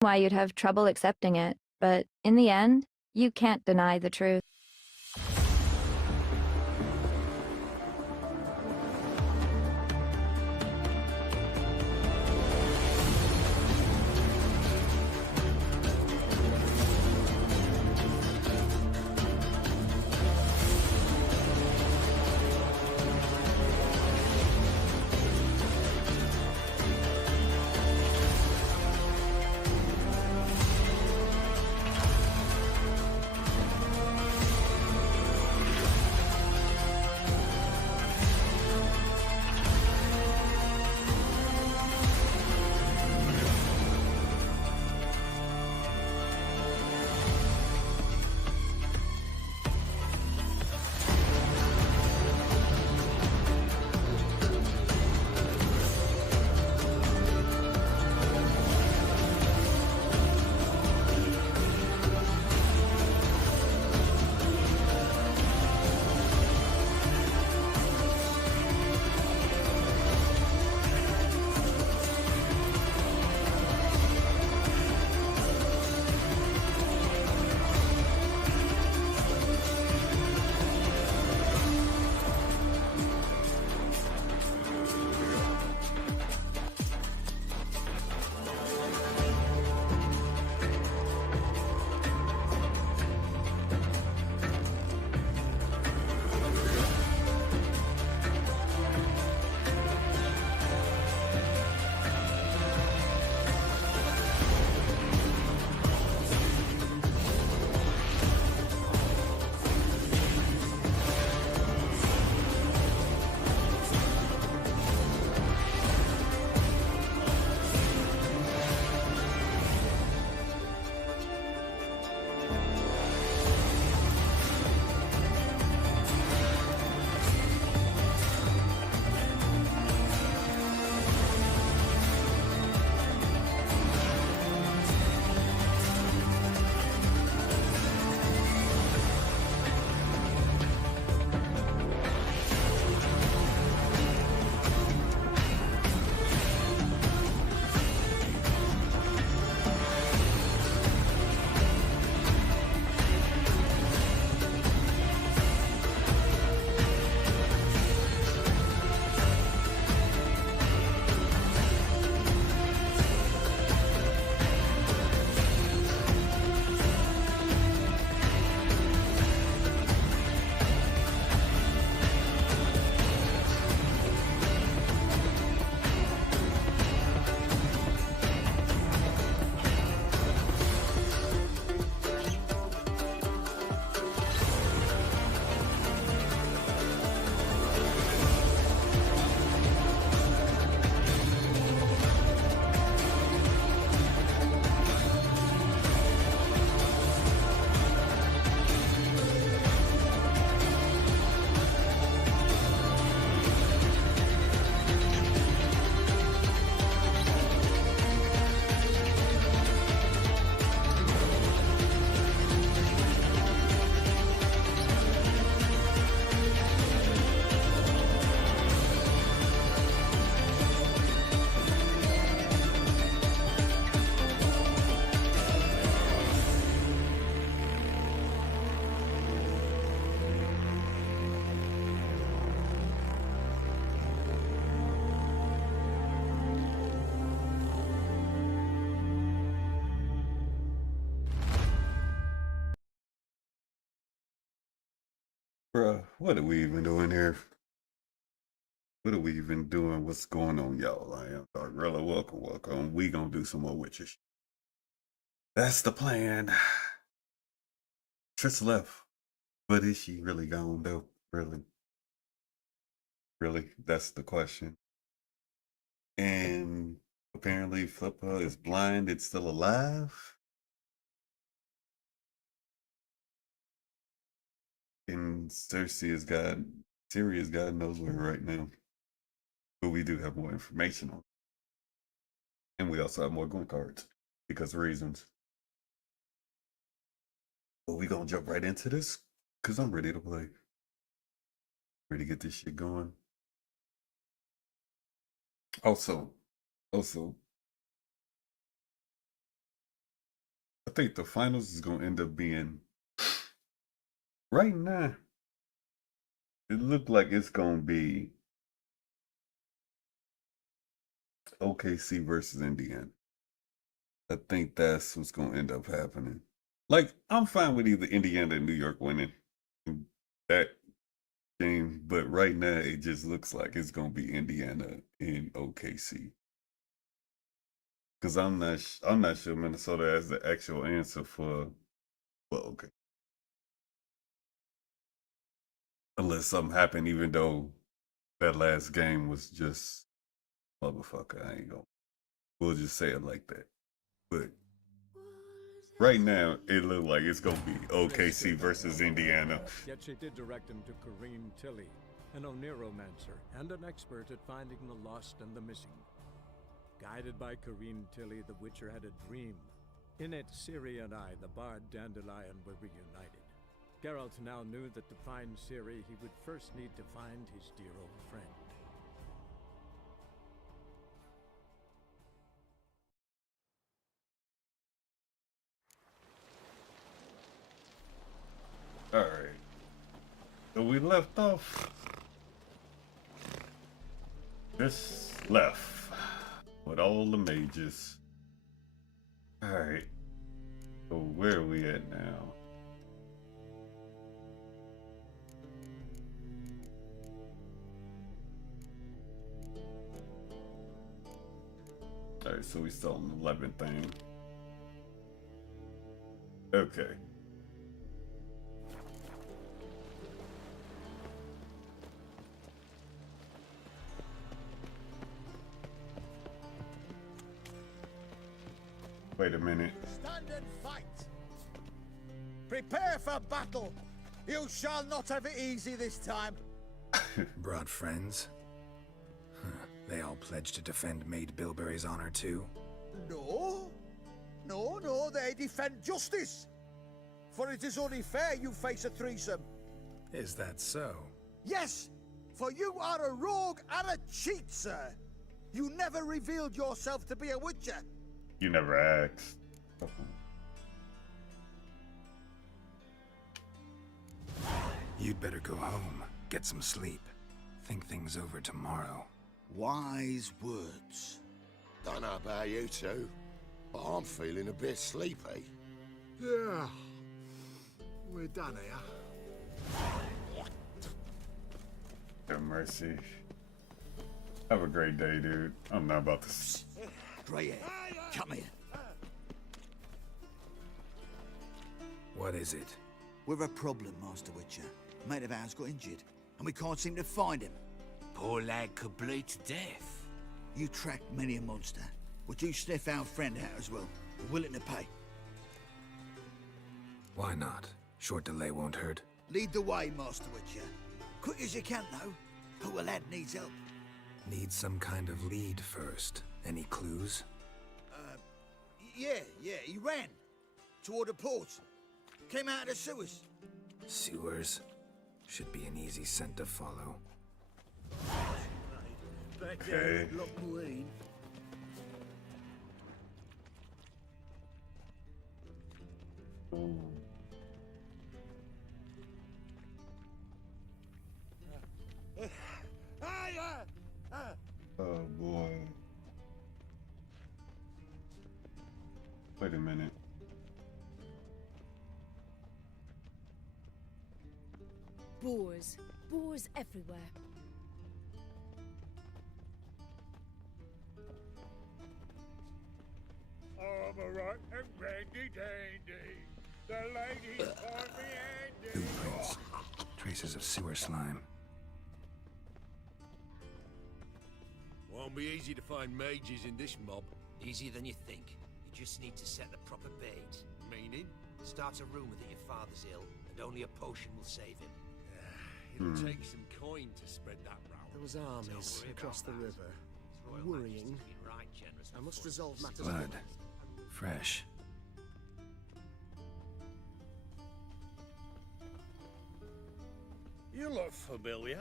why you'd have trouble accepting it, but in the end, you can't deny the truth. Bruh, what are we even doing here? What are we even doing? What's going on, y'all? I am Dark. Welcome, welcome. We gonna do some more witches. That's the plan. Triss left. But is she really gone though? Really? Really? That's the question. And apparently Flipper is blind, it's still alive. And Cersei is God Ciri is God knows where right now. But we do have more information on it. And we also have more gun cards because of reasons. But we gonna jump right into this because I'm ready to play. Ready to get this shit going. Also, I think the finals is gonna end up being right now. It looked like it's gonna be OKC versus Indiana. I think that's what's gonna end up happening. Like, I'm fine with either Indiana and New York winning that game, but right now it just looks like it's gonna be Indiana and OKC. Because I'm not sure Minnesota has the actual answer for, well, okay, unless something happened. Even though that last game was just motherfucker, I ain't gonna. We'll just say it like that. But right now, it looks like it's gonna be OKC versus Indiana. Yet she did direct him to Kareem Tilly, an Oniromancer and an expert at finding the lost and the missing. Guided by Kareem Tilly, the Witcher had a dream. In it, Ciri and I, the bard Dandelion, were reunited. Geralt now knew that to find Ciri, he would first need to find his dear old friend. Alright. So we left off. This left with all the mages. Alright. So where are we at now? Alright, so we still on the 11th thing. Okay. Wait a minute. Stand and fight! Prepare for battle! You shall not have it easy this time! Brought friends? Huh. They all pledged to defend Maid Bilberry's honor too? No. No, they defend justice! For it is only fair you face a threesome. Is that so? Yes! For you are a rogue and a cheat, sir! You never revealed yourself to be a witcher! You never asked. You'd better go home, get some sleep. Think things over tomorrow. Wise words. Don't know about you two, but I'm feeling a bit sleepy. Yeah. We're done here. Have mercy. Have a great day, dude. I'm not about to. Grey hair, come here. What is it? We've a problem, Master Witcher. A mate of ours got injured, and we can't seem to find him. Poor lad could bleed to death. You tracked many a monster. Would you sniff our friend out as well? We're willing to pay. Why not? Short delay won't hurt. Lead the way, Master Witcher. Quick as you can, though. Poor lad needs help. Need some kind of lead first. Any clues? Yeah, he ran. Toward the port. Came out of the sewers. Sewers? Should be an easy scent to follow. Okay. Ooh. Oh boy. Wait a minute. Boars. Boars everywhere. I'm a rotten randy dandy. The ladies call me Andy. Blueprints. Traces of sewer slime. Won't be easy to find mages in this mob. Easier than you think. You just need to set the proper bait. Meaning? Start a rumor that your father's ill, and only a potion will save him. It'll take some coin to spread that round. There was armies across the river. Royal Worrying. Majesty's been right generous I must before. resolve matters. Blood. Fresh. You look familiar.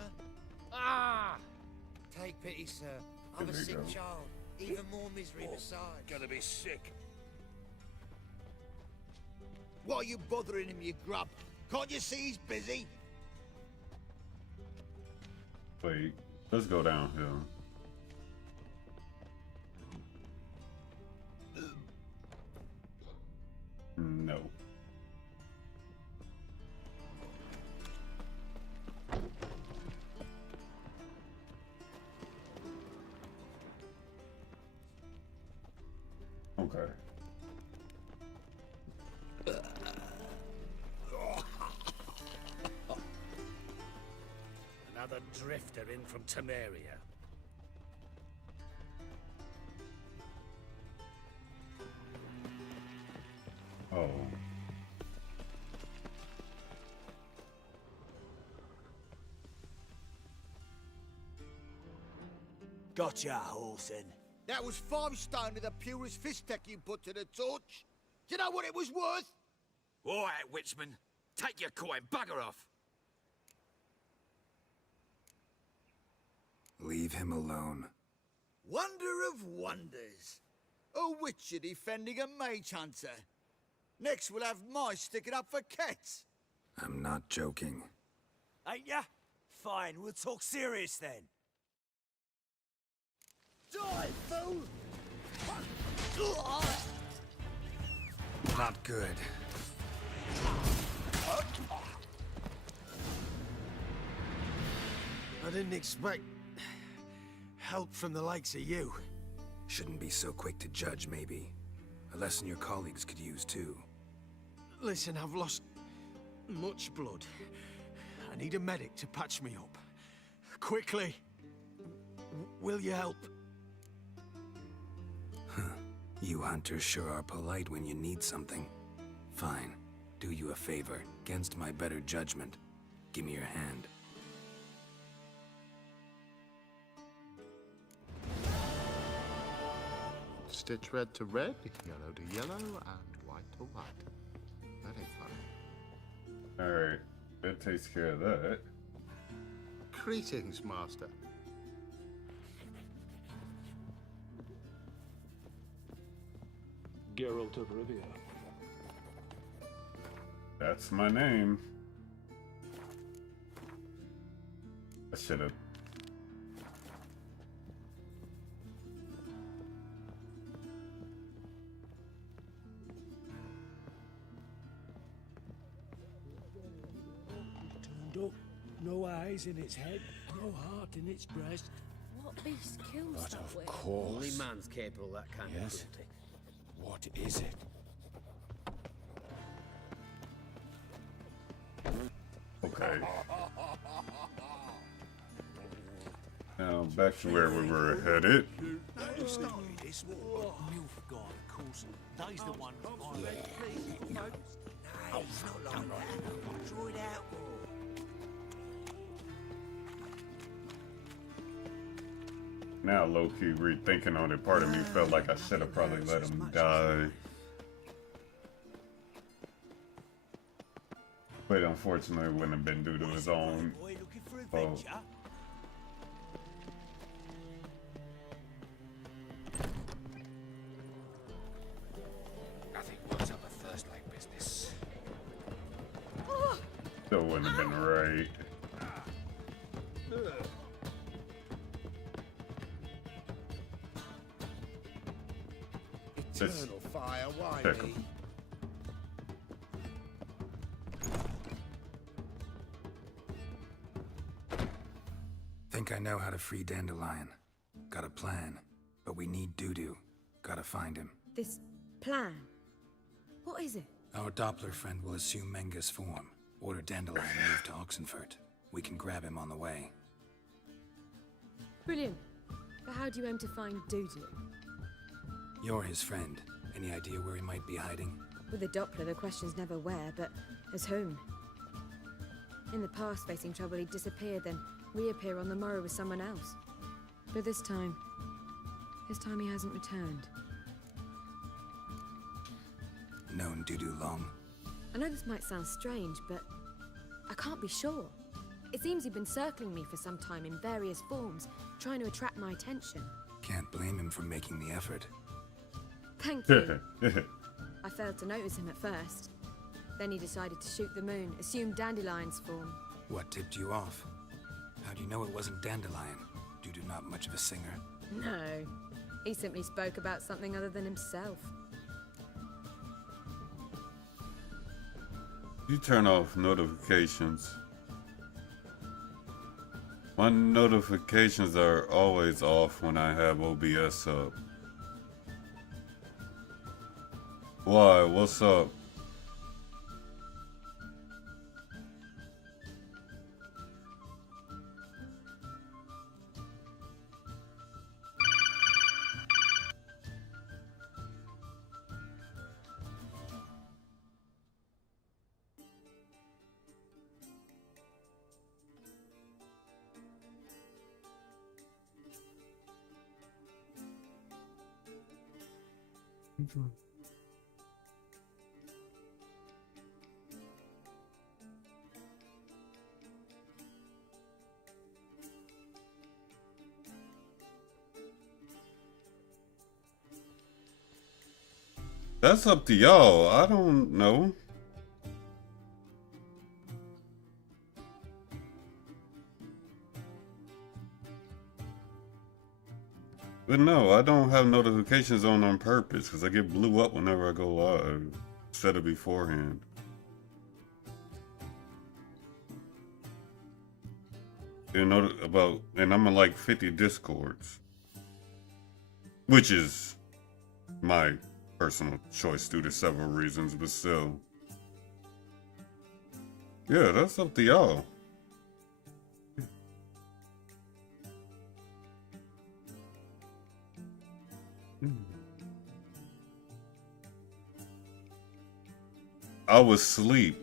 Ah! Take pity, sir. I'm There a we sick go. child. Even more misery besides. Gonna be sick. Why are you bothering him, you grub? Can't you see he's busy? Wait, let's go downhill. No. Okay. Another drifter in from Temeria. Oh. Gotcha, Horson. That was 5 stone of the purest fist tech you put to the torch. Do you know what it was worth? All right, Witchman. Take your coin, bugger off. Leave him alone. Wonder of wonders. A witcher defending a mage hunter. Next we'll have mice sticking up for cats. I'm not joking. Ain't ya? Fine, we'll talk serious then. Die, fool! Not good. I didn't expect help from the likes of you. Shouldn't be so quick to judge, maybe. A lesson your colleagues could use, too. Listen, I've lost much blood. I need a medic to patch me up. Quickly! Will you help? You hunters sure are polite when you need something. Fine. Do you a favor, against my better judgment. Give me your hand. Stitch red to red, yellow to yellow, and white to white. Very fun. Alright, that takes care of that. Greetings, Master. Geralt of Rivia. That's my name. I should have. Turned up. No eyes in its head, no heart in its breast. What beast kills But that of way? course. Only man's capable of that kind Yes. of cruelty. What is it? Okay. Now back to where we were headed. Who started this war? Nilfgaard, of course. They's the one. No, it's not like that. Droid out war. Now low-key rethinking on it, part of me felt like I should have probably let him die. But unfortunately it wouldn't have been due to his own fault. Nothing works up a first like business. Still wouldn't have been right. Eternal fire, why Pick me? 'em. Think I know how to free Dandelion. Got a plan, but we need Dudu. Gotta find him. This plan? What is it? Our Doppler friend will assume Menge's form. Order Dandelion move to Oxenfurt. We can grab him on the way. Brilliant. But how do you aim to find Dudu? You're his friend. Any idea where he might be hiding? With the Doppler, the question's never where, but as whom. In the past, facing trouble, he'd disappear, then reappear on the morrow with someone else. But this time he hasn't returned. Known Dudu long? I know this might sound strange, but I can't be sure. It seems he'd been circling me for some time in various forms, trying to attract my attention. Can't blame him for making the effort. Thank you. I failed to notice him at first. Then he decided to shoot the moon, assume Dandelion's form. What tipped you off? How do you know it wasn't Dandelion? Dudu not much of a singer. No, he simply spoke about something other than himself. You turn off notifications. My notifications are always off when I have OBS up. Why? What's up? That's up to y'all. I don't know. But no, I don't have notifications on purpose because I get blew up whenever I go live instead of beforehand. You know about, and I'm in like 50 discords, which is my personal choice due to several reasons, but still. Yeah, that's up to y'all. I was asleep.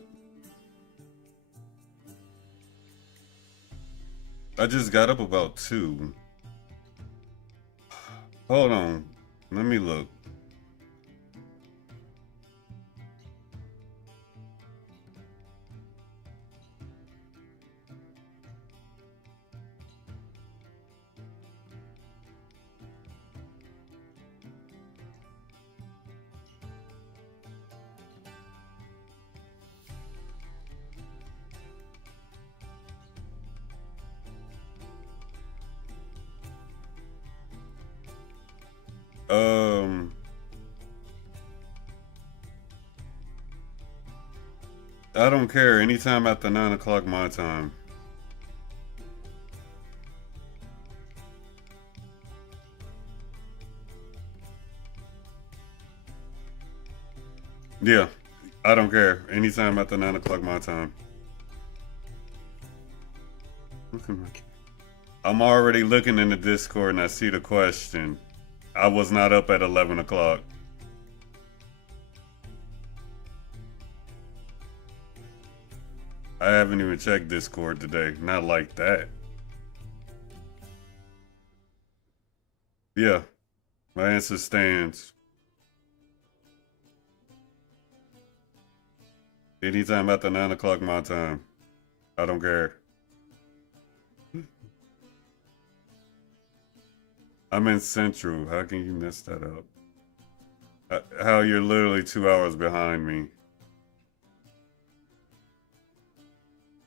I just got up about 2. Hold on. Let me look. I don't care. Anytime after 9 o'clock my time. Yeah, I don't care. Anytime after 9 o'clock my time. I'm already looking in the Discord and I see the question. I was not up at 11 o'clock. I haven't even checked Discord today. Not like that. Yeah, my answer stands. Anytime after 9 o'clock my time. I don't care. I'm in Central. How can you mess that up? How you're literally 2 hours behind me.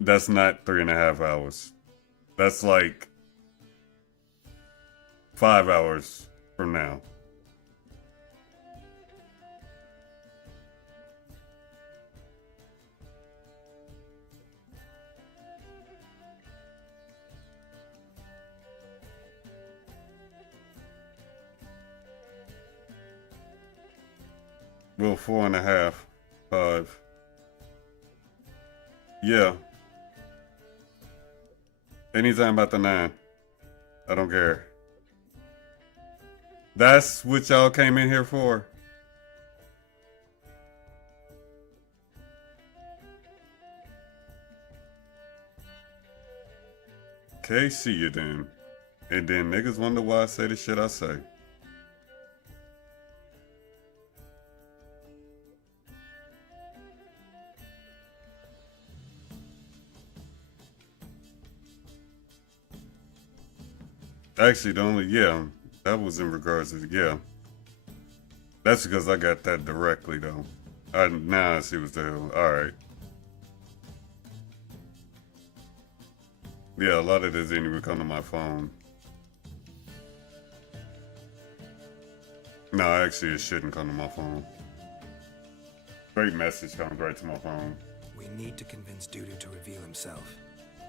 That's not 3.5 hours. That's like 5 hours from now. Well, 4.5, 5. Yeah. Anytime after 9. I don't care. That's what y'all came in here for? Okay, see you then. And then niggas wonder why I say the shit I say. Actually, the only, yeah, that was in regards to, yeah. That's because I got that directly, though. Now I see what's the hell. Alright. Yeah, a lot of this didn't even come to my phone. No, actually, it shouldn't come to my phone. Great message comes right to my phone. We need to convince Dudu to reveal himself.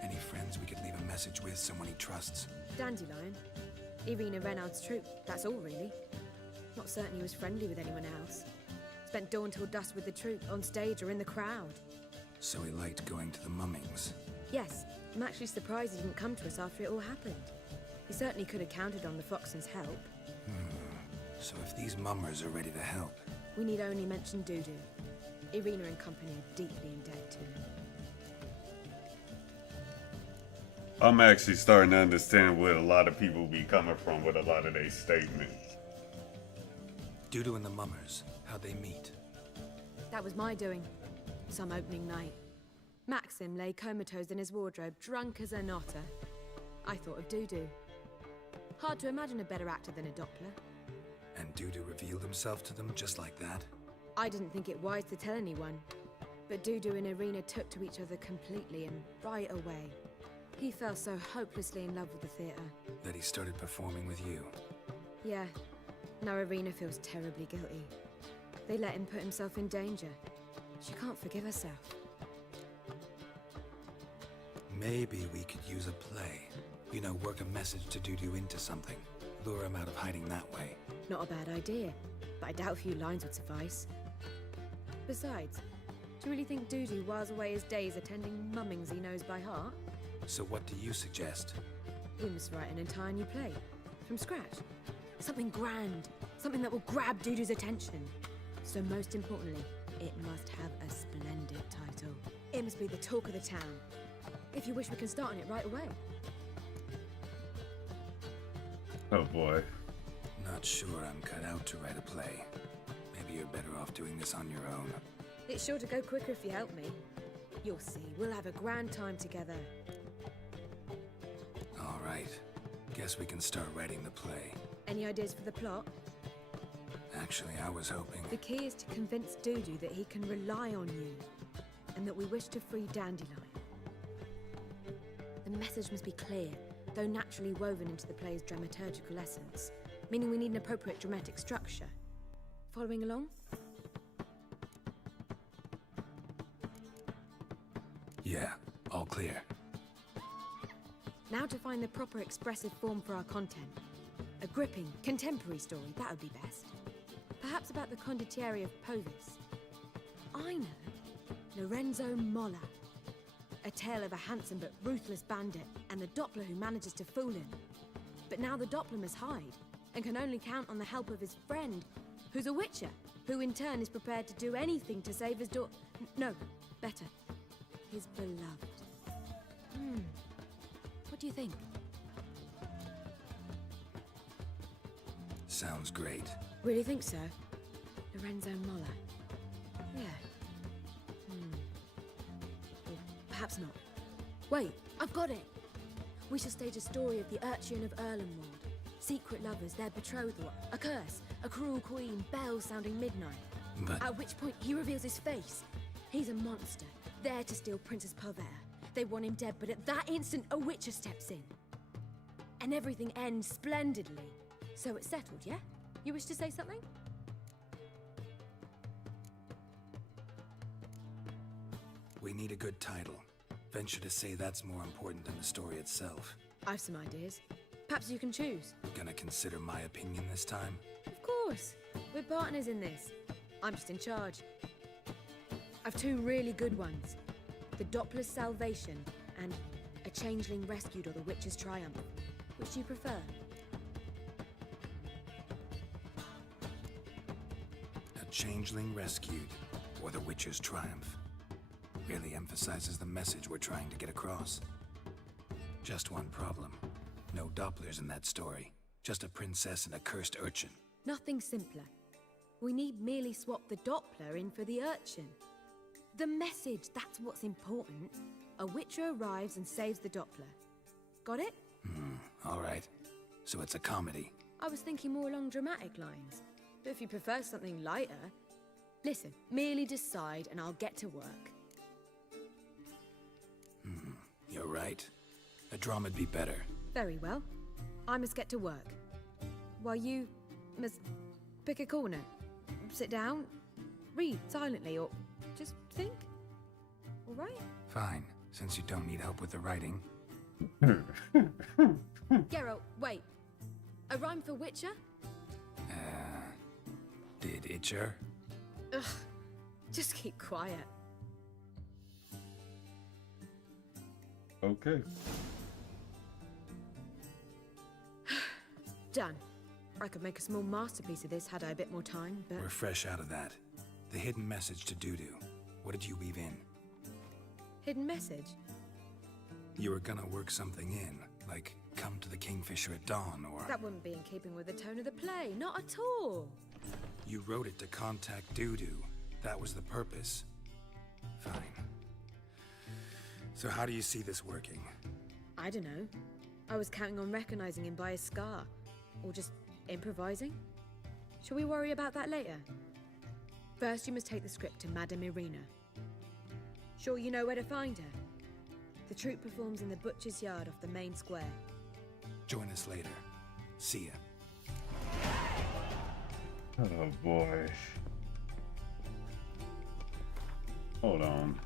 Any friends we could leave a message with, someone he trusts? Dandelion. Irina Reynard's troop, that's all really. Not certain he was friendly with anyone else. Spent dawn till dusk with the troop, on stage or in the crowd. So he liked going to the mummings. Yes, I'm actually surprised he didn't come to us after it all happened. He certainly could have counted on the Foxen's help. So if these mummers are ready to help... We need only mention Dudu. Irina and company are deeply indebted to him. I'm actually starting to understand where a lot of people be coming from with a lot of their statements. Dudu and the mummers, how'd they meet? That was my doing. Some opening night. Maxim lay comatose in his wardrobe, drunk as an otter. I thought of Dudu. Hard to imagine a better actor than a Doppler. And Dudu revealed himself to them just like that? I didn't think it wise to tell anyone. But Dudu and Irina took to each other completely and right away. He fell so hopelessly in love with the theatre. That he started performing with you? Yeah. Now Irina feels terribly guilty. They let him put himself in danger. She can't forgive herself. Maybe we could use a play. You know, work a message to Dudu into something. Lure him out of hiding that way. Not a bad idea, but I doubt a few lines would suffice. Besides, do you really think Dudu whiles away his days attending mummings he knows by heart? So what do you suggest? We must write an entire new play. From scratch. Something grand. Something that will grab Dudu's attention. So most importantly, it must have a splendid title. It must be the talk of the town. If you wish, we can start on it right away. Oh boy. Not sure I'm cut out to write a play. Maybe you're better off doing this on your own. It's sure to go quicker if you help me. You'll see, we'll have a grand time together. All right. Guess we can start writing the play. Any ideas for the plot? Actually, I was hoping... The key is to convince Dudu that he can rely on you, and that we wish to free Dandelion. The message must be clear, though naturally woven into the play's dramaturgical essence, meaning we need an appropriate dramatic structure. Following along? Yeah, all clear. Now to find the proper expressive form for our content. A gripping, contemporary story, that would be best. Perhaps about the condottieri of Povis. I know. Lorenzo Molla. A tale of a handsome but ruthless bandit and the Doppler who manages to fool him. But now the Doppler must hide and can only count on the help of his friend, who's a witcher, who in turn is prepared to do anything to save his no, better, his beloved. What do you think? Sounds great. Really think so? Lorenzo Molla. Yeah. Or perhaps not. Wait, I've got it! We shall stage a story of the Urchin of Erlenwald. Secret lovers, their betrothal, a curse, a cruel queen, bells sounding midnight. But... At which point he reveals his face. He's a monster, there to steal Princess Pavere. They want him dead, but at that instant a witcher steps in. And everything ends splendidly. So it's settled, yeah? You wish to say something? We need a good title. Venture to say that's more important than the story itself. I've some ideas. Perhaps you can choose. Gonna consider my opinion this time? Of course. We're partners in this. I'm just in charge. I've two really good ones. The Doppler's Salvation and A Changeling Rescued or The Witcher's Triumph. Which do you prefer? A Changeling Rescued or The Witcher's Triumph. Really emphasizes the message we're trying to get across. Just one problem. No Dopplers in that story. Just a princess and a cursed urchin. Nothing simpler. We need merely swap the Doppler in for the urchin. The message, that's what's important. A witcher arrives and saves the Doppler. Got it? All right. So it's a comedy. I was thinking more along dramatic lines. But if you prefer something lighter, Listen, merely decide and I'll get to work. You're right. A drama'd be better. Very well. I must get to work. While you must pick a corner, sit down, read silently, or just think. All right? Fine, since you don't need help with the writing. Geralt, wait. A rhyme for Witcher? Did Itcher? Ugh. Just keep quiet. Okay. Done. I could make a small masterpiece of this had I a bit more time, but... We're fresh out of that. The hidden message to Dudu. What did you weave in? Hidden message? You were gonna work something in, like come to the Kingfisher at dawn, or... That wouldn't be in keeping with the tone of the play, not at all. You wrote it to contact Dudu. That was the purpose. Fine. So how do you see this working? I don't know. I was counting on recognizing him by his scar. Or just improvising. Shall we worry about that later? First, you must take the script to Madame Irina. Sure you know where to find her? The troupe performs in the butcher's yard off the main square. Join us later. See ya. Oh boy. Hold on.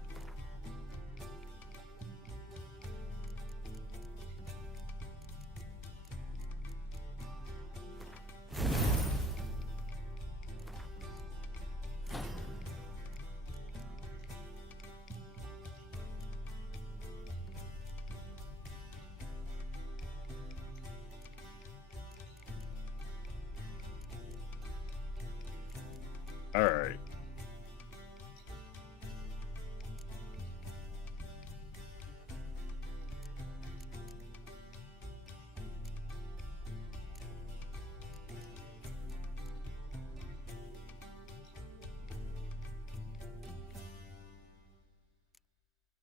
All right.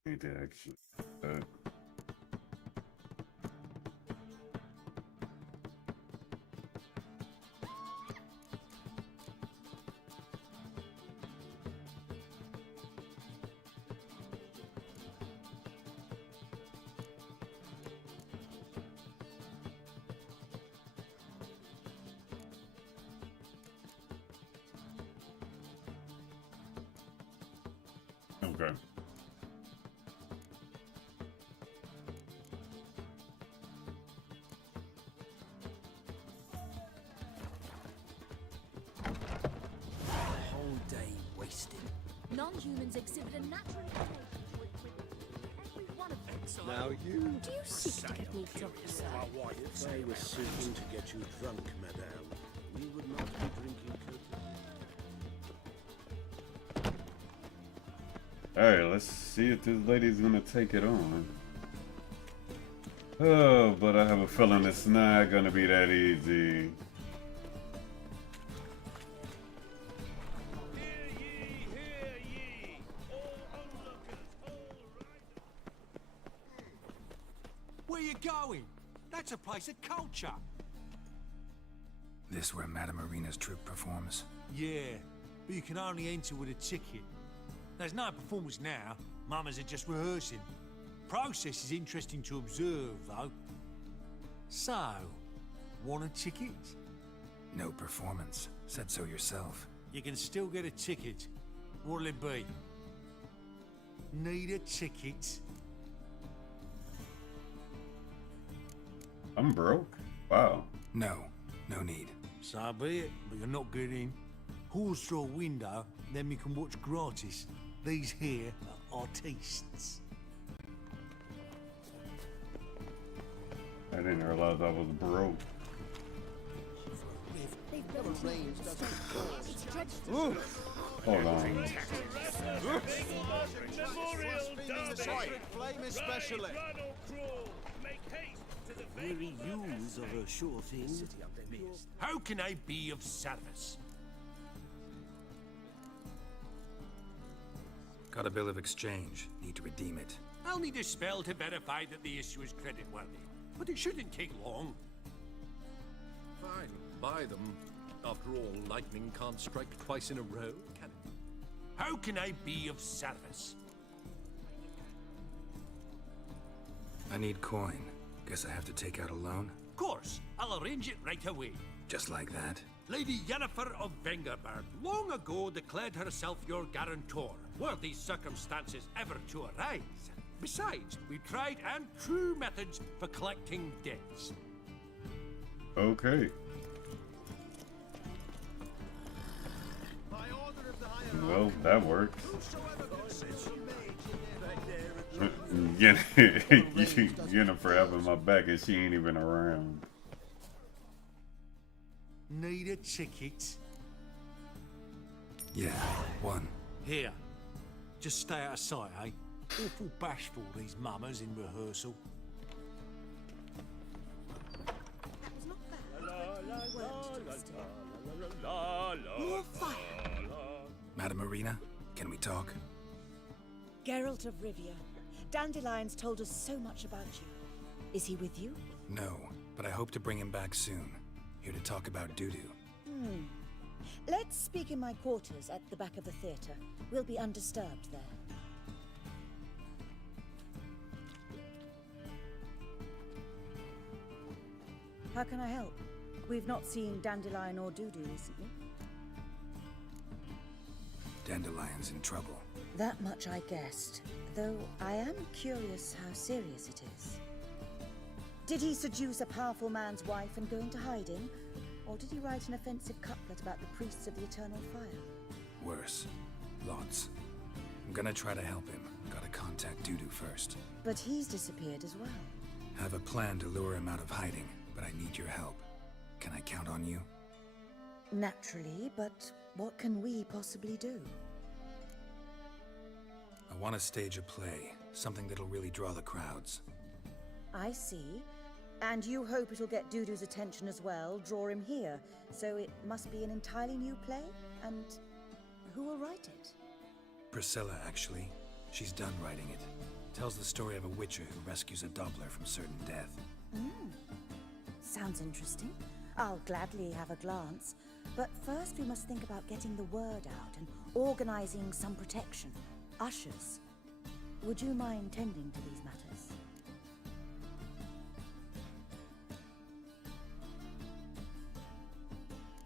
Need to actually. Okay. Whole day wasted. Non-humans exhibit a natural every one of them. Now you... Do you seek to get me drunk, sir? If I was seeking to get you drunk, madame, we would not be drinking cocoa. Alright, let's see if this lady's gonna take it on. Oh, but I have a feeling it's not gonna be that easy. Where you going? That's a place of culture. This where Madame Irina's troupe performs? Yeah, but you can only enter with a ticket. There's no performance now. Mamas are just rehearsing. Process is interesting to observe, though. So, want a ticket? No performance. Said so yourself. You can still get a ticket. What'll it be? Need a ticket? I'm broke. Wow. No, no need. So be it, but you're not getting. Halls through a window, then we can watch gratis. These here are artistes. I didn't realize I was broke. Hold on. Very use of a sure thing. How can I be of service? Got a bill of exchange. Need to redeem it. I'll need a spell to verify that the issue is creditworthy, but it shouldn't take long. Fine, buy them. After all, lightning can't strike twice in a row, can it? How can I be of service? I need coin. Guess I have to take out a loan? Of course, I'll arrange it right away. Just like that? Lady Yennefer of Vengerberg long ago declared herself your guarantor, were these circumstances ever to arise. Besides, we've tried and true methods for collecting debts. Okay. Well, that works. Yennefer having my back and she ain't even around. Need a ticket? Yeah, one. Here. Just stay out of sight, eh? Awful bashful, these mummers in rehearsal. More fire. Madam Marina, can we talk? Geralt of Rivia. Dandelions told us so much about you. Is he with you? No, but I hope to bring him back soon. Here to talk about Dudu. Let's speak in my quarters at the back of the theatre. We'll be undisturbed there. How can I help? We've not seen Dandelion or Dudu recently. Dandelion's in trouble. That much I guessed, though I am curious how serious it is. Did he seduce a powerful man's wife and go into hiding? Or did he write an offensive couplet about the priests of the eternal fire? Worse. Lots. I'm gonna try to help him. Gotta contact Dudu first. But he's disappeared as well. Have a plan to lure him out of hiding, but I need your help. Can I count on you? Naturally, but what can we possibly do? I want to stage a play. Something that'll really draw the crowds. I see. And you hope it'll get Dudu's attention as well, draw him here. So it must be an entirely new play? And who will write it? Priscilla, actually. She's done writing it. Tells the story of a witcher who rescues a Doppler from certain death. Sounds interesting. I'll gladly have a glance. But first we must think about getting the word out and organizing some protection. Ushers. Would you mind tending to these matters?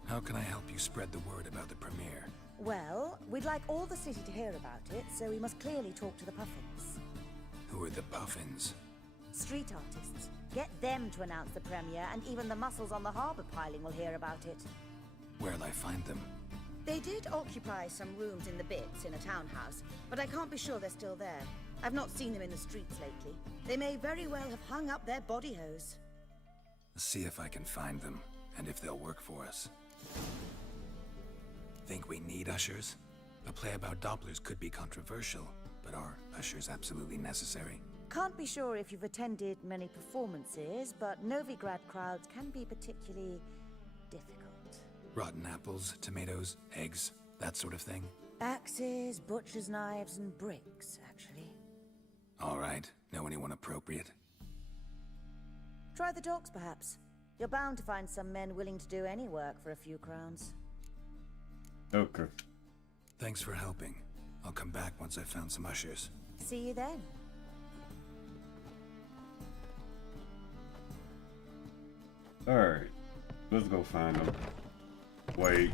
How can I help you spread the word about the premiere? Well, we'd like all the city to hear about it, so we must clearly talk to the Puffins. Who are the Puffins? Street artists. Get them to announce the premiere, and even the muscles on the harbour piling will hear about it. Where'll I find them? They did occupy some rooms in the Bits in a townhouse, but I can't be sure they're still there. I've not seen them in the streets lately. They may very well have hung up their body hose. See if I can find them, and if they'll work for us. Think we need ushers? A play about Dopplers could be controversial, but are ushers absolutely necessary? Can't be sure if you've attended many performances, but Novigrad crowds can be particularly difficult. Rotten apples, tomatoes, eggs, that sort of thing? Axes, butcher's knives, and bricks, actually. All right. Know anyone appropriate? Try the docks, perhaps. You're bound to find some men willing to do any work for a few crowns. Okay. Thanks for helping. I'll come back once I've found some ushers. See you then. Alright. Let's go find them. Wait.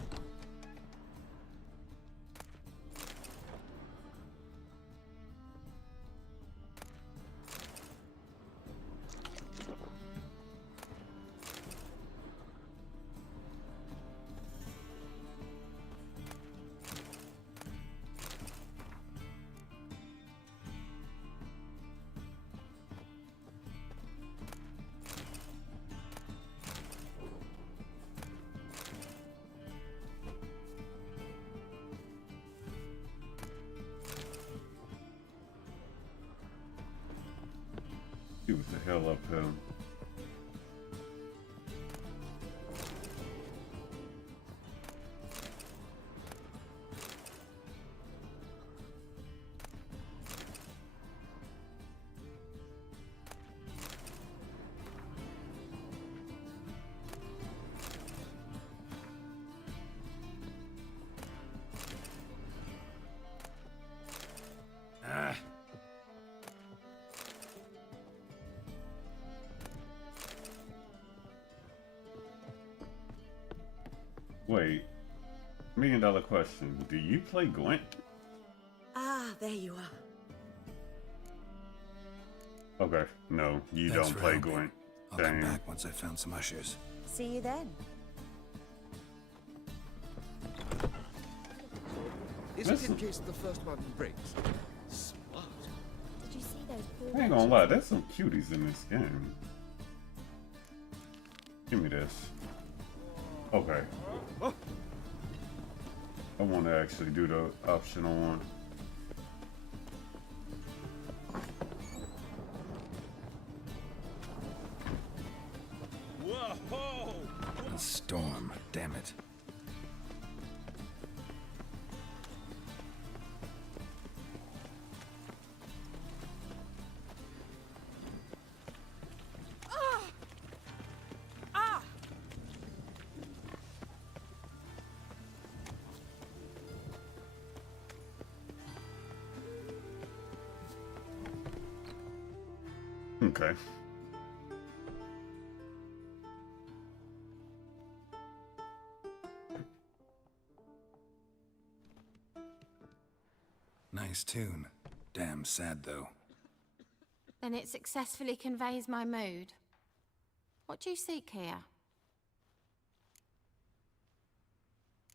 See what the hell up him. wait. $1 million question. Do you play Gwent? Ah, there you are. Okay. No, you Thanks don't for play helping. Gwent. I'll come Dang. back once I've found some ushers. See you then. Is it in case the first one breaks? Smart. Did you see those poor I ain't gonna lie, there's some cuties in this game. Give me this. Okay. I want to actually do the optional one. Whoa! A storm, damn it. Okay. Nice tune. Damn sad, though. Then it successfully conveys my mood. What do you seek here?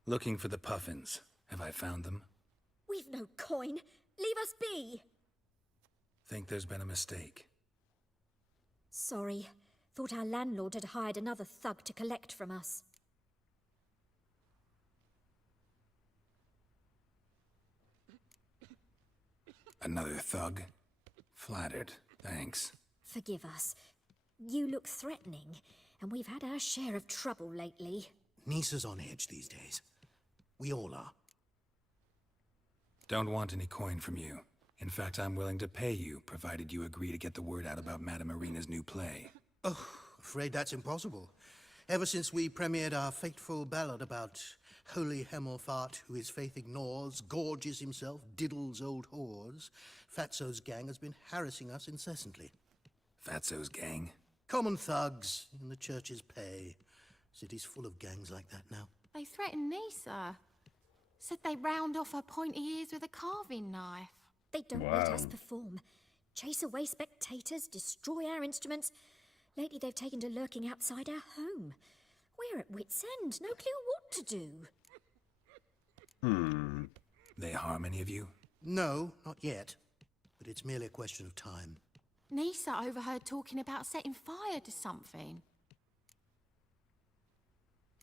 Looking for the puffins. Have I found them? We've no coin. Leave us be. Think there's been a mistake. Sorry. Thought our landlord had hired another thug to collect from us. Another thug? Flattered. Thanks. Forgive us. You look threatening, and we've had our share of trouble lately. Nisa's on edge these days. We all are. Don't want any coin from you. In fact, I'm willing to pay you, provided you agree to get the word out about Madame Irina's new play. Oh, afraid that's impossible. Ever since we premiered our fateful ballad about holy Hemmelfart, who his faith ignores, gorges himself, diddles old whores, Fatso's gang has been harassing us incessantly. Fatso's gang? Common thugs in the church's pay. City's full of gangs like that now. They threatened Nisa. Said they round off her pointy ears with a carving knife. They don't let us perform. Chase away spectators, destroy our instruments. Lately they've taken to lurking outside our home. We're at wit's end, no clue what to do. They harm any of you? No, not yet. But it's merely a question of time. Nisa overheard talking about setting fire to something.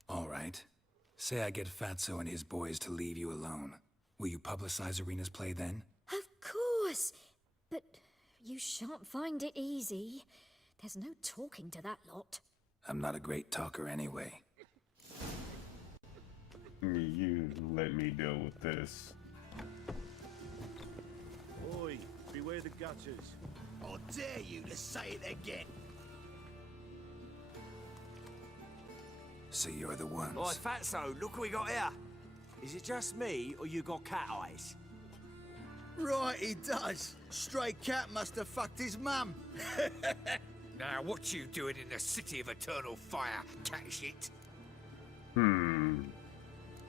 All right. Say I get Fatso and his boys to leave you alone. Will you publicize Irina's play then? Of course. But you shan't find it easy. There's no talking to that lot. I'm not a great talker anyway. You let me deal with this. Oi, beware the gutters. I dare you to say it again. So you're the ones. Oi, Fatso, look what we got here. Is it just me, or you got cat eyes? Right, he does. Stray cat must have fucked his mum. Now, what you doing in the city of eternal fire, cat shit?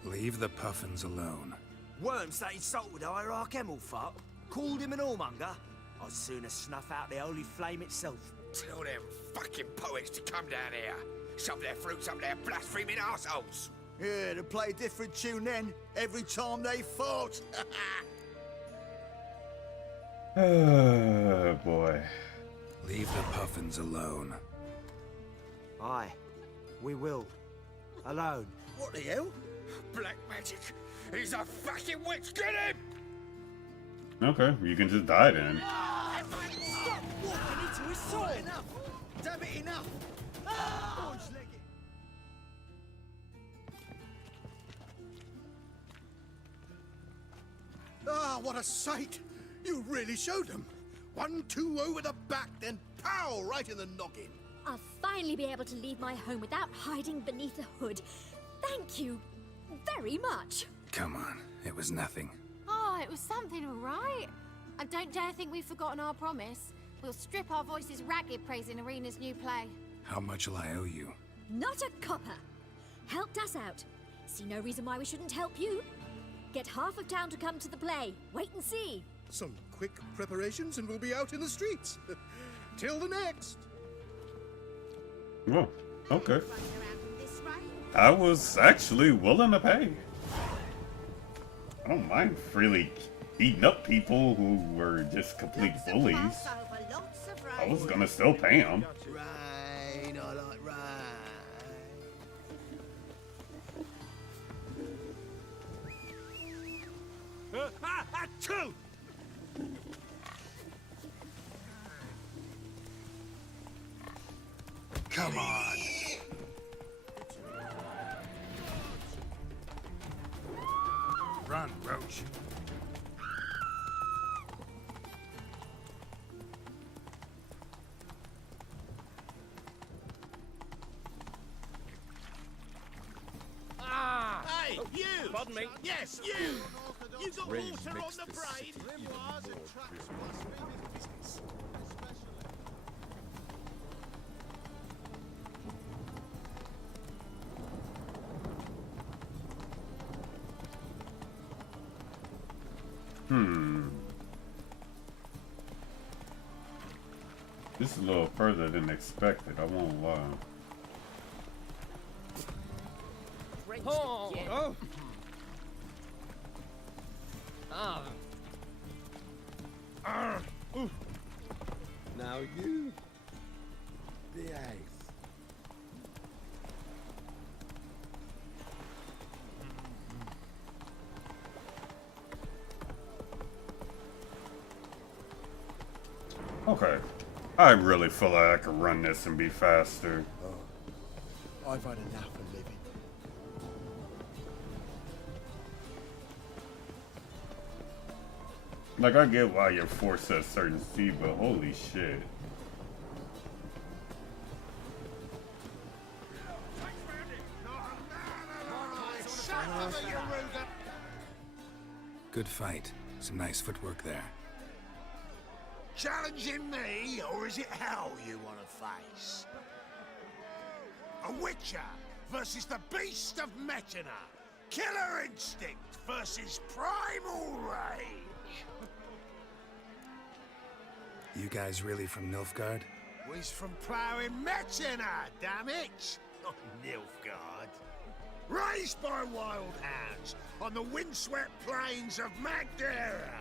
Leave the puffins alone. Worms that insulted Hierarch Hemmelfart, called him an whoremonger. I'd sooner snuff out the holy flame itself. Tell them fucking poets to come down here. Shove their fruits up their blaspheming arseholes. Yeah, to play a different tune then, every time they fought. Oh boy. Leave the puffins alone. Aye, we will. Alone. What the hell? Black magic. He's a fucking witch. Get him! Okay, you can just die then. Stop walking into his sword! Enough! Damn it, enough! Orange-legged! Ah, what a sight! You really showed them. 1-2 over the back, then pow, right in the noggin. I'll finally be able to leave my home without hiding beneath a hood. Thank you very much. Come on, it was nothing. Oh, it was something, all right. And don't dare think we've forgotten our promise. We'll strip our voices ragged praising Irina's new play. How much will I owe you? Not a copper. Helped us out. See no reason why we shouldn't help you. Get half of town to come to the play. Wait and see. Some quick preparations and we'll be out in the streets. Till the next. Well, okay. I was actually willing to pay. I don't mind freely beating up people who were just complete bullies. I was gonna still pay them. Rain, I like rain. Two! Come on. Run, Roach. Hey, you! Pardon me? Yes, you! You got Rain water on makes the the brain? city even more business. This is a little further than expected, I won't lie. Oh! Oh! Now you behave. Okay. I really feel like I could run this and be faster. I've had enough of living. Like, I get why you're forced at a certain speed, but holy shit. Good fight. Some nice footwork there. Challenging me, or is it hell you want to face? A Witcher versus the Beast of Metina. Killer instinct versus primal rage. You guys really from Nilfgaard? We's from ploughing Metina, damn it! Not Nilfgaard. Raised by wild hounds on the windswept plains of Magdera.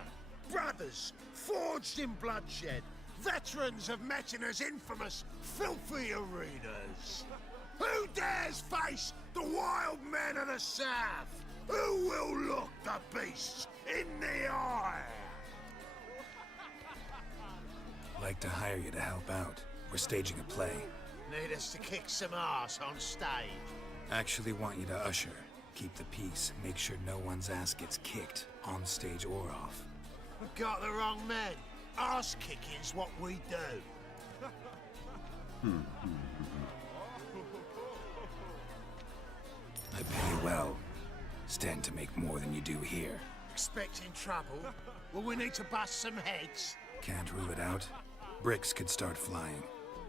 Brothers, forged in bloodshed. Veterans of Metina's infamous filthy arenas. Who dares face the wild men of the south? Who will look the beasts in the eye? Like to hire you to help out. We're staging a play. Need us to kick some ass on stage. Actually want you to usher. Keep the peace. Make sure no one's ass gets kicked, on stage or off. We've got the wrong men. Ass kicking's what we do. I pay you well. Stand to make more than you do here. Expecting trouble? Will we need to bust some heads? Can't rule it out. Bricks could start flying.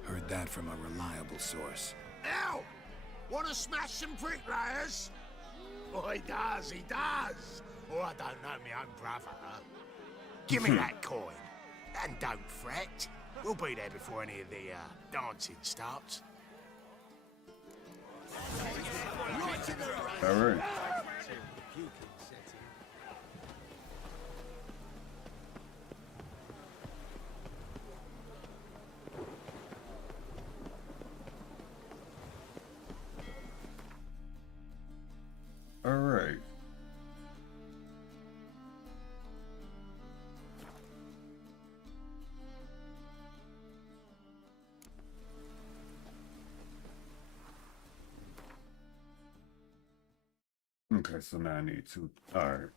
Heard that from a reliable source. Ow! Want to smash some bricklayers? Oh, he does, he does. Oh, I don't know me own brother. Give me that coin. And don't fret. We'll be there before any of the dancing starts. All right. All right. Okay, so now I need to. Alright.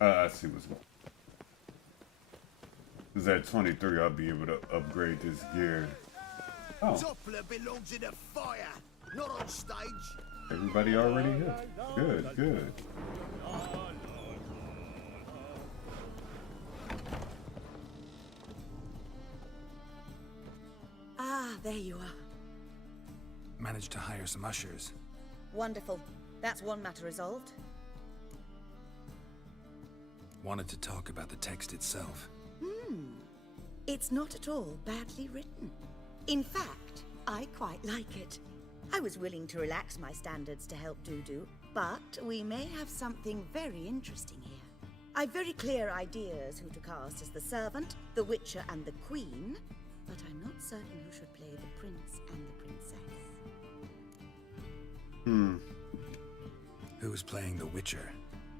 I see what's going on. Because at 23, I'll be able to upgrade this gear. Oh. Doppler belongs in a fire, not on stage. Everybody already here. Good, good. Ah, there you are. Managed to hire some ushers. Wonderful. That's one matter resolved. Wanted to talk about the text itself. It's not at all badly written. In fact, I quite like it. I was willing to relax my standards to help Dudu, but we may have something very interesting here. I've very clear ideas who to cast as the servant, the witcher, and the queen, but I'm not certain who should play the prince and the princess. Who's playing the witcher?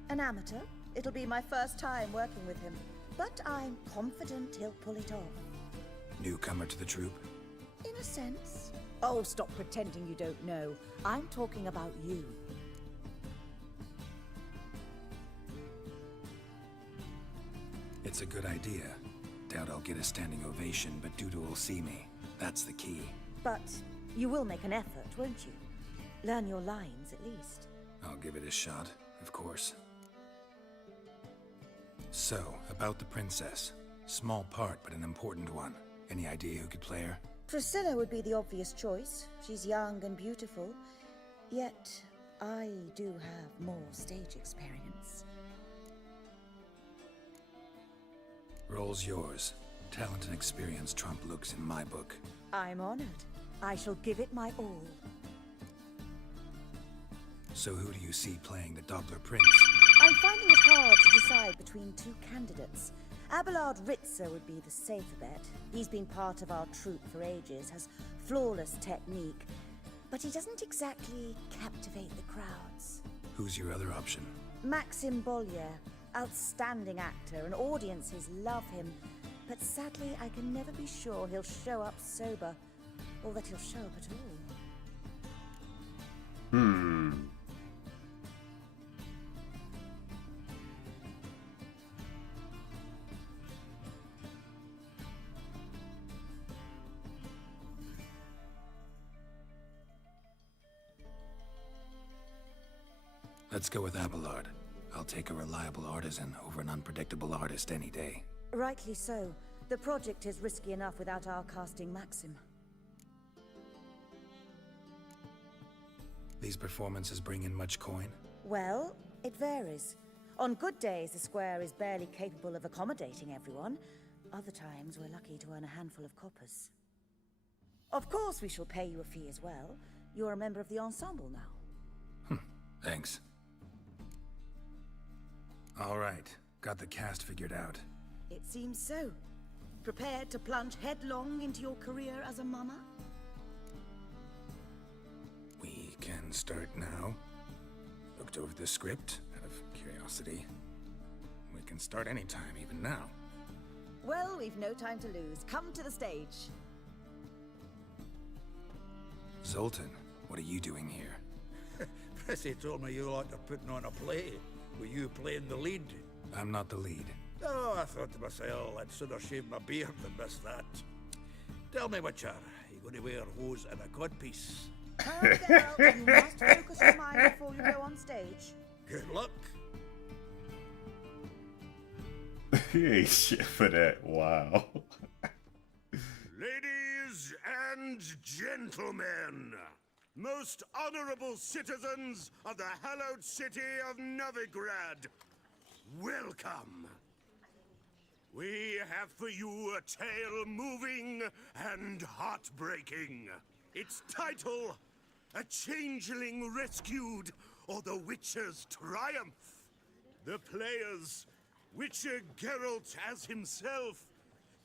An amateur. It'll be my first time working with him, but I'm confident he'll pull it off. Newcomer to the troupe? In a sense. Oh, stop pretending you don't know. I'm talking about you. It's a good idea. Doubt I'll get a standing ovation, but Dudu will see me. That's the key. But you will make an effort, won't you? Learn your lines, at least. I'll give it a shot, of course. So, about the princess. Small part, but an important one. Any idea who could play her? Priscilla would be the obvious choice. She's young and beautiful. Yet, I do have more stage experience. Role's yours. Talent and experience trump looks in my book. I'm honored. I shall give it my all. So who do you see playing the Doppler Prince? I'm finding it hard to decide between two candidates. Abelard Rittzer would be the safer bet. He's been part of our troupe for ages, has flawless technique, but he doesn't exactly captivate the crowds. Who's your other option? Maxim Bollier, outstanding actor, and audiences love him, but sadly I can never be sure he'll show up sober, or that he'll show up at all. Let's go with Abelard. I'll take a reliable artisan over an unpredictable artist any day. Rightly so. The project is risky enough without our casting Maxim. These performances bring in much coin? Well, it varies. On good days, the square is barely capable of accommodating everyone. Other times, we're lucky to earn a handful of coppers. Of course, we shall pay you a fee as well. You're a member of the ensemble now. Thanks. All right, got the cast figured out. It seems so. Prepared to plunge headlong into your career as a mama? We can start now. Looked over the script, out of curiosity. We can start anytime, even now. Well, we've no time to lose. Come to the stage. Zoltan, what are you doing here? Prissy told me you liked to putting on a play. Were you playing the lead? I'm not the lead. Oh, I thought to myself, I'd sooner shave my beard than miss that. Tell me, Witcher, are you going to wear hose and a codpiece? Geralt, you must focus your mind before you go on stage. Good luck. He ain't shit for that. Wow. Ladies and gentlemen, most honorable citizens of the hallowed city of Novigrad, welcome. We have for you a tale moving and heartbreaking. Its title, A Changeling Rescued, or The Witcher's Triumph. The players, Witcher Geralt as himself,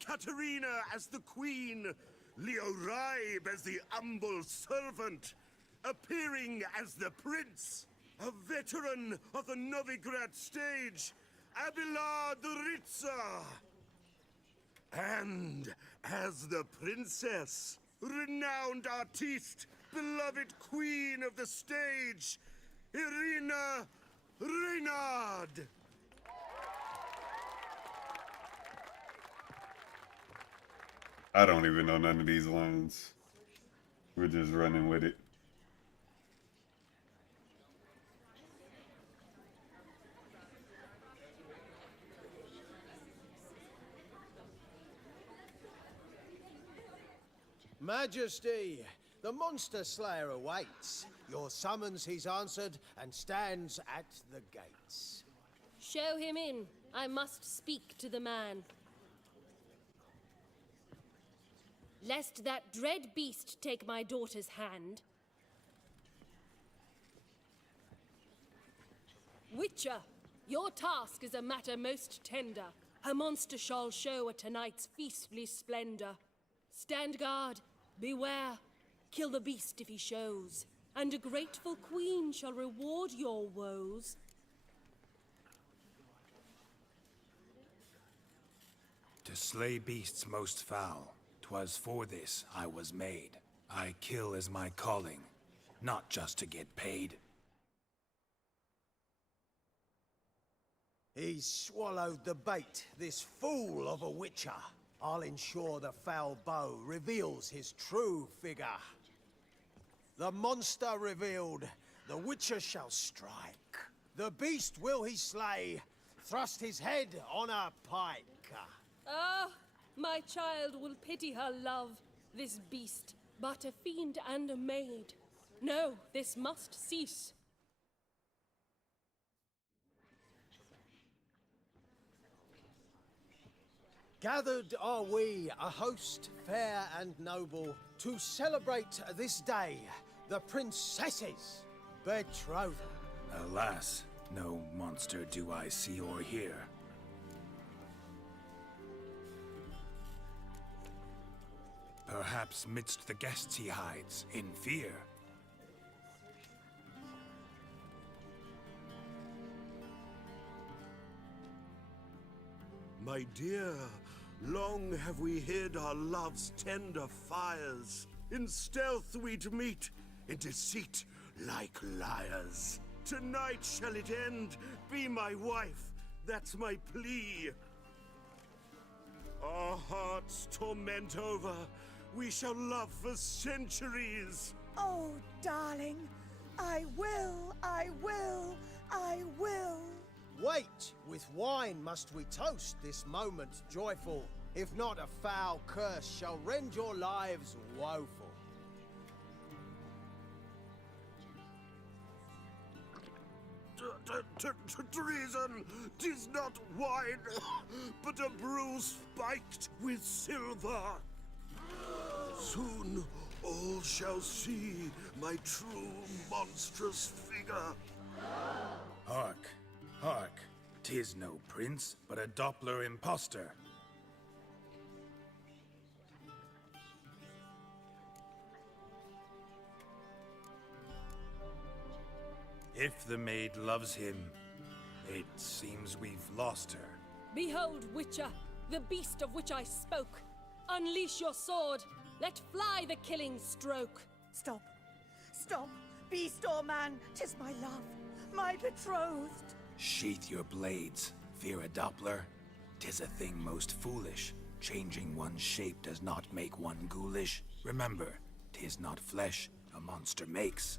Katerina as the queen, Leo Raib as the humble servant, appearing as the prince, a veteran of the Novigrad stage, Abelard Rittzer. And as the princess, renowned artiste, beloved queen of the stage, Irina Reynard. I don't even know none of these lines. We're just running with it. Majesty, the monster slayer awaits. Your summons he's answered and stands at the gates. Show him in. I must speak to the man. Lest that dread beast take my daughter's hand. Witcher, your task is a matter most tender. Her monster shall show at tonight's feastly splendor. Stand guard, beware, kill the beast if he shows, and a grateful queen shall reward your woes. To slay beasts most foul, 'twas for this I was made. I kill as my calling, not just to get paid. He's swallowed the bait, this fool of a witcher. I'll ensure the foul bow reveals his true figure. The monster revealed, the witcher shall strike. The beast will he slay, thrust his head on a pike. Ah, my child will pity her love, this beast, but a fiend and a maid. No, this must cease. Gathered are we, a host fair and noble, to celebrate this day, the princess's betrothal. Alas, no monster do I see or hear. Perhaps midst the guests he hides, in fear. My dear, long have we hid our love's tender fires. In stealth we'd meet, in deceit like liars. Tonight shall it end, be my wife, that's my plea. Our hearts torment over, we shall love for centuries. Oh, darling, I will, I will, I will. Wait, with wine must we toast this moment joyful. If not, a foul curse shall rend your lives woeful. Treason! 'Tis not wine, but a brew spiked with silver. Soon all shall see my true monstrous figure. Hark, hark, 'tis no prince, but a Doppler impostor. If the maid loves him, it seems we've lost her. Behold, Witcher, the beast of which I spoke. Unleash your sword. Let fly the killing stroke. Stop. Stop. Beast or man, 'tis my love, my betrothed. Sheath your blades, fear a Doppler. 'Tis a thing most foolish. Changing one's shape does not make one ghoulish. Remember, 'tis not flesh a monster makes.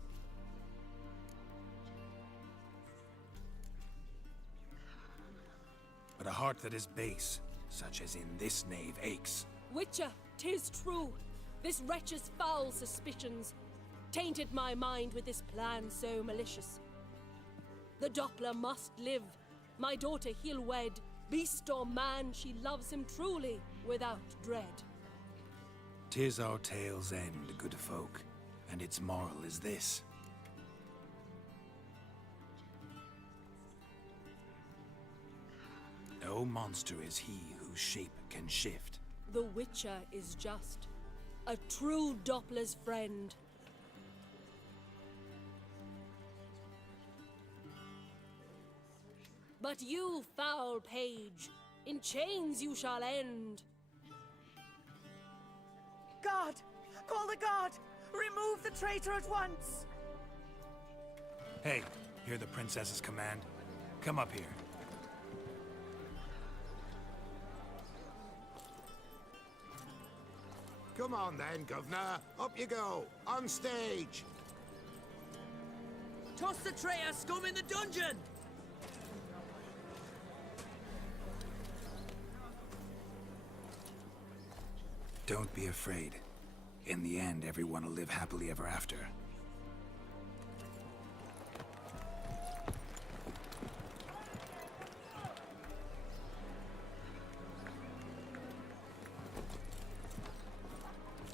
But a heart that is base, such as in this knave, aches. Witcher, 'tis true. This wretch's foul suspicions tainted my mind with this plan so malicious. The Doppler must live. My daughter he'll wed. Beast or man, she loves him truly, without dread. 'Tis our tale's end, good folk, and its moral is this. No monster is he whose shape can shift. The Witcher is just a true Doppler's friend. But you, foul page, in chains you shall end. Guard! Call the guard! Remove the traitor at once! Hey, hear the princess's command? Come up here. Come on then, Governor. Up you go. On stage. Toss the traitor scum in the dungeon! Don't be afraid. In the end, everyone will live happily ever after.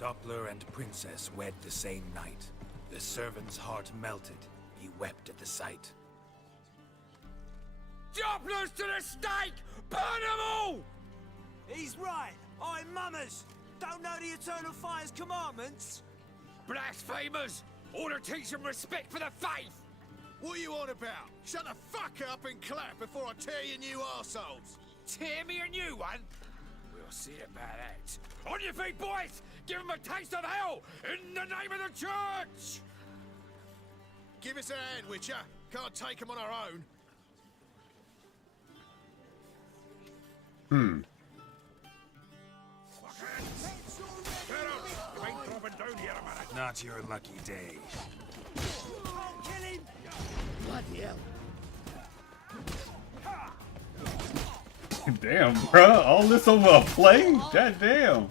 Doppler and Princess wed the same night. The servant's heart melted. He wept at the sight. Dopplers to the stake! Burn them all! He's right. I'm mummers. Don't know the Eternal Fire's commandments. Blasphemers! Order teach them respect for the faith! What are you on about? Shut the fuck up and clap before I tear you new arseholes! Tear me a new one? We'll see about that. On your feet, boys! Give them a taste of hell in the name of the church! Give us a hand, Witcher. Can't take them on our own. Not your lucky day. Kill him! Bloody hell. Damn, bruh. All this over a play? God damn.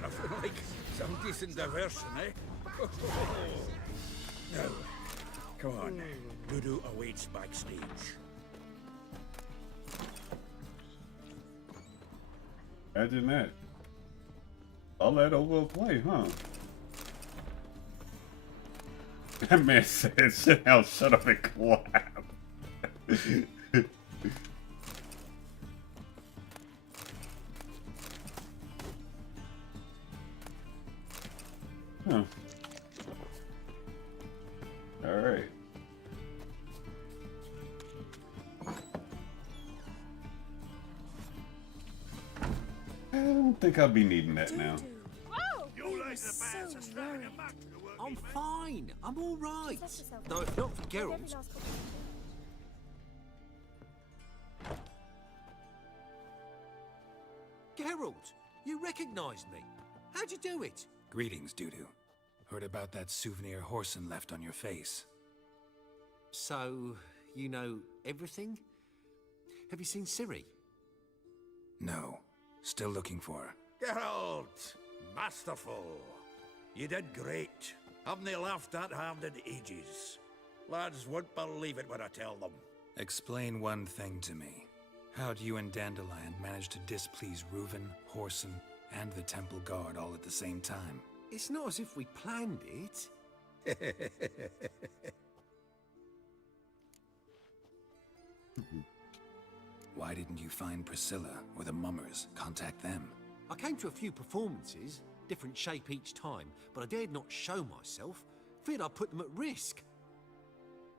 Nothing like some decent diversion, eh? Now, come on. Dudu awaits backstage. Imagine that. All that over a play, huh? That man said, "Sit down, shut up, and clap." Huh. All right. I don't think I'll be needing that now. I'm fine. I'm all right. Though if not for Geralt. Geralt, you recognized me. How'd you do it? Greetings, Dudu. Heard about that souvenir Horson left on your face. So, you know everything? Have you seen Ciri? No. Still looking for her. Geralt! Masterful! You did great. Haven't they laughed that hard in ages? Lads won't believe it when I tell them. Explain one thing to me. How'd you and Dandelion manage to displease Reuven, Horson, and the Temple Guard all at the same time? It's not as if we planned it. Why didn't you find Priscilla or the Mummers? Contact them. I came to a few performances, different shape each time, but I dared not show myself. Feared I'd put them at risk.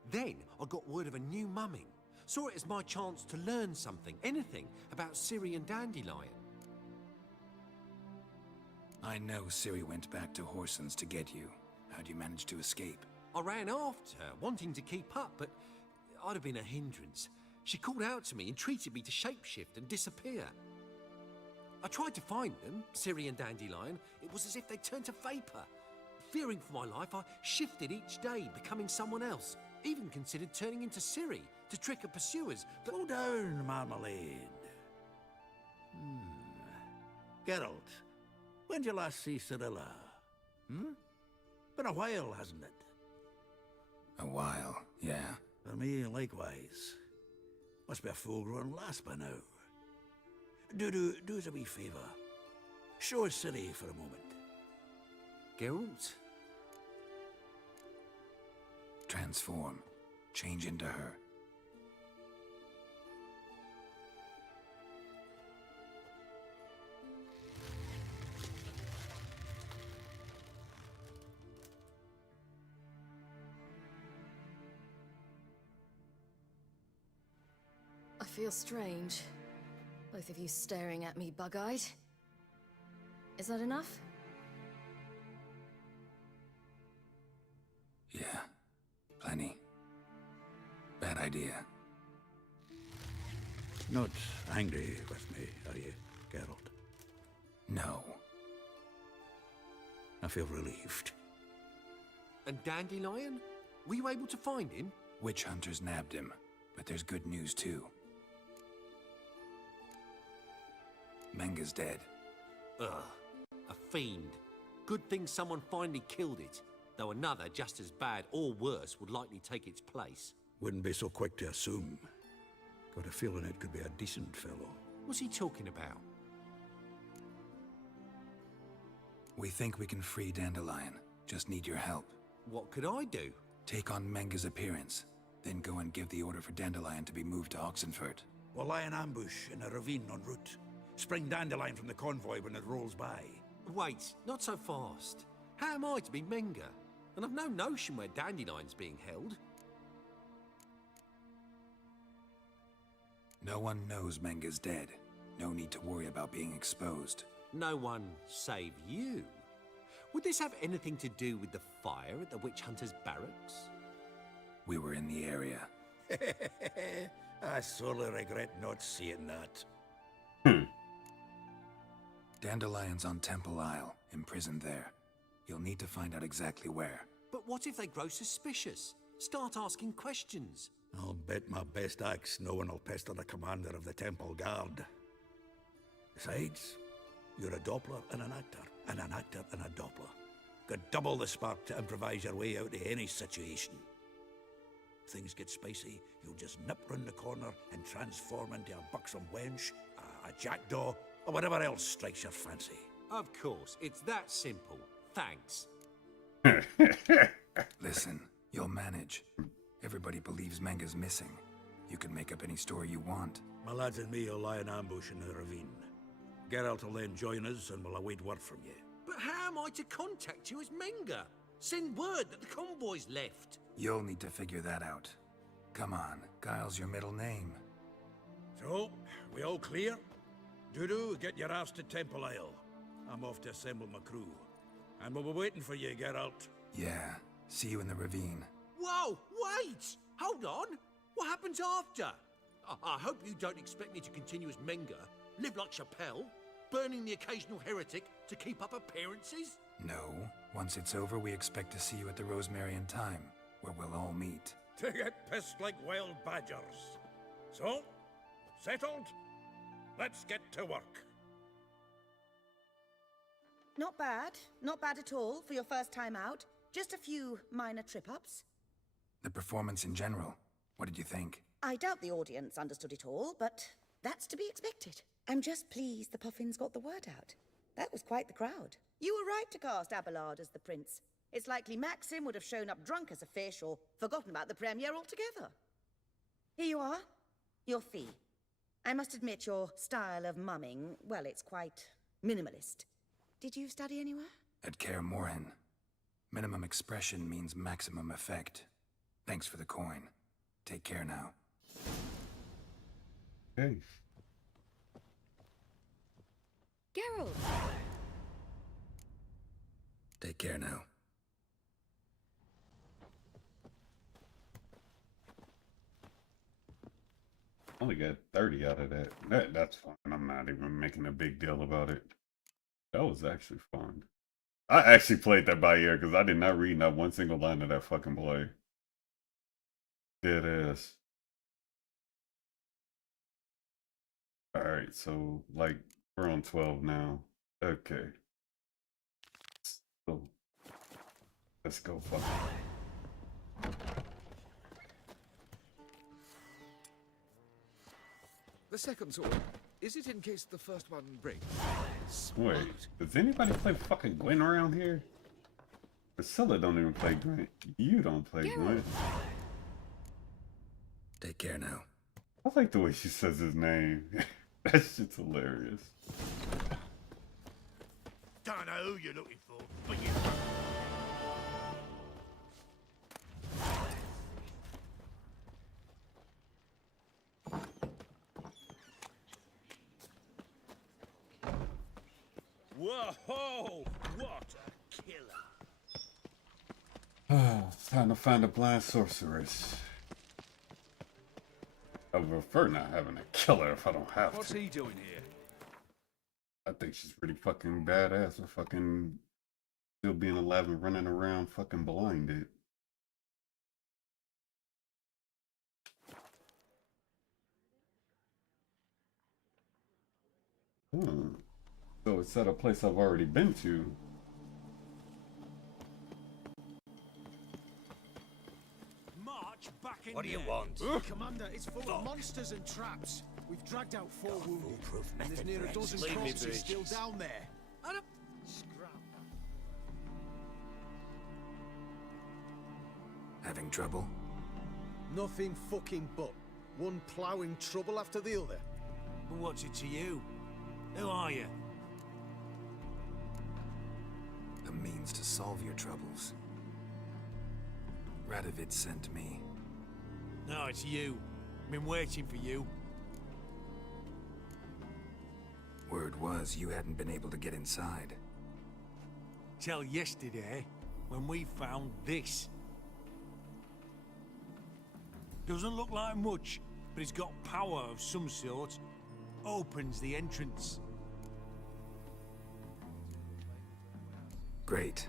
Then I got word of a new mumming. Saw it as my chance to learn something, anything, about Ciri and Dandelion. I know Ciri went back to Horson's to get you. How'd you manage to escape? I ran after her, wanting to keep up, but I'd have been a hindrance. She called out to me, entreated me to shapeshift and disappear. I tried to find them, Ciri and Dandelion. It was as if they turned to vapor. Fearing for my life, I shifted each day, becoming someone else. Even considered turning into Ciri to trick her pursuers, but... Slow down, Marmalade. Geralt, when did you last see Cirilla? Been a while, hasn't it? A while, yeah. For me, likewise. Must be a full-grown lass by now. Do us a wee favour. Show us Ciri for a moment. Geralt? Transform. Change into her. I feel strange. Both of you staring at me bug-eyed. Is that enough? Yeah. Plenty. Bad idea. Not angry with me, are you, Geralt? No. I feel relieved. And Dandelion? Were you able to find him? Witch hunters nabbed him, but there's good news too. Menge's dead. Ugh. A fiend. Good thing someone finally killed it. though another just as bad or worse would likely take its place. Wouldn't be so quick to assume. Got a feeling it could be a decent fellow. What's he talking about? We think we can free Dandelion. Just need your help. What could I do? Take on Menge's appearance, then go and give the order for Dandelion to be moved to Oxenfurt. We'll lie in ambush in a ravine en route. Spring Dandelion from the convoy when it rolls by. Wait, not so fast. How am I to be Menge? And I've no notion where Dandelion's being held. No one knows Menge's dead. No need to worry about being exposed. No one save you. Would this have anything to do with the fire at the witch hunter's barracks? We were in the area. I sorely regret not seeing that. Dandelion's on Temple Isle, imprisoned there. You'll need to find out exactly where. But what if they grow suspicious? Start asking questions. I'll bet my best axe no one will pester the commander of the Temple Guard. Besides, you're a Doppler and an actor and a Doppler. Got double the spark to improvise your way out of any situation. If things get spicy, you'll just nip round the corner and transform into a buxom wench, a jackdaw, or whatever else strikes your fancy. Of course, it's that simple. Thanks. Listen, you'll manage. Everybody believes Menge's missing. You can make up any story you want. My lads and me will lie in ambush in the ravine. Geralt will then join us and we'll await word from you. But how am I to contact you as Menge? Send word that the convoy's left. You'll need to figure that out. Come on, Guile's your middle name. So, we all clear? Dudu, get your ass to Temple Isle. I'm off to assemble my crew. And we'll be waiting for you, Geralt. Yeah, see you in the ravine. Whoa, wait! Hold on! What happens after? I hope you don't expect me to continue as Menge, live like Chappelle, burning the occasional heretic to keep up appearances? No. Once it's over, we expect to see you at the Rosemary and Thyme, where we'll all meet. To get pissed like wild badgers. So, settled? Let's get to work. Not bad. Not bad at all for your first time out. Just a few minor trip-ups. The performance in general, what did you think? I doubt the audience understood it all, but that's to be expected. I'm just pleased the Puffins got the word out. That was quite the crowd. You were right to cast Abelard as the prince. It's likely Maxim would have shown up drunk as a fish or forgotten about the premiere altogether. Here you are. Your fee. I must admit your style of mumming, well, it's quite minimalist. Did you study anywhere? At Kaer Morhen. Minimum expression means maximum effect. Thanks for the coin. Take care now. Hey. Geralt! Take care now. Only got 30 out of that. That's fine. I'm not even making a big deal about it. That was actually fun. I actually played that by ear because I did not read not one single line of that fucking play. Dead ass. Alright, so, like, we're on 12 now. Okay. So, let's go fuck. The second sword, is it in case the first one breaks? Wait, does anybody play fucking Gwen around here? Priscilla don't even play Gwen. You don't play Gwen. Take care now. I like the way she says his name. That shit's hilarious. Don't know who you're looking for, but you... Whoa! What a killer! Time to find a blind sorceress. I would prefer not having a killer if I don't have to. What's he doing here? I think she's pretty fucking badass for fucking still being alive and running around fucking blinded. So it's at a place I've already been to. in What do you there. want? Commander, it's full of monsters and traps. We've dragged out 4 wounded, and there's near a dozen Leave me corpses be. still down there. Scrap. Having trouble? Nothing fucking but. One ploughing trouble after the other. But what's it to you? Who are you? A means to solve your troubles. Radovid sent me. No, it's you. Been waiting for you. Word was you hadn't been able to get inside. Till yesterday, when we found this. Doesn't look like much, but it's got power of some sort. Opens the entrance. Great.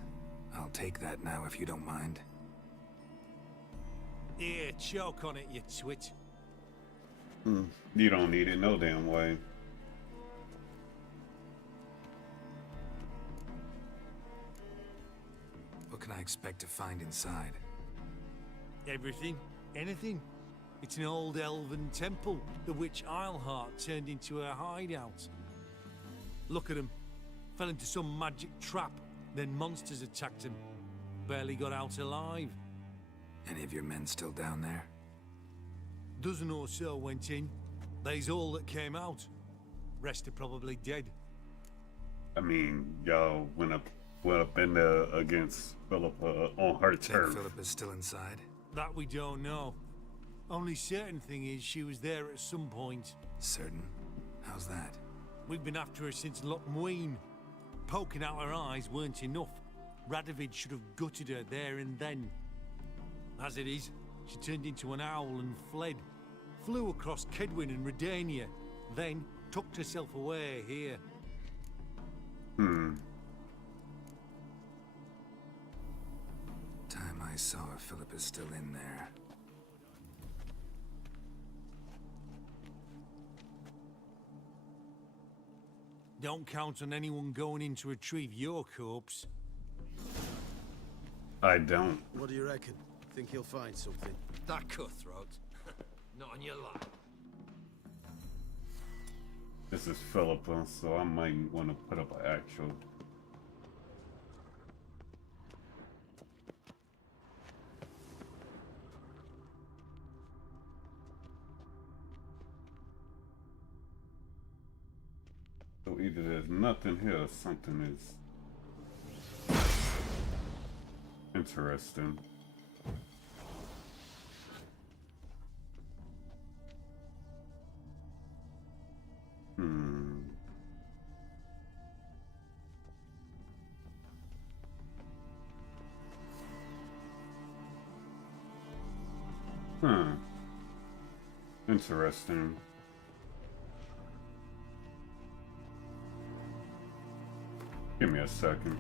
I'll take that now if you don't mind. Here, choke on it, you twit. You don't need it no damn way. What can I expect to find inside? Everything, anything. It's an old elven temple, the witch Isleheart turned into a hideout. Look at him. Fell into some magic trap, then monsters attacked him. Barely got out alive. Any of your men still down there? Dozen or so went in. They's all that came out. Rest are probably dead. I mean, y'all went up in there against Philippa on her turf. Philippa's still inside? That we don't know. Only certain thing is she was there at some point. Certain? How's that? We've been after her since Lochmuin. Poking out her eyes weren't enough. Radovid should have gutted her there and then. As it is, she turned into an owl and fled. Flew across Kedwin and Redania, then tucked herself away here. Time I saw her, Philippa's still in there. Don't count on anyone going in to retrieve your corpse. I don't. What do you reckon? Think he'll find something? That cutthroat. Not on your life. This is Philippa, so I might want to put up an actual. So either there's nothing here or something is interesting. Interesting. Give me a second.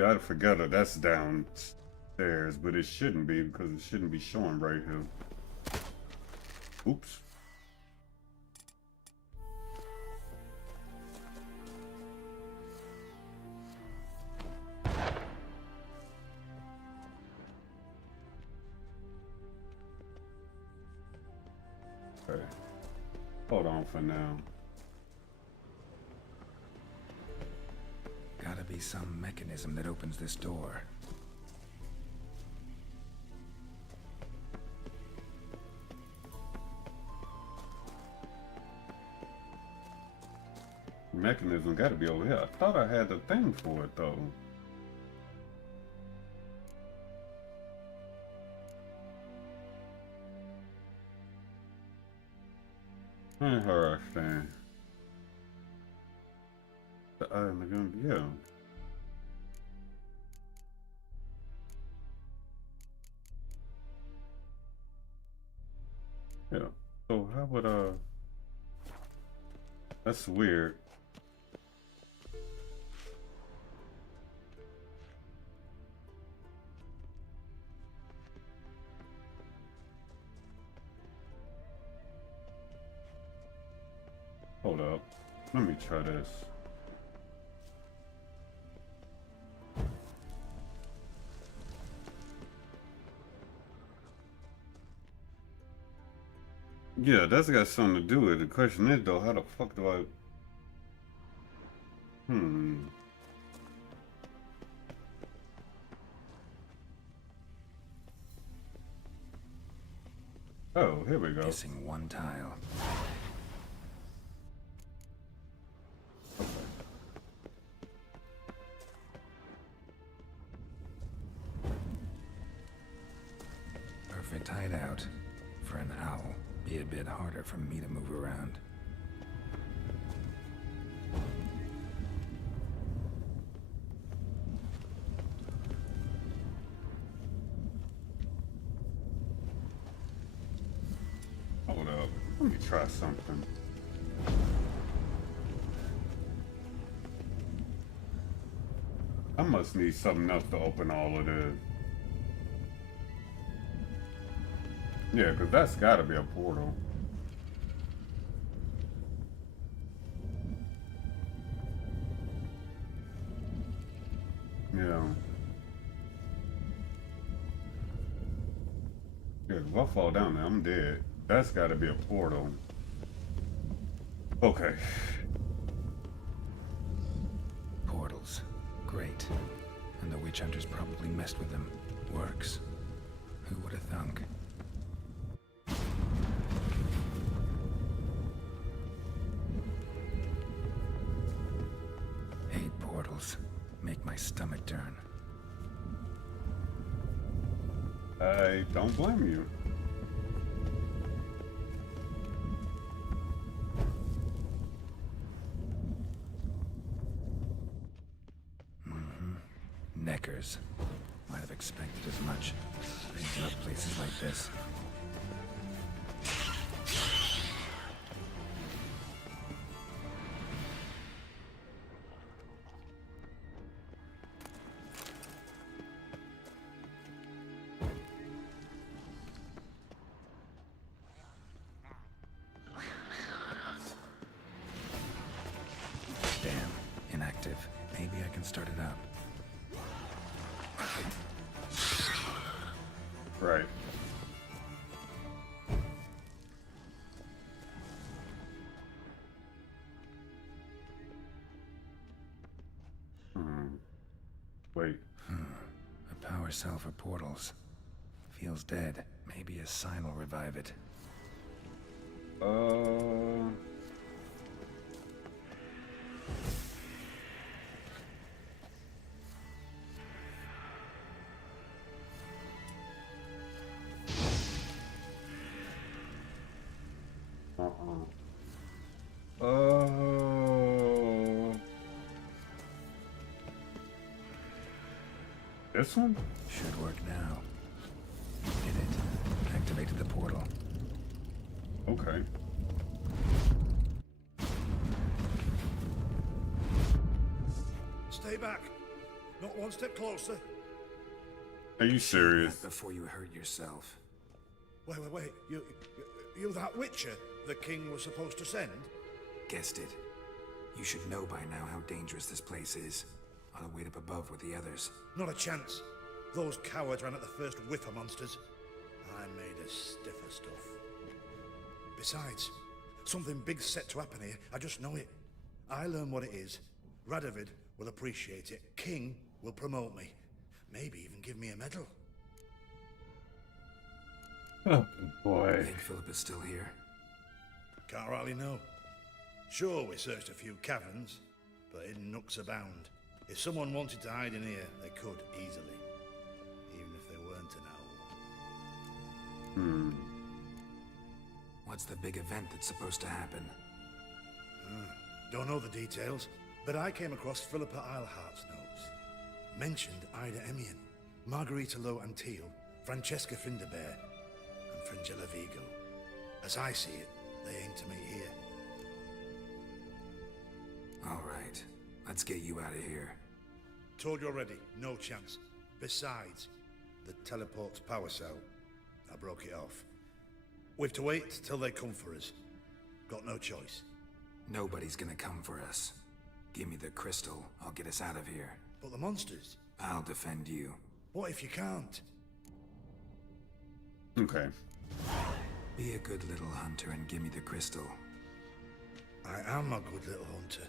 I forgot it. That's downstairs, but it shouldn't be because it shouldn't be showing right here. Oops. Okay. Hold on for now. Gotta be some mechanism that opens this door. Mechanism gotta be over here. I thought I had the thing for it though. Interesting. The item again, yeah. Yeah. So how would that's weird. Let me try this. Yeah, that's got something to do with it. The question is though, how the fuck do I... Oh, here we go. Missing one tile. Perfect hideout. For an owl, be a bit harder for me to move around. Hold up. Let me try something. I must need something else to open all of this. Yeah, because that's gotta be a portal. Yeah. Yeah, if I fall down there, I'm dead. That's gotta be a portal. Okay. Portals. Great. And the witch hunters probably messed with them. Works. Who would have thunk? Make my stomach turn. I don't blame you. Neckers. Might have expected as much. I love places like this. Maybe I can start it up. Right. Wait. A power cell for portals. Feels dead. Maybe a sign will revive it. This one? Should work now. Did it. Activated the portal. Okay. Stay back. Not one step closer. Are you serious? Before you hurt yourself. Wait. You that Witcher the king was supposed to send? Guessed it. You should know by now how dangerous this place is. I'll wait up above with the others. Not a chance. Those cowards ran at the first whiff of monsters. I made a stiffer stuff. Besides, something big's set to happen here. I just know it. I learn what it is. Radovid will appreciate it. King will promote me. Maybe even give me a medal. Oh, boy. Think Philip is still here? Can't rightly know. Sure, we searched a few caverns, but hidden nooks abound. If someone wanted to hide in here, they could easily. Even if they weren't an owl. What's the big event that's supposed to happen? Don't know the details, but I came across Philippa Eilhart's notes. Mentioned Ida Emian, Margarita Lo Antille, Francesca Finderbear, and Fringilla Vigo. As I see it, they aim to meet here. All right. Let's get you out of here. Told you already, no chance. Besides, the teleport's power cell, I broke it off. We've to wait till they come for us. Got no choice. Nobody's gonna come for us. Give me the crystal, I'll get us out of here. But the monsters? I'll defend you. What if you can't? Okay. Be a good little hunter and give me the crystal. I am a good little hunter.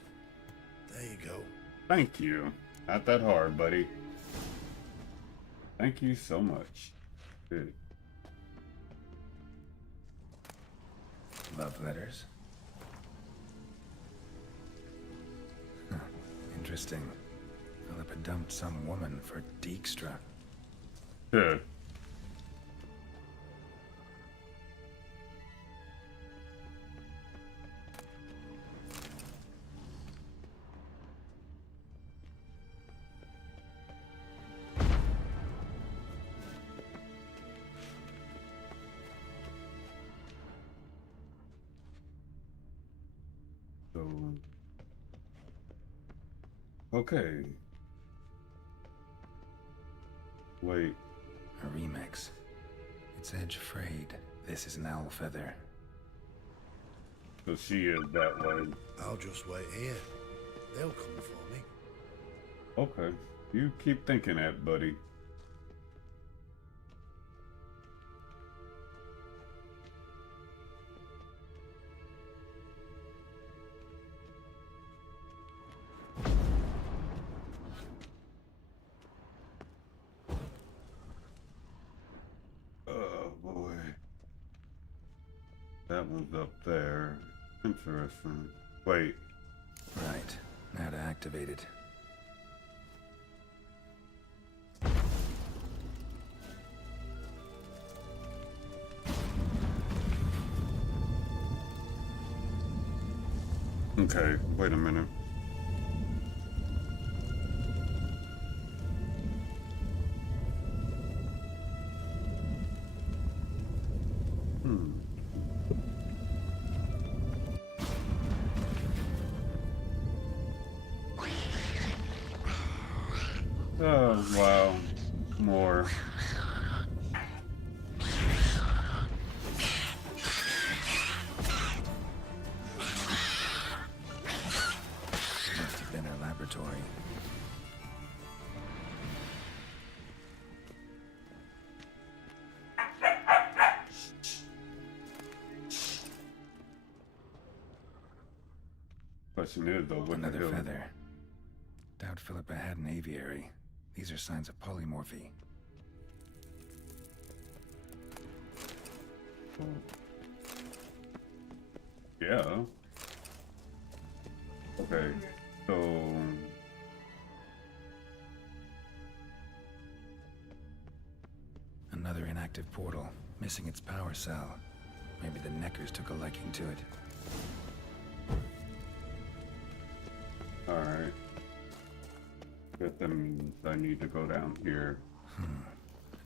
There you go. Thank you. Not that hard, buddy. Thank you so much. Good. Love letters? Huh. Interesting. Philippa dumped some woman for Dijkstra. Yeah. Okay. Wait. A remix. Its edge frayed. This is an owl feather. So she is that way. I'll just wait here. They'll come for me. Okay. You keep thinking that, buddy. That one's up there. Interesting. Wait. Right. Now to activate it. Okay, wait a minute. Oh, wow. More. Must have been her laboratory. Question is, though, what Another the hell? feather. Doubt Philippa had an aviary. These are signs of polymorphy. Yeah. Okay, so... Another inactive portal, missing its power cell. Maybe the Neckers took a liking to it. Alright. But that means I need to go down here. A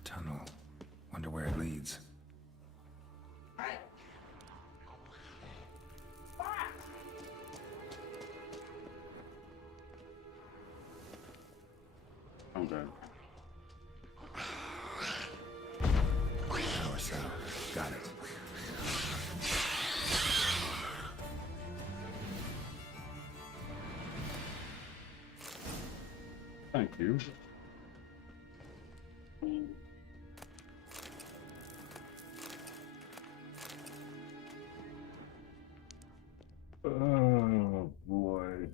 tunnel. Wonder where it leads. Okay. Power cell. Got it. Thank you. Oh boy.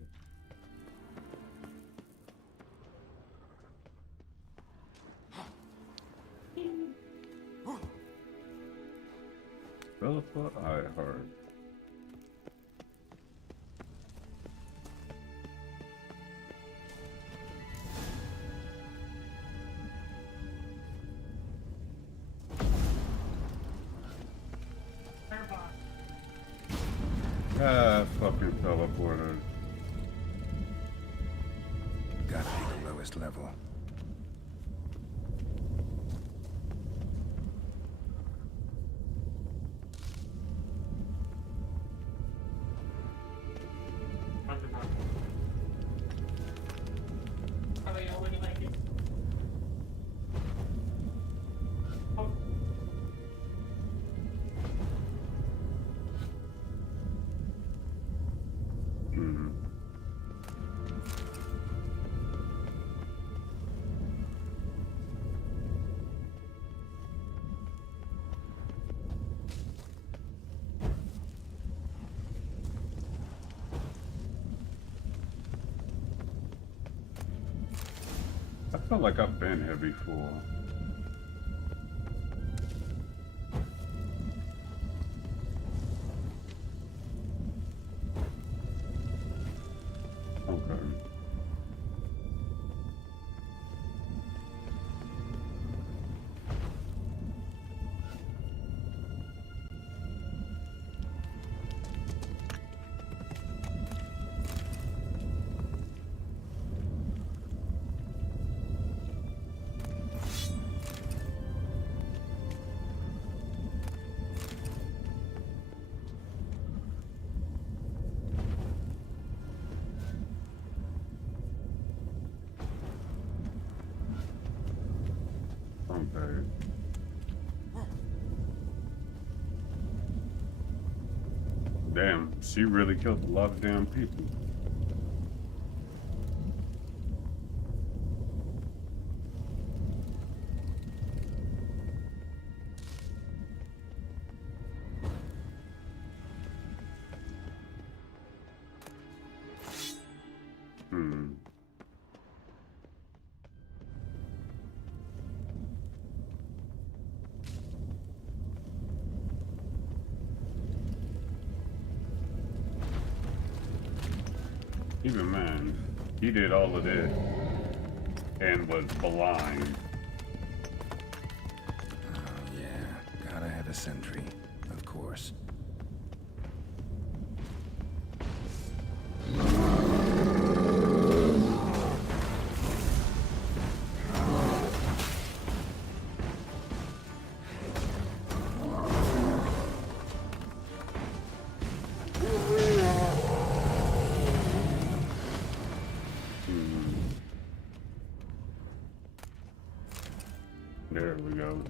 Philippa, I heard. Ah, fucking teleporter. Gotta be the lowest level. I feel like I've been here before. Okay. Okay. Damn, she really killed a lot of damn people. Even man, he did all of this and was blind. Oh yeah, gotta have a sentry, of course. There we go.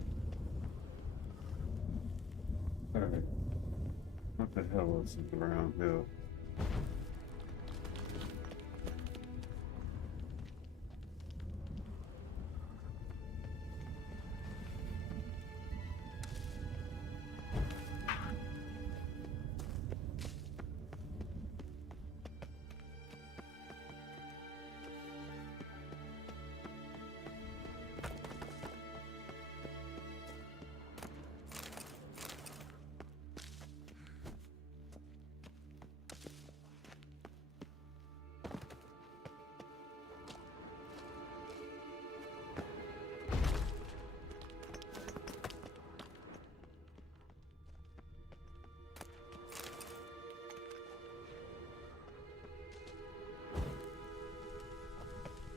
Alright. What the hell else is around here?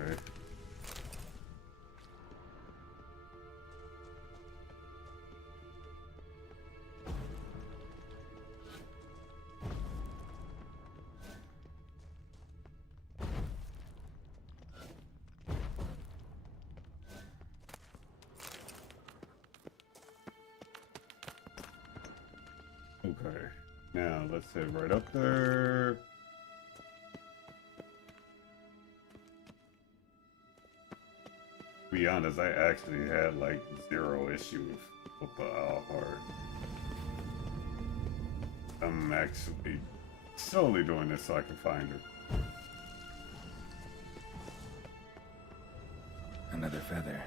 Okay. Okay, now let's head right up there. To be honest, I actually had like 0 issue with the owl heart. I'm actually solely doing this so I can find her. Another feather.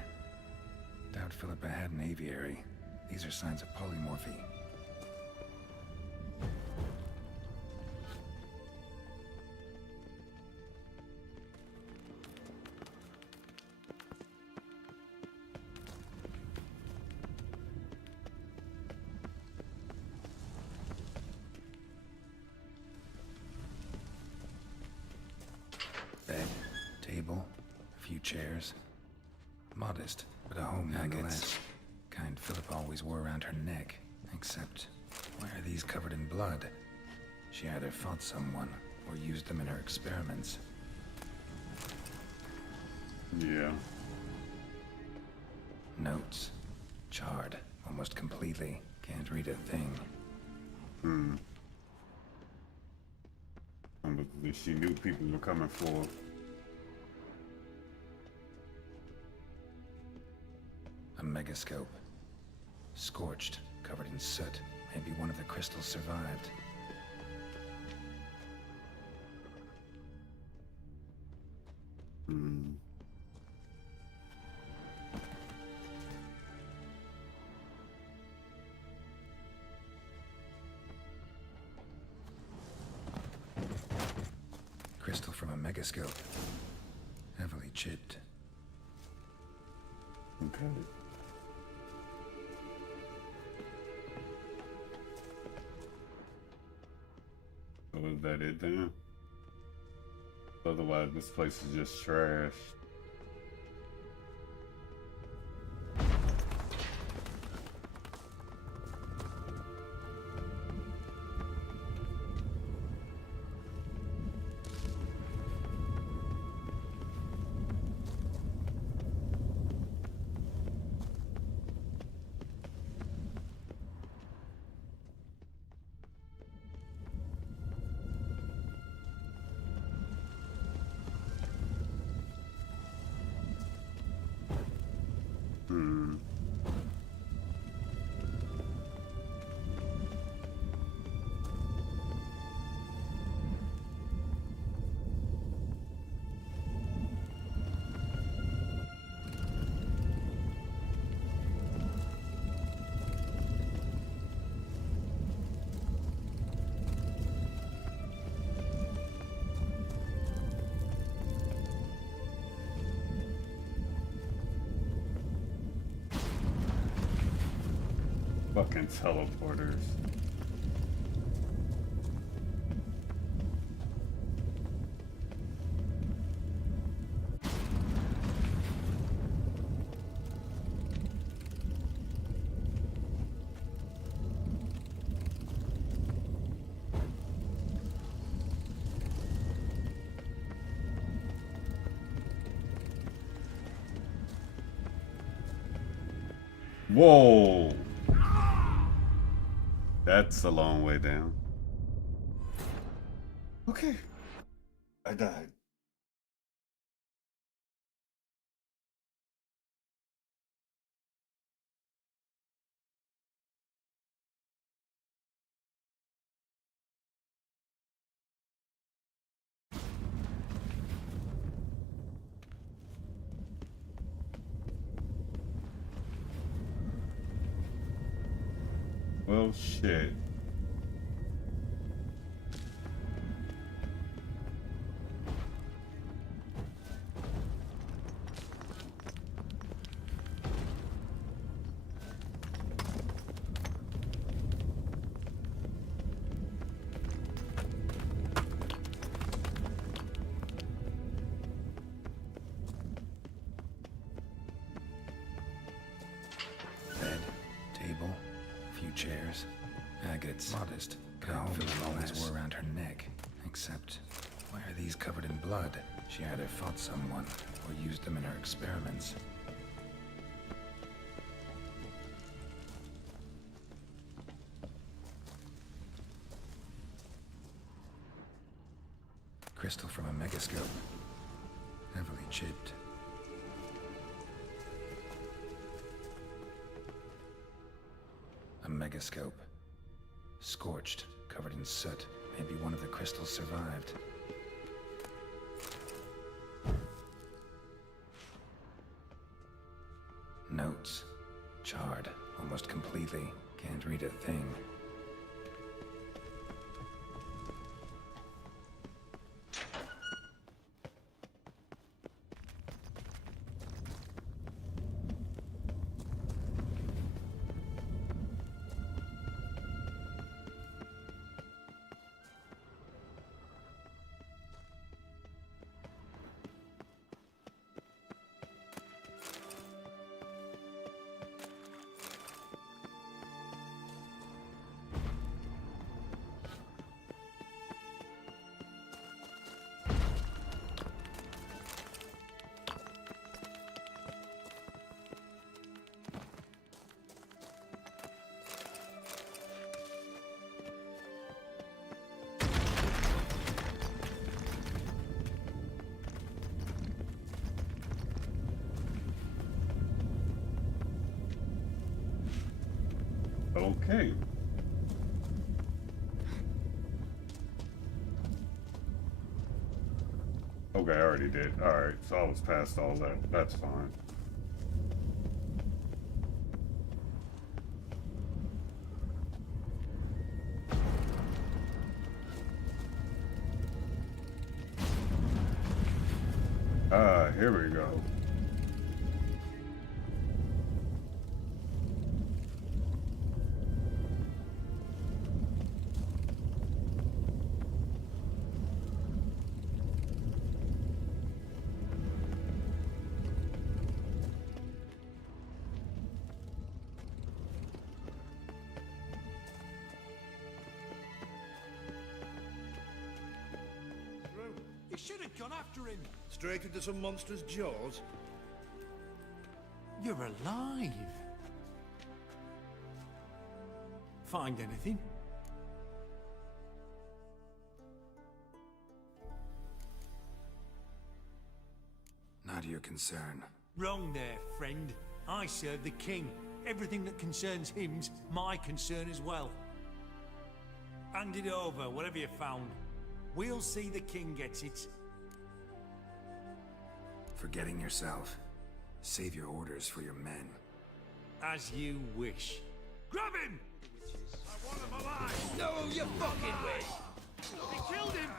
Doubt Philippa had an aviary. These are signs of polymorphy. Bed, table, a few chairs. Modest, but a home nonetheless. Kind Philippa always wore around her neck. Except, why are these covered in blood? She either fought someone or used them in her experiments. Yeah. Notes. Charred, almost completely. Can't read a thing. She knew people were coming for. A megascope. Scorched, covered in soot. Maybe one of the crystals survived. megascope. Heavily chipped. Okay. So is that it then? Otherwise, this place is just trash. Fucking teleporters. Whoa! That's a long way down. Okay. I died. Well, shit. Bed, table, a few chairs, agates, modest, Philip always wore around her neck. Except, why are these covered in blood? She either fought someone or used them in her experiments. Crystal from a megascope. Heavily chipped. A megascope. Scorched, covered in soot. Maybe one of the crystals survived. Notes. Charred, almost completely. Can't read a thing. Okay. Okay, I already did. Alright, so I was past all that. That's fine. here we go. You should have gone after him. Straight into some monster's jaws? You're alive. Find anything? Not your concern. Wrong there, friend. I serve the king. Everything that concerns him's my concern as well. Hand it over, whatever you found. We'll see the king gets it. Forgetting yourself. Save your orders for your men. As you wish. Grab him! I want him alive! No, you fucking way! They killed him!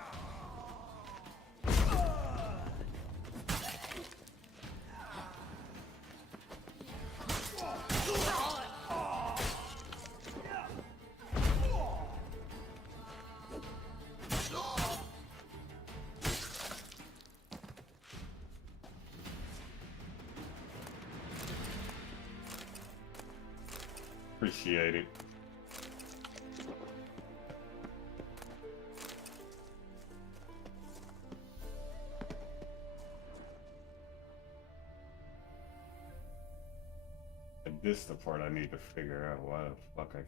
Appreciate it. And this is the part I need to figure out why the fuck I...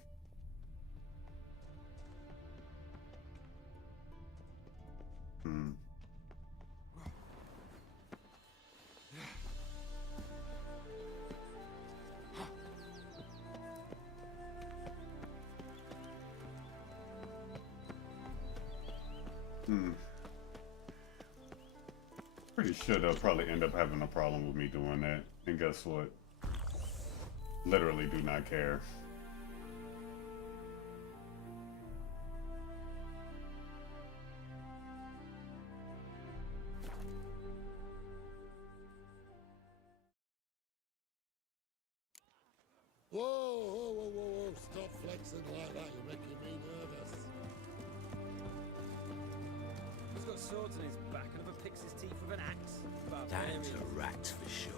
Pretty sure they'll probably end up having a problem with me doing that. And guess what? Literally do not care. Whoa, whoa, whoa, whoa, whoa. Stop flexing like that. You're making me nervous. He's got swords in his back and never picks his teeth with an axe. That's a rat for sure.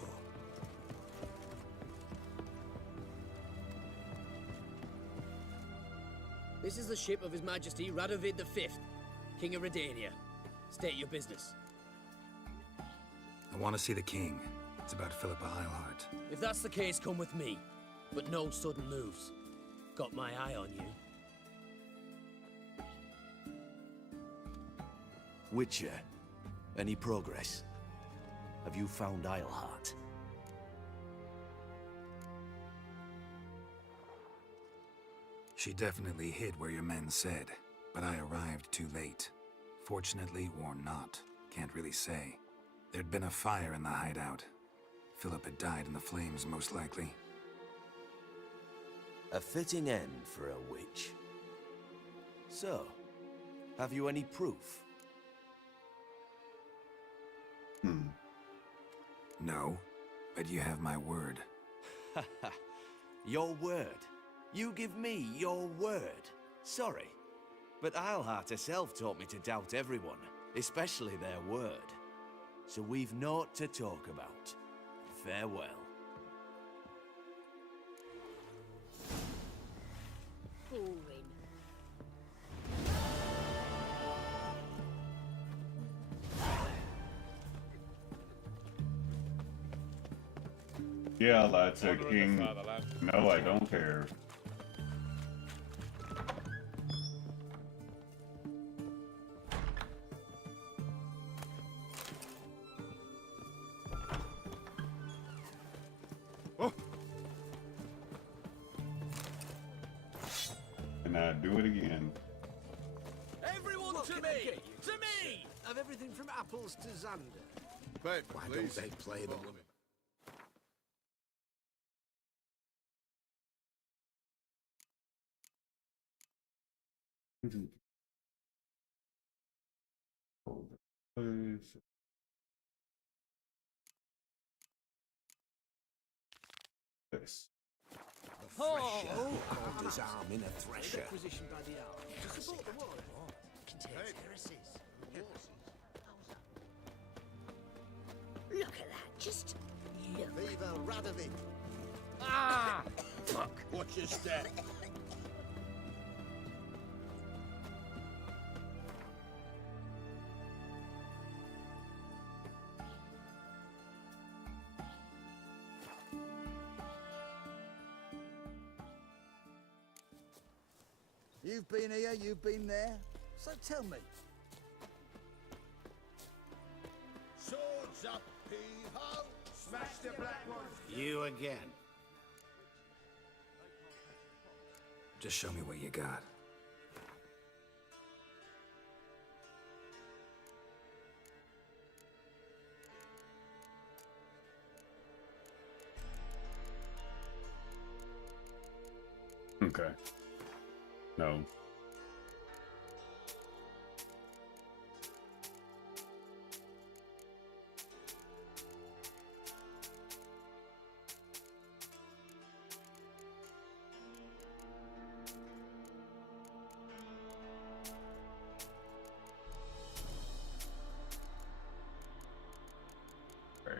This is the ship of His Majesty Radovid V, King of Redania. State your business. I want to see the king. It's about Philippa Eilhart. If that's the case, come with me. But no sudden moves. Got my eye on you. Witcher, any progress? Have you found Eilhart? She definitely hid where your men said, but I arrived too late. Fortunately or not, can't really say. There'd been a fire in the hideout. Philip had died in the flames, most likely. A fitting end for a witch. So, have you any proof? No, but you have my word. Your word? You give me your word? Sorry, but Eilhart herself taught me to doubt everyone, especially their word. So we've naught to talk about. Farewell. Boring. Yeah, I lied to King. No, I don't care. Oh. And I do it again. Everyone to me! To me! Of everything from apples to Xander. Wait, Why don't they play them? Oh! Hunter's arm in a thresher. Requisitioned by the hour. To support the war. Look at that, just look. Viva Radovid! Ah! Fuck! Watch your step! You've been here, you've been there. So tell me. Swords up, P-ho! Smash the black one! You again. Just show me what you got. Okay. No. Right.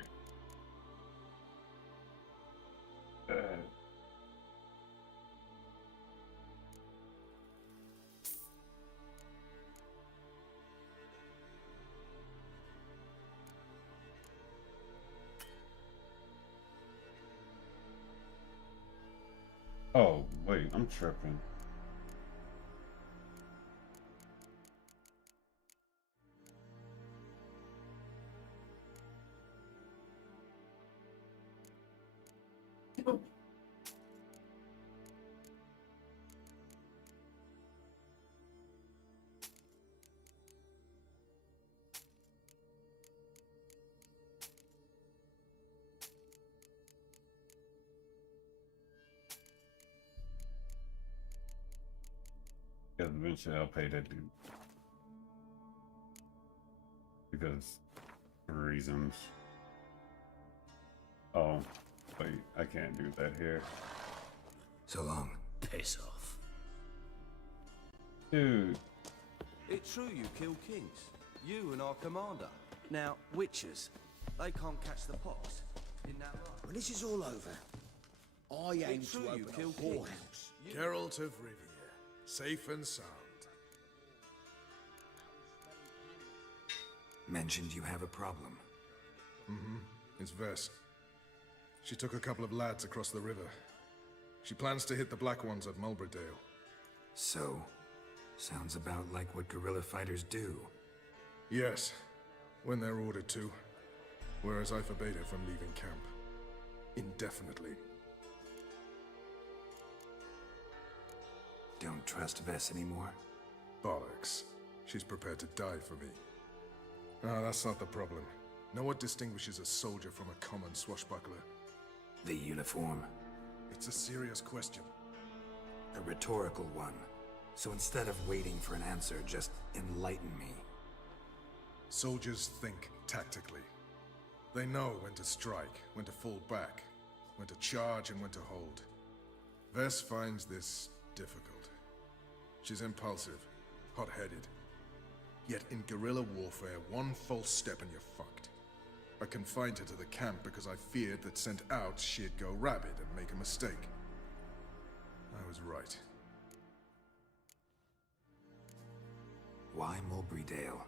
Oh, wait, I'm tripping. Because eventually I'll pay that dude. Because reasons. Oh, wait, I can't do that here. So long. Piss off. Dude. It's true you kill kings. You and our commander. Now, witches, they can't catch the pox. In that right? When this is all over, I aim It's to true you open kill a kings. whorehouse. Geralt of Rivia, safe and sound. Mentioned you have a problem. Mm-hmm. It's Vess. She took a couple of lads across the river. She plans to hit the Black Ones at Mulberdale. So, sounds about like what guerrilla fighters do. Yes, when they're ordered to. Whereas I forbade her from leaving camp. Indefinitely. Don't trust Vess anymore? Bollocks. She's prepared to die for me. Ah, that's not the problem. Know what distinguishes a soldier from a common swashbuckler? The uniform. It's a serious question. A rhetorical one. So instead of waiting for an answer, just enlighten me. Soldiers think tactically. They know when to strike, when to fall back, when to charge and when to hold. Vess finds this difficult. She's impulsive, hot-headed. Yet in guerrilla warfare, one false step and you're fucked. I confined her to the camp because I feared that sent out she'd go rabid and make a mistake. I was right. Why Mulberrydale?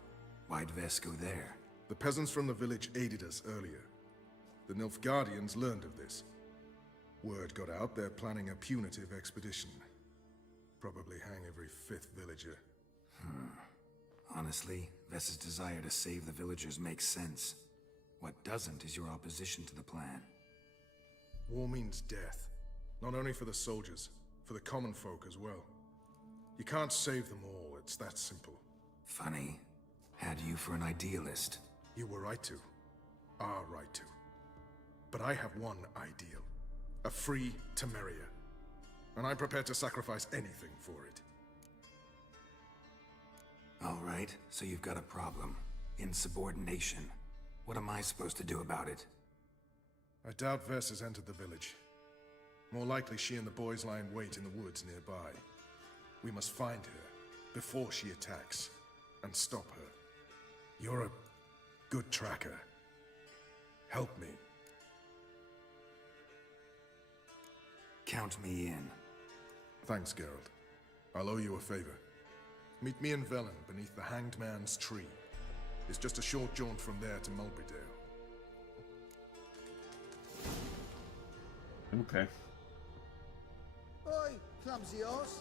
Why'd Vess go there? The peasants from the village aided us earlier. The Nilfgaardians learned of this. Word got out they're planning a punitive expedition. Probably hang every 5th villager. Honestly, Vess's desire to save the villagers makes sense. What doesn't is your opposition to the plan. War means death. Not only for the soldiers, for the common folk as well. You can't save them all, it's that simple. Funny. Had you for an idealist. You were right to. Are right to. But I have one ideal. A free Temeria. And I'm prepared to sacrifice anything for it. All right, so you've got a problem. Insubordination. What am I supposed to do about it? I doubt Vess has entered the village. More likely she and the boys lie in wait in the woods nearby. We must find her before she attacks and stop her. You're a good tracker. Help me. Count me in. Thanks, Geralt. I'll owe you a favor. Meet me in Velen beneath the Hanged Man's tree. It's just a short jaunt from there to Mulberydale. Okay. Oi, clumsy horse.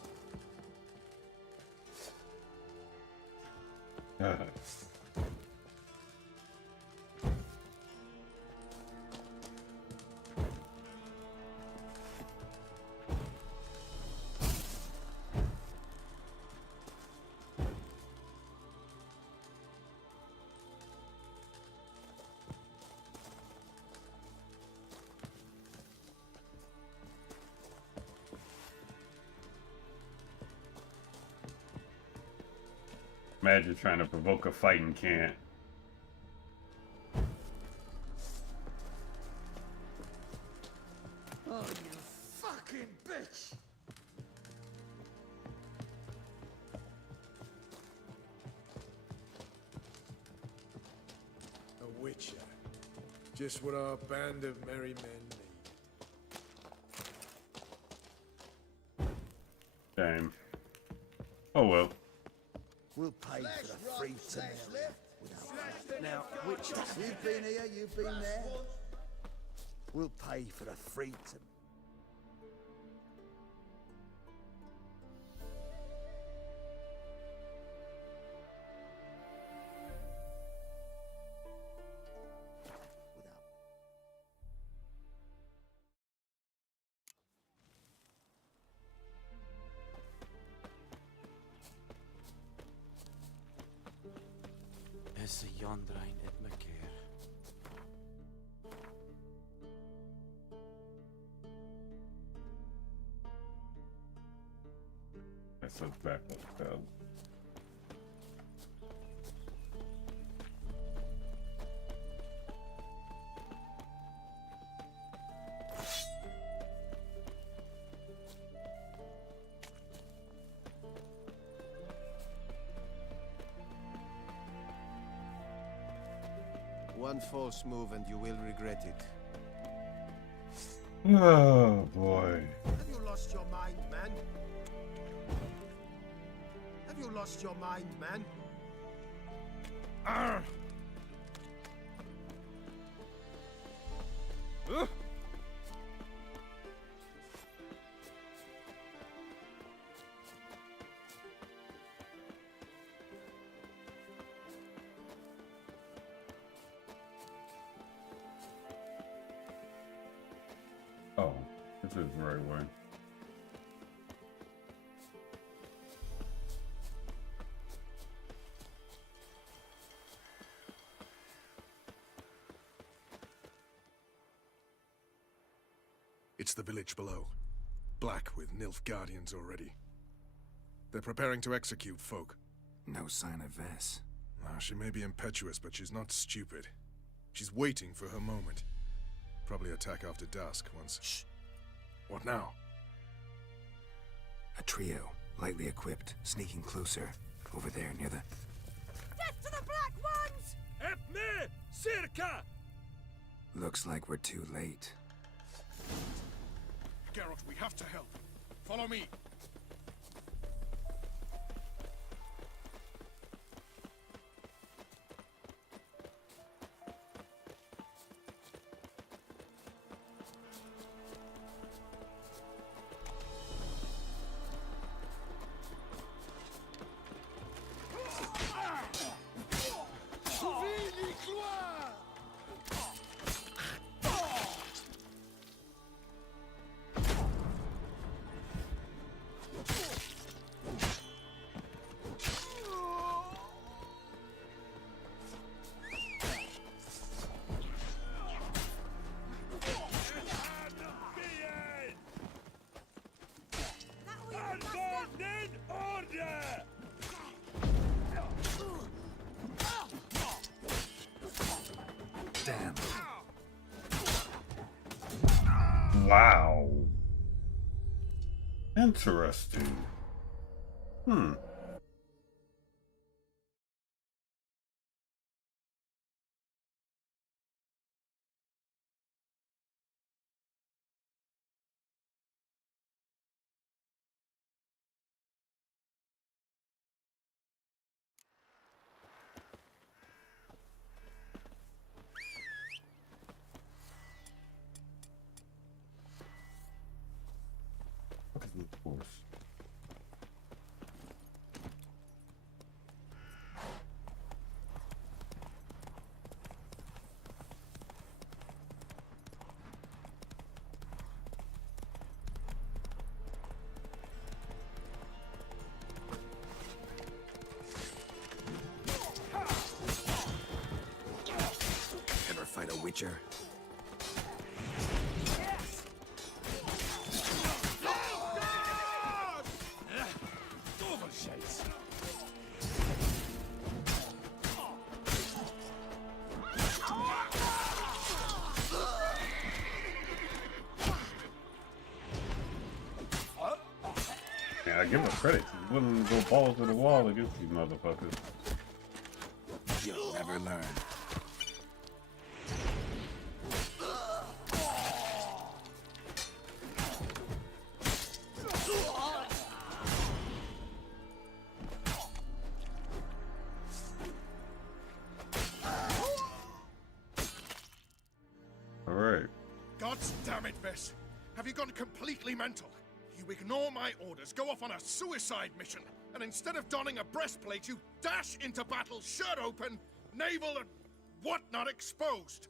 Imagine trying to provoke a fight and can't. Oh, you fucking bitch! A witcher. Just what our band of merry men need. Damn. Oh well. We'll pay for the free to Now, witches, you've been here, you've been there. We'll pay for the free to. Is Jondrain het me keer. That's a backup spell. One false move and you will regret it. Oh boy. Have you lost your mind, man? Have you lost your mind, man? Arr! Oh, this is the right way. It's the village below. Black with Nilfgaardians already. They're preparing to execute folk. No sign of Vess. She may be impetuous, but she's not stupid. She's waiting for her moment. Probably attack after dusk once. Shh. What now? A trio, lightly equipped, sneaking closer. Over there, near the... Death to the Black Ones! Help me! Circa! Looks like we're too late. Geralt, we have to help. Follow me. Wow. Interesting. Hmm. What is this course? Ever fight a witcher? Yeah, I give him credit. He's willing to go balls to the wall against these motherfuckers. You'll never learn. Alright. God's damn it, Vess. Have you gone completely mental? You ignore my orders, go off on a suicide mission, and instead of donning a breastplate, you dash into battle, shirt open, navel and whatnot exposed.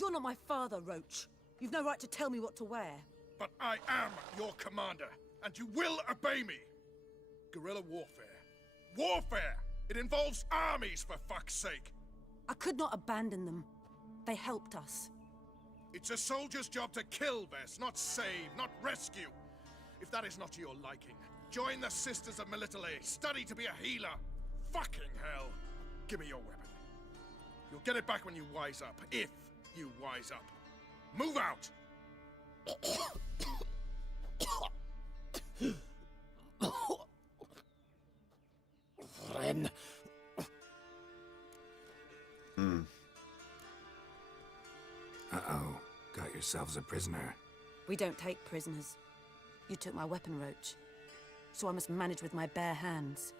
You're not my father, Roach. You've no right to tell me what to wear. But I am your commander, and you will obey me. Guerrilla warfare. Warfare! It involves armies, for fuck's sake. I could not abandon them. They helped us. It's a soldier's job to kill, Vess, not save, not rescue. If that is not to your liking, join the Sisters of Melitele, study to be a healer. Fucking hell. Give me your weapon. You'll get it back when you wise up, if you wise up. Move out! Ren. Uh-oh. Got yourselves a prisoner. We don't take prisoners. You took my weapon, Roach. So I must manage with my bare hands.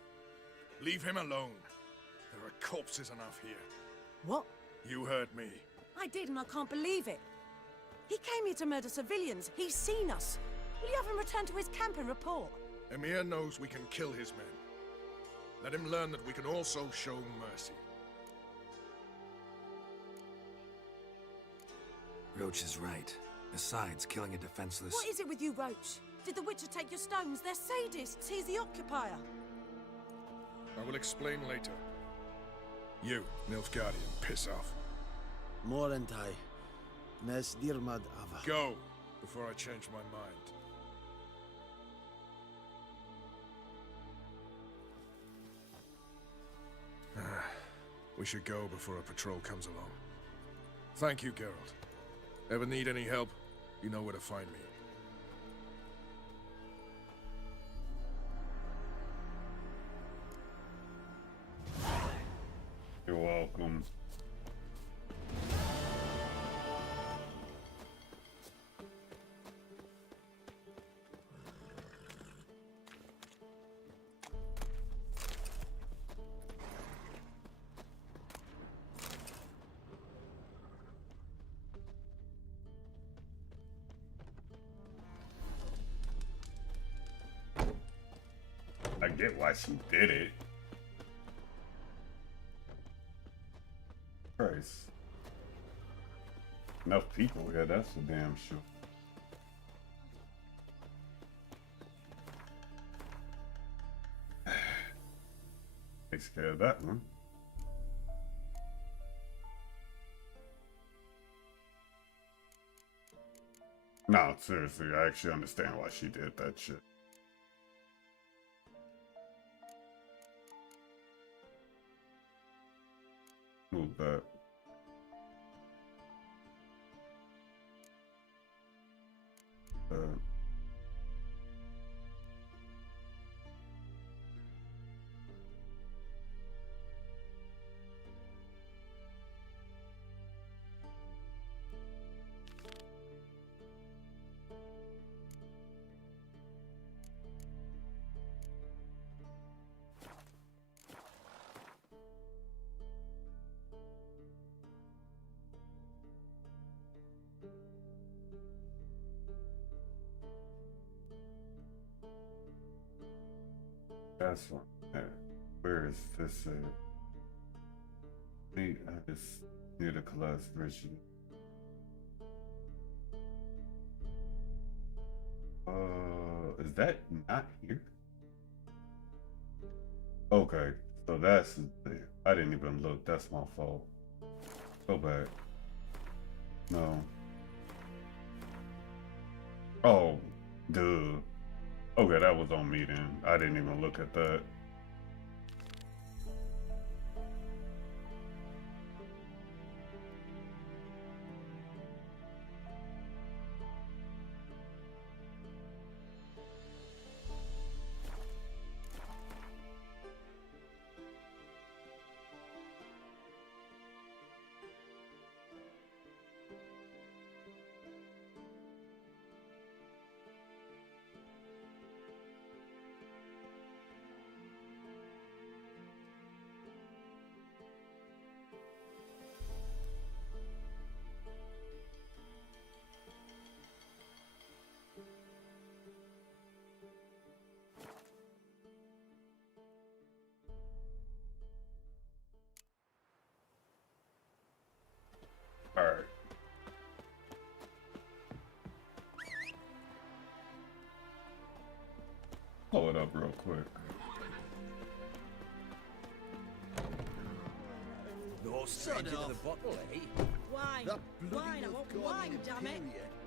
Leave him alone. There are corpses enough here. What? You heard me. I did, and I can't believe it. He came here to murder civilians. He's seen us. Will you have him return to his camp and report? Emir knows we can kill his men. Let him learn that we can also show mercy. Roach is right. Besides, killing a defenseless... What is it with you, Roach? Did the Witcher take your stones? They're sadists. He's the occupier. I will explain later. You, Nilfgaardian, piss off. Morentai. Nes dirmad ava. Go, before I change my mind. We should go before a patrol comes along. Thank you, Geralt. Ever need any help, you know where to find me. You're welcome. I get why she did it. Christ. Enough people here, that's for damn sure. Takes care of that one. No, seriously, I actually understand why she did that shit. Move that. That's one. Where is this? I just need a collaboration. Is that not here? Okay, so that's there. I didn't even look. That's my fault. Go back. No. Oh, duh. Okay, that was on me then. I didn't even look at that. Alright. Pull it up real quick. No stranger to the bottle, eh? Wine! Wine! I want wine, damn it!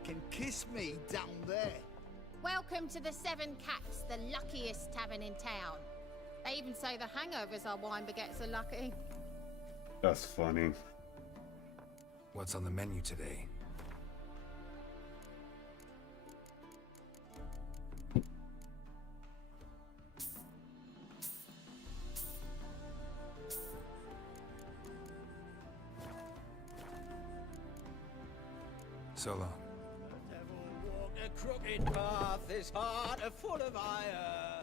Can kiss me down there. Welcome to the Seven Cats, the luckiest tavern in town. They even say the hangovers our wine baguettes are lucky. That's funny. What's on the menu today? So long. Devil walked a crooked path, his heart a full of ire.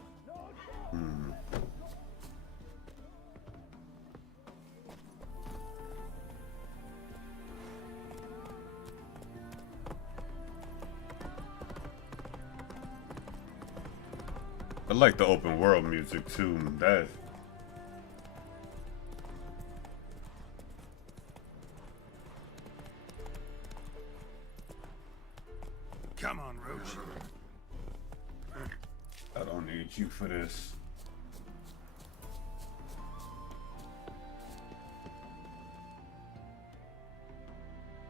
I like the open world music too. That Come on, Roach. I don't need you for this.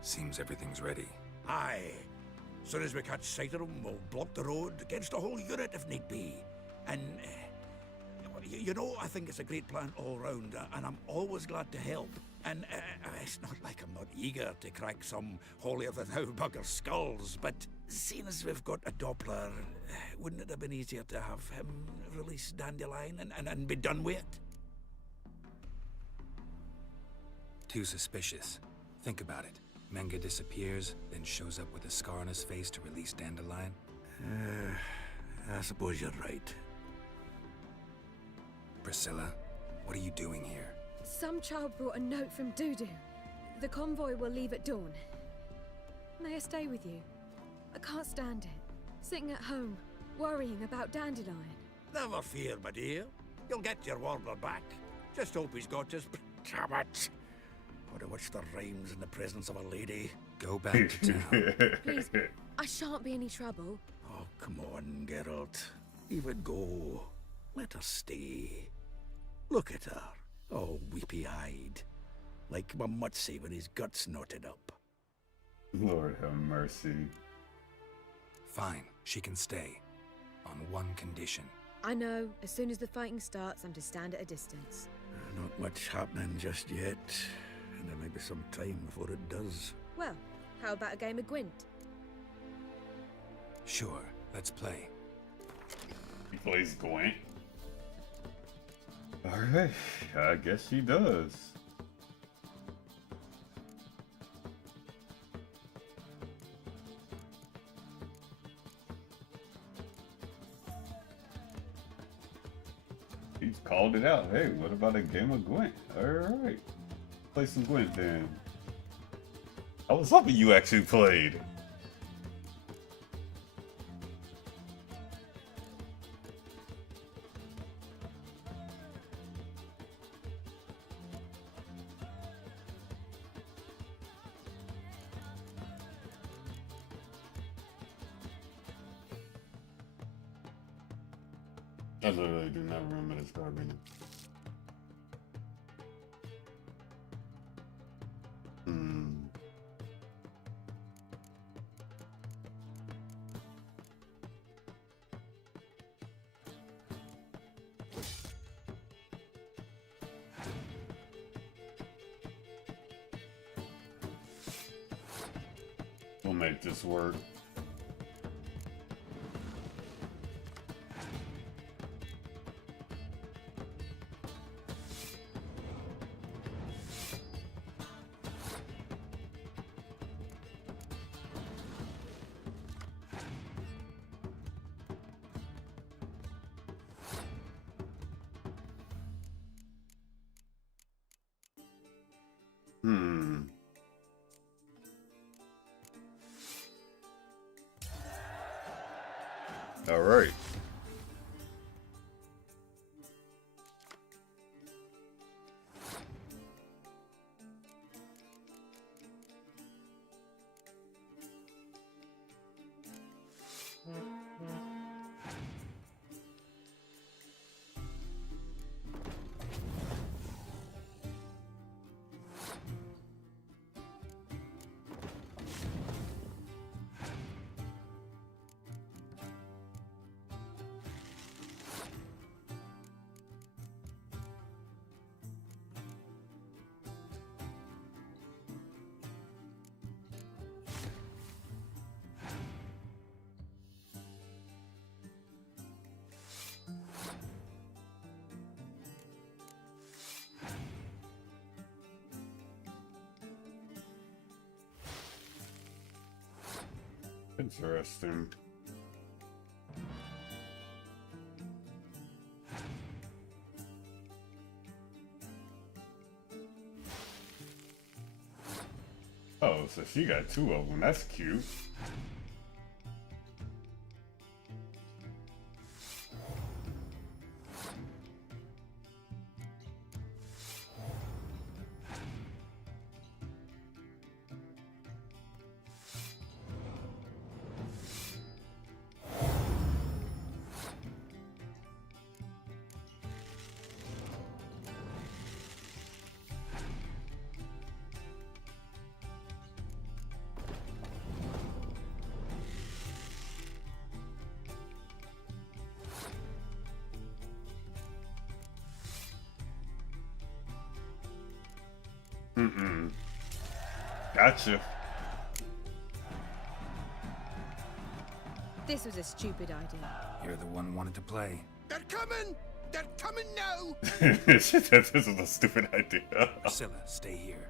Seems everything's ready. Aye. Soon as we catch sight of them, we'll block the road against a whole unit if need be. And, you know, I think it's a great plan all round, and I'm always glad to help. And it's not like I'm not eager to crack some holier-than-thou bugger skulls, but seeing as we've got a Doppler, wouldn't it have been easier to have him release Dandelion and be done with it? Too suspicious. Think about it. Menge disappears, then shows up with a scar on his face to release Dandelion. I suppose you're right. Priscilla, what are you doing here? Some child brought a note from Dudu. The convoy will leave at dawn. May I stay with you? I can't stand it. Sitting at home, worrying about Dandelion. Never fear, my dear. You'll get your warbler back. Just hope he's got his... Damn it! Would have watched the rhymes in the presence of a lady. Go back to town. Please, I shan't be any trouble. Oh, come on, Geralt. Leave it go. Let her stay. Look at her, all weepy-eyed. Like my Mutsy when his guts knotted up. Lord have mercy. Fine, she can stay. On one condition. I know, as soon as the fighting starts, I'm to stand at a distance. Not much happening just yet. And there may be some time before it does. Well, how about a game of Gwent? Sure, let's play. He plays Gwent. Alright, I guess she does. He's called it out. Hey, what about a game of Gwent? Alright. Play some Gwent then. I was hoping you actually played. I literally do not remember this card right now. We'll make this work. All right. Interesting. Oh, so she got two of them. That's cute. Gotcha. This was a stupid idea. You're the one who wanted to play. They're coming! They're coming now! This is a stupid idea. Priscilla, stay here.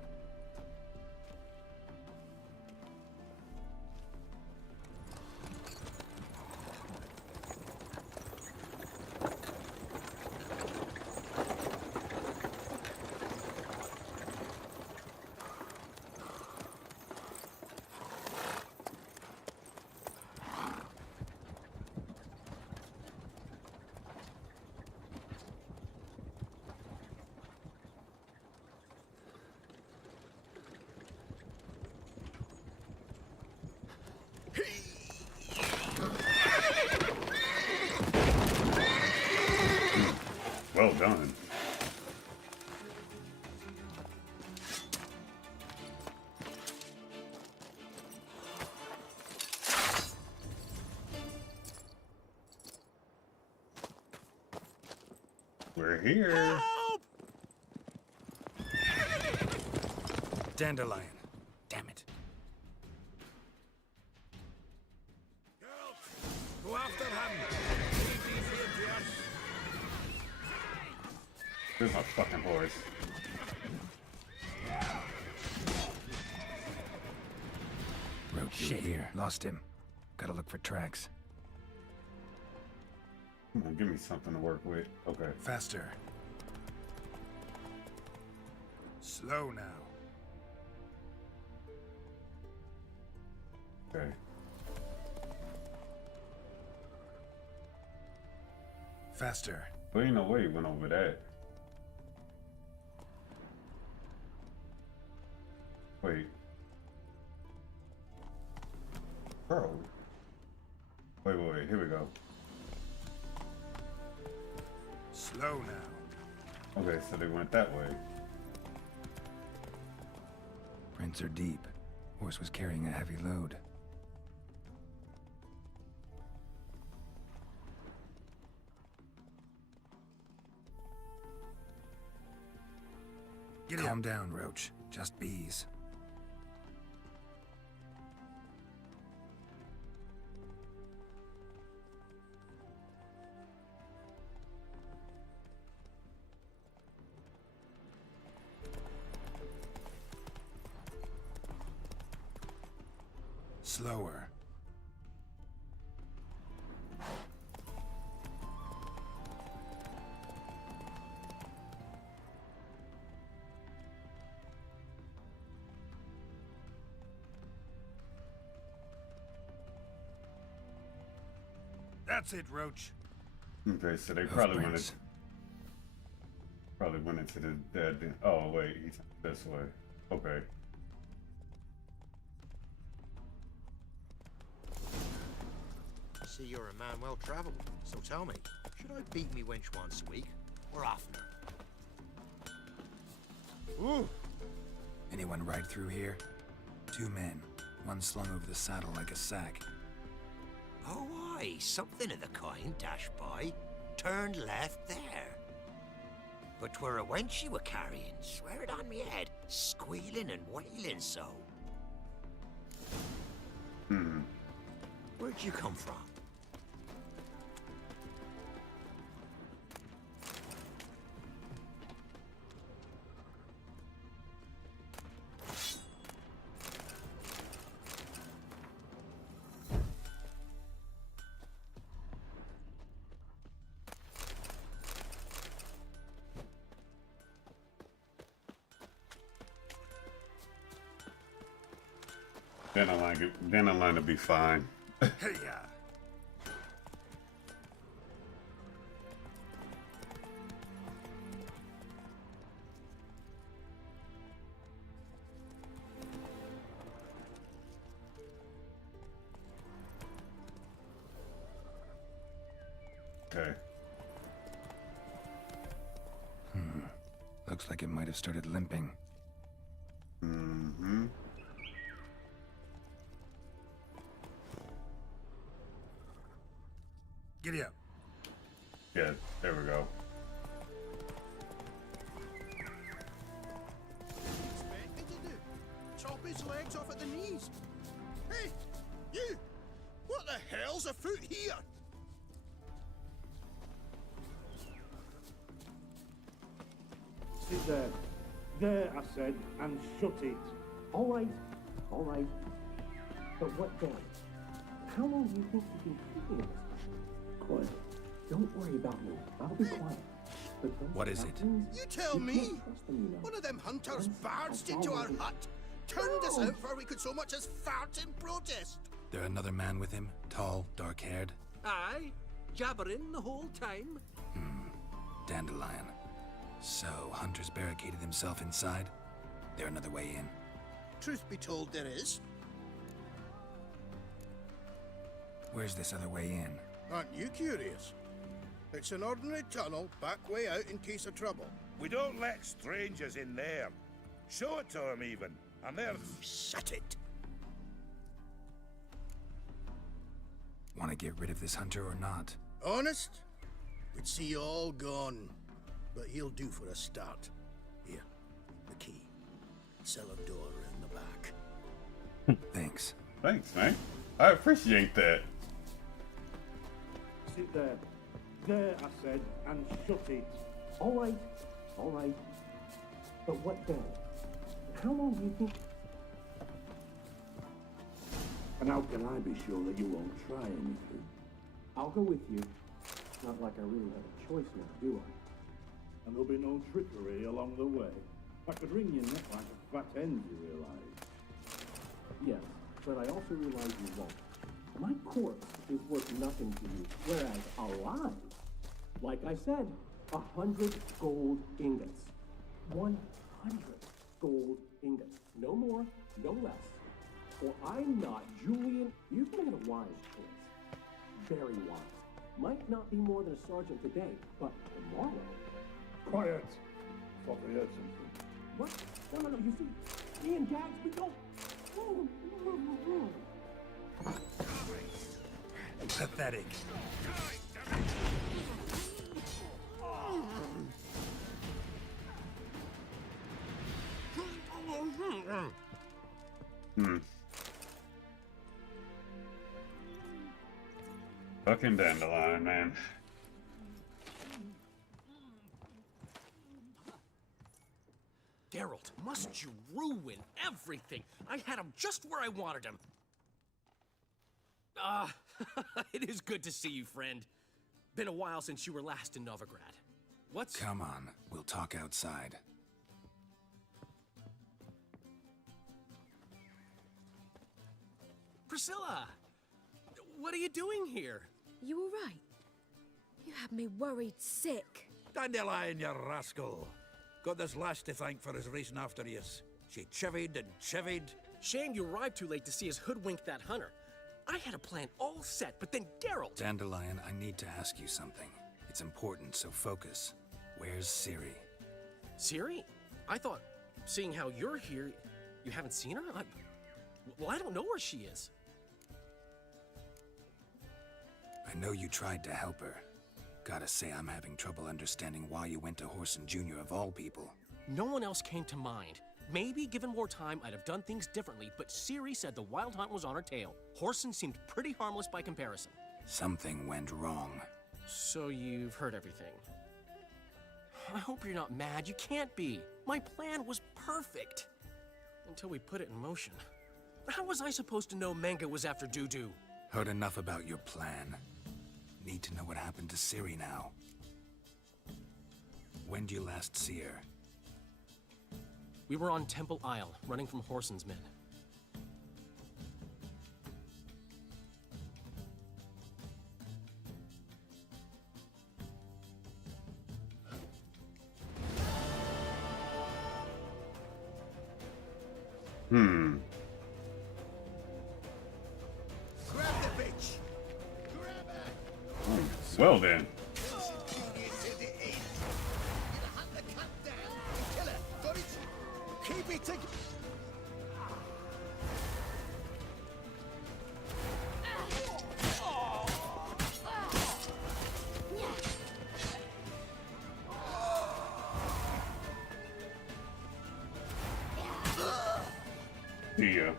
Well done. We're here. Help! Dandelion. Damn it. Geralt, go after him! There's my fucking horse. Road shit here. Lost him. Gotta look for tracks. Come on, give me something to work with. Okay. Faster. Slow now. Okay. Faster. Well, ain't no way he went over that. Wait. Bro. Wait, here we go. Slow now. Okay, so they went that way. Prints are deep. Horse was carrying a heavy load. Calm down, Roach. Just bees. Slower. That's it, Roach. Okay, so they probably went into the dead. Oh wait, he's this way. Okay. See, you're a man well travelled. So tell me, should I beat me wench once a week or oftener? Ooh. Anyone ride through here? 2 men, one slung over the saddle like a sack. Oh, aye, something of the kind dashed by. Turned left there. But 'twere a wench you were carrying, swear it on me head, squealing and wailing so. Where'd you come from? Then I line to be fine. Hey, Okay. Looks like it might have started limping. Mm-hmm. Giddy up. Yeah, there we go. Expect me to do? Chop his legs off at the knees. Hey, you! What the hell's afoot here? Sit there. There, I said, and shut it. All right. But what then? How long do you think you've been keeping this? Quiet. Don't worry about me. I'll be quiet. What is it? You tell me! One of them hunters barged into our hut, turned us out before we could so much as fart in protest. There another man with him? Tall, dark-haired? Aye, jabbering the whole time. Dandelion. So, Hunter's barricaded himself inside? There another way in? Truth be told, there is. Where's this other way in? Aren't you curious? It's an ordinary tunnel, back way out in case of trouble. We don't let strangers in there. Show it to them even, and they're... Shut it! Want to get rid of this hunter or not? Honest? We'd see you all gone. But he'll do for a start. Here, the key. Cellar door in the back. Thanks. Thanks, man. I appreciate that. Sit there. There, I said, and shut it. All right. But what then? How long do you think... And how can I be sure that you won't try anything? I'll go with you. Not like I really have a choice now, do I? And there'll be no trickery along the way. I could wring your neck like a fat end, you realize? Yes, but I also realize you won't. My corpse is worth nothing to you, whereas alive, like I said, 100 gold ingots. 100 gold ingots. No more, no less. For I'm not Julian. You've made a wise choice. Very wise. Might not be more than a sergeant today, but tomorrow. Quiet. Thought we heard something. What? No, you see, me and Dax, we don't. Pathetic. Fucking dandelion, man. Geralt, must you ruin everything? I had him just where I wanted him. It is good to see you, friend. Been a while since you were last in Novigrad. What's... Come on, we'll talk outside. Priscilla! What are you doing here? You all right? You had me worried sick. Dandelion, you rascal. Got this lass to thank for his racing after yous. She chivied and chivied. Shame you arrived too late to see us hoodwink that hunter. I had a plan all set, but then Geralt... Dandelion, I need to ask you something. It's important, so focus. Where's Ciri? Ciri? I thought, seeing how you're here, you haven't seen her? Well, I don't know where she is. I know you tried to help her. Gotta say, I'm having trouble understanding why you went to Whoreson Jr. of all people. No one else came to mind. Maybe, given more time, I'd have done things differently, but Ciri said the Wild Hunt was on her tail. Whoreson seemed pretty harmless by comparison. Something went wrong. So you've heard everything. I hope you're not mad. You can't be. My plan was perfect. Until we put it in motion. How was I supposed to know Menge was after Dudu? Heard enough about your plan. Need to know what happened to Ciri now. When did you last see her? We were on Temple Isle, running from Whoreson's men. Grab the bitch! Grab her! Well then. Keep it together! Yeah.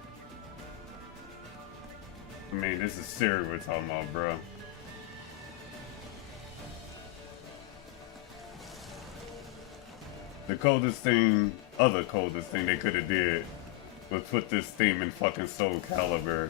I mean, this is Ciri we're talking about, bro. The coldest thing, other coldest thing they could have did was put this theme in fucking Soul Calibur.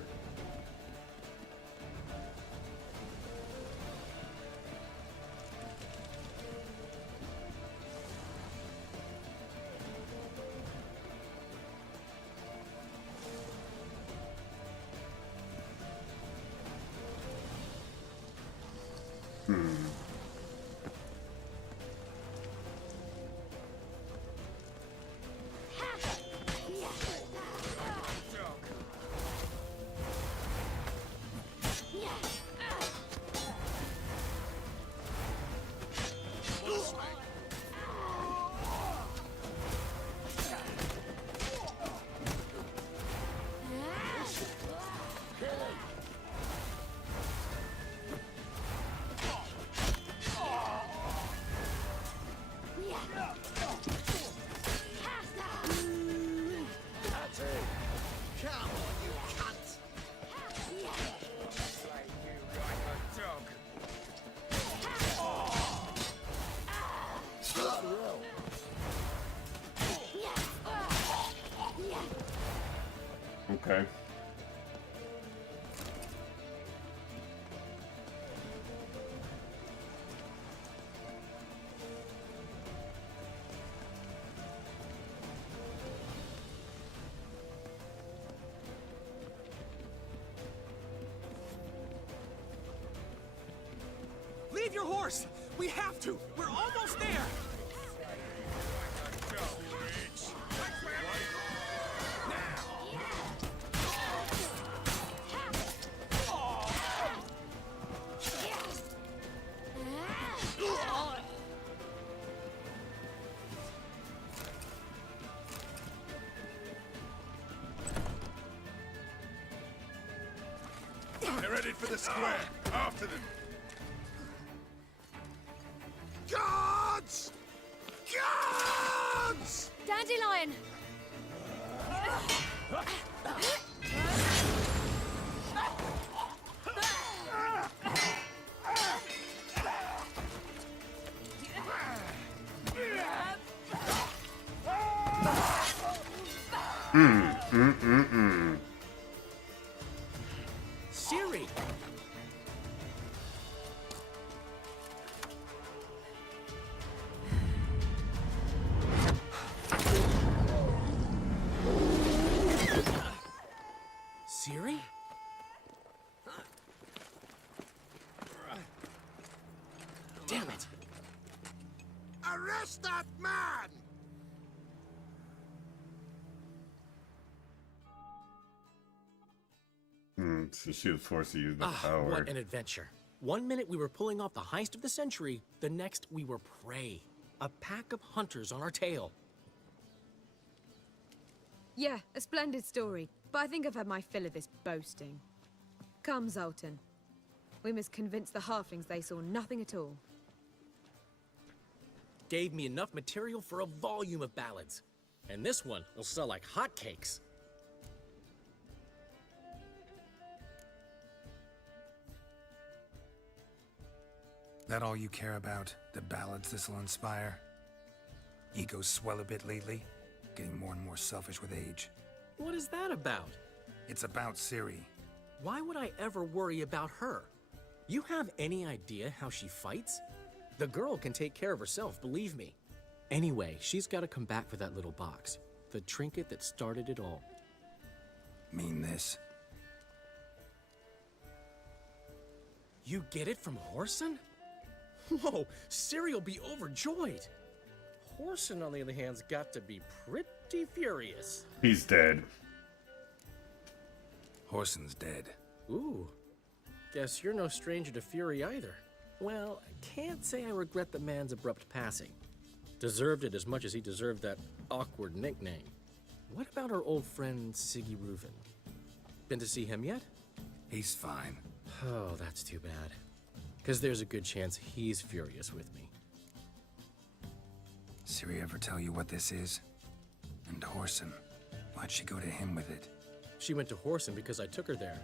Okay. Leave your horse! We have to! We're almost there! They're headed for the square. After them. Guards! Guards! Dandelion! Ciri! Ciri? Damn it! Arrest that man! So she was forced to use the power. What an adventure. 1 minute we were pulling off the heist of the century, the next we were prey. A pack of hunters on our tail. Yeah, a splendid story, but I think I've had my fill of this boasting. Come, Zoltan. We must convince the halflings they saw nothing at all. Gave me enough material for a volume of ballads. And this one will sell like hotcakes. That all you care about? The ballads this'll inspire? Egos swell a bit lately? Getting more and more selfish with age. What is that about? It's about Ciri. Why would I ever worry about her? You have any idea how she fights? The girl can take care of herself, believe me. Anyway, she's got to come back for that little box. The trinket that started it all. Mean this? You get it from Whoreson? Whoa, Ciri'll be overjoyed. Whoreson, on the other hand, has got to be pretty furious. He's dead. Whoreson's dead. Ooh, guess you're no stranger to fury either. Well, I can't say I regret the man's abrupt passing. Deserved it as much as he deserved that awkward nickname. What about our old friend Siggy Reuven? Been to see him yet? He's fine. Oh, that's too bad. Because there's a good chance he's furious with me. Ciri ever tell you what this is? And Whoreson, why'd she go to him with it? She went to Whoreson because I took her there.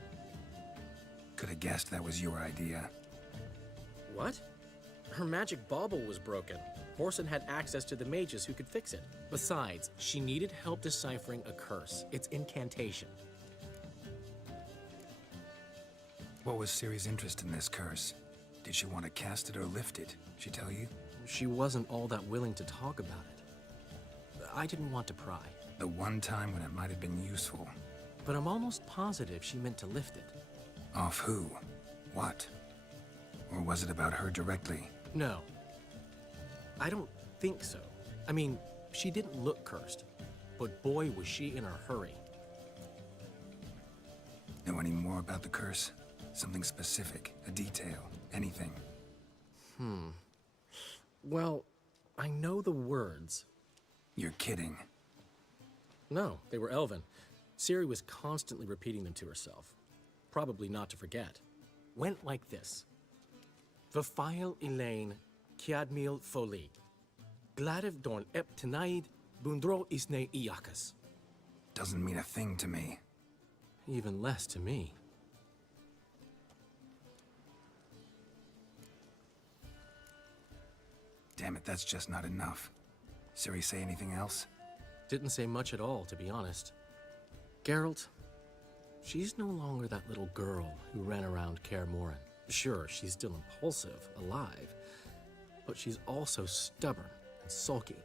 Could have guessed that was your idea. What? Her magic bauble was broken. Whoreson had access to the mages who could fix it. Besides, she needed help deciphering a curse. It's incantation. What was Ciri's interest in this curse? Did she want to cast it or lift it? She tell you? She wasn't all that willing to talk about it. I didn't want to pry. The one time when it might have been useful. But I'm almost positive she meant to lift it. Off who? What? Or was it about her directly? No. I don't think so. I mean, she didn't look cursed. But boy, was she in a hurry. Know any more about the curse? Something specific, a detail, anything? Well, I know the words. You're kidding. No, they were Elven. Ciri was constantly repeating them to herself. Probably not to forget. Went like this. Vafile Elaine, Kiadmil Foli. Gladiv Dorn Ep Tenaid, Bundro Isne Iakas. Doesn't mean a thing to me. Even less to me. Damn it, that's just not enough. Ciri say anything else? Didn't say much at all, to be honest. Geralt, she's no longer that little girl who ran around Kaer Morhen. Sure, she's still impulsive, alive, but she's also stubborn and sulky.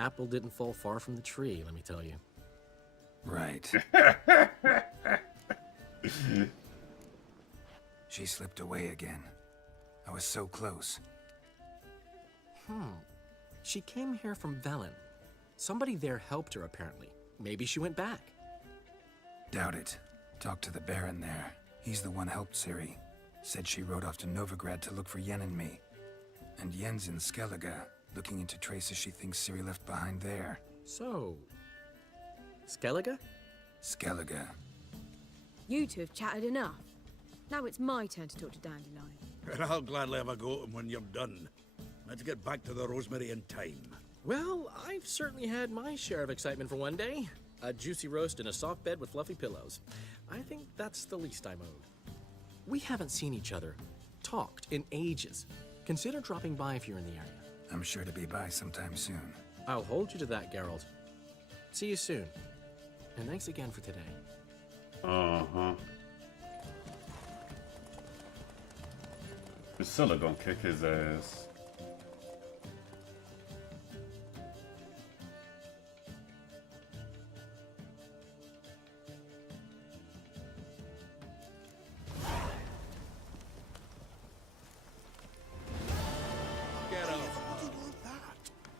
Apple didn't fall far from the tree, let me tell you. Right. She slipped away again. I was so close. She came here from Velen. Somebody there helped her, apparently. Maybe she went back. Doubt it. Talked to the Baron there. He's the one helped Ciri. Said she rode off to Novigrad to look for Yen and me. And Yen's in Skellige, looking into traces she thinks Ciri left behind there. So... Skellige? Skellige. You two have chatted enough. Now it's my turn to talk to Dandelion. And I'll gladly have a go at him when you're done. Let's get back to the rosemary in time. Well, I've certainly had my share of excitement for one day. A juicy roast in a soft bed with fluffy pillows. I think that's the least I'm owed. We haven't seen each other, talked in ages. Consider dropping by if you're in the area. I'm sure to be by sometime soon. I'll hold you to that, Geralt. See you soon. And thanks again for today. Uh-huh. Priscilla gonna kick his ass.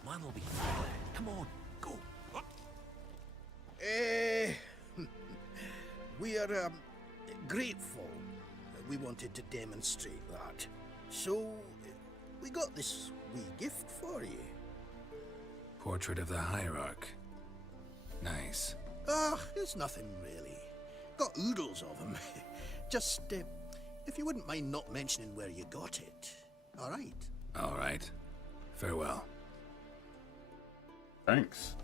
Mine will be fine. Come on, go. We are grateful that we wanted to demonstrate that. So, we got this wee gift for you. Portrait of the Hierarch. Nice. It's nothing really. Got oodles of them. Just, if you wouldn't mind not mentioning where you got it. All right? All right. Farewell. Thanks.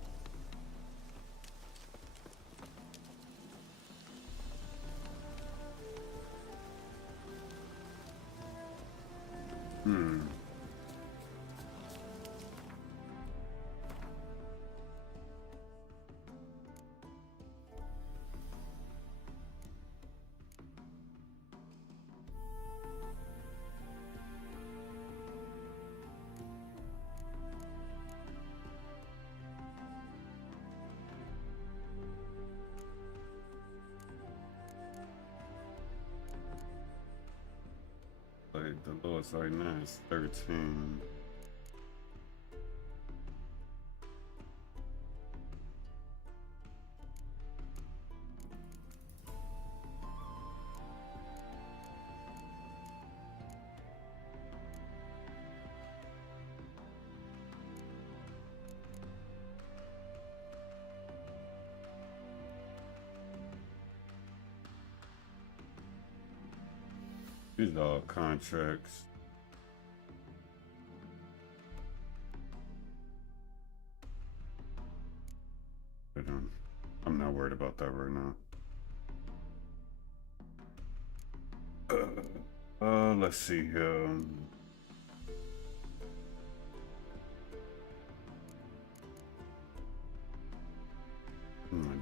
The lowest right now is 13. These are all contracts. But I'm not worried about that right now. Let's see here.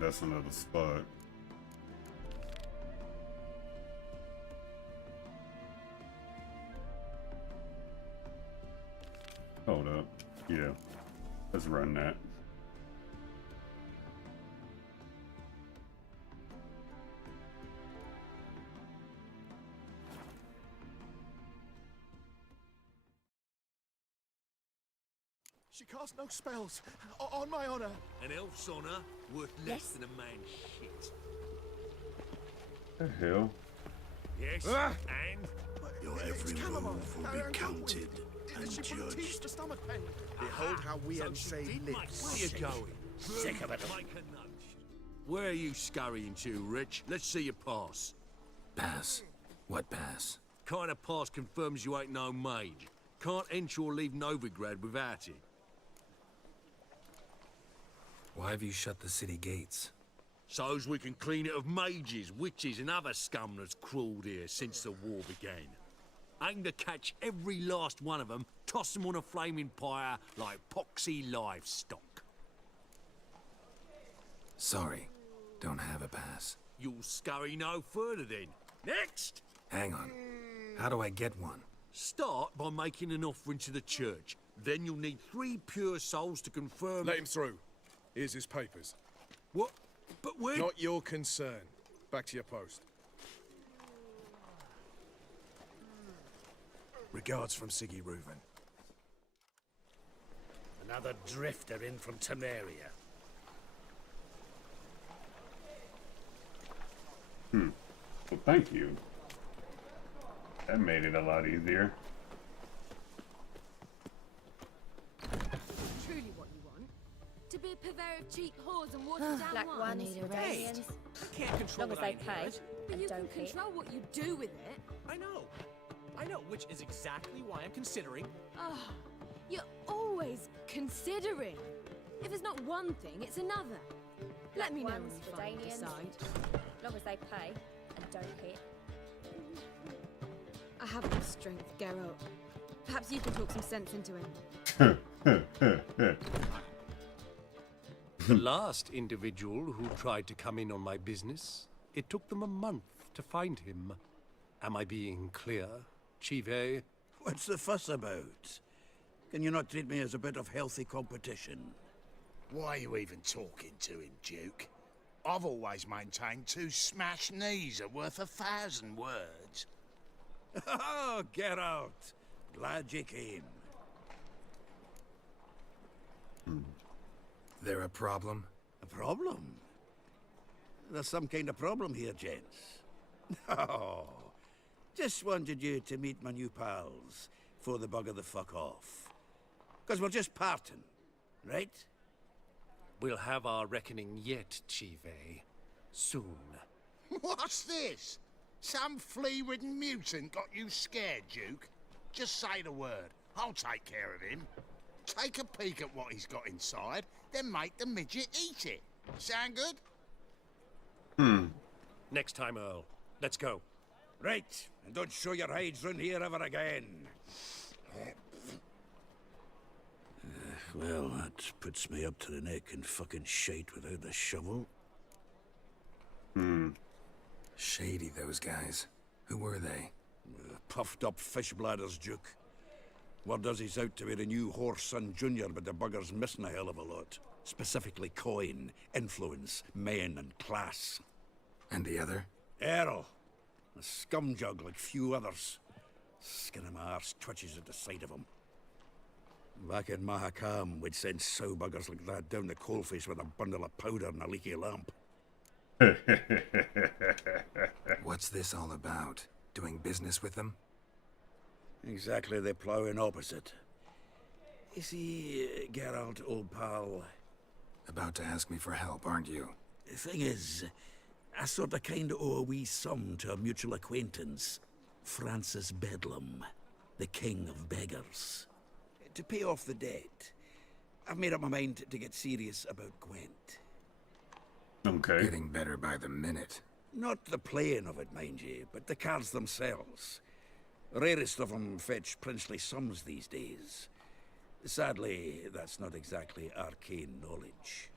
That's another spot. Hold up. Yeah. Let's run that. She casts no spells. On my honor. An elf's honor worth less than a man's shit. The hell? Yes, and your every move will be counted and judged. Behold how we unsay lips. Where you going? Sick of it. Make a nudge. Where are you scurrying to, Rich? Let's see your pass. Pass? What pass? Kind of pass confirms you ain't no mage. Can't enter or leave Novigrad without it. Why have you shut the city gates? So's we can clean it of mages, witches and other scum that's crawled here since the war began. Aim to catch every last one of them, toss them on a flaming pyre like poxy livestock. Sorry, don't have a pass. You'll scurry no further then. Next! Hang on. How do I get one? Start by making an offering to the church. Then you'll need 3 pure souls to confirm... Let him through. Here's his papers. What? But we're... Not your concern. Back to your post. Regards from Siggy Reuven. Another drifter in from Temeria. Well, thank you. That made it a lot easier. Truly what you want? To be a purveyor of cheap whores and watered down Black wine? one is for Can't Can't control long as what I they pay. inherit. Only you can control what you do with it. I know, which is exactly why I'm considering. Oh, you're always considering. If it's not one thing, it's another. Let me know when you finally decide. As long as they pay and don't hit. I haven't the strength, Geralt. Perhaps you can talk some sense into him. The last individual who tried to come in on my business, it took them a month to find him. Am I being clear, Chive? What's the fuss about? Can you not treat me as a bit of healthy competition? Why are you even talking to him, Duke? I've always maintained 2 smashed knees are worth 1,000 words. Oh, Geralt. Glad you came. There a problem? A problem? There's some kind of problem here, gents. Oh, just wanted you to meet my new pals before they bugger the fuck off. 'Cause we're just parting, right? We'll have our reckoning yet, Chive. Soon. What's this? Some flea-ridden mutant got you scared, Duke? Just say the word. I'll take care of him. Take a peek at what he's got inside, then make the midget eat it. Sound good? Next time, Earl. Let's go. Right, and don't show your hides round here ever again. Well, that puts me up to the neck in fucking shite without the shovel. Shady, those guys. Who were they? Puffed up fish bladders, Duke. Word does he's out to be the new Horse Son Jr., but the bugger's missing a hell of a lot. Specifically coin, influence, men, and class. And the other? Earl. A scumjug like few others. Skin of my arse twitches at the sight of him. Back in Mahakam, we'd send sow buggers like that down the coalface with a bundle of powder and a leaky lamp. What's this all about? Doing business with them? Exactly the ploughing opposite. You see, Geralt, old pal... About to ask me for help, aren't you? The thing is, I sort of kinda owe a wee sum to a mutual acquaintance. Francis Bedlam, the king of beggars. To pay off the debt, I've made up my mind to get serious about Gwent. Okay. Getting better by the minute. Not the playing of it, mind you, but the cards themselves. Rarest of them fetch princely sums these days. Sadly, that's not exactly arcane knowledge.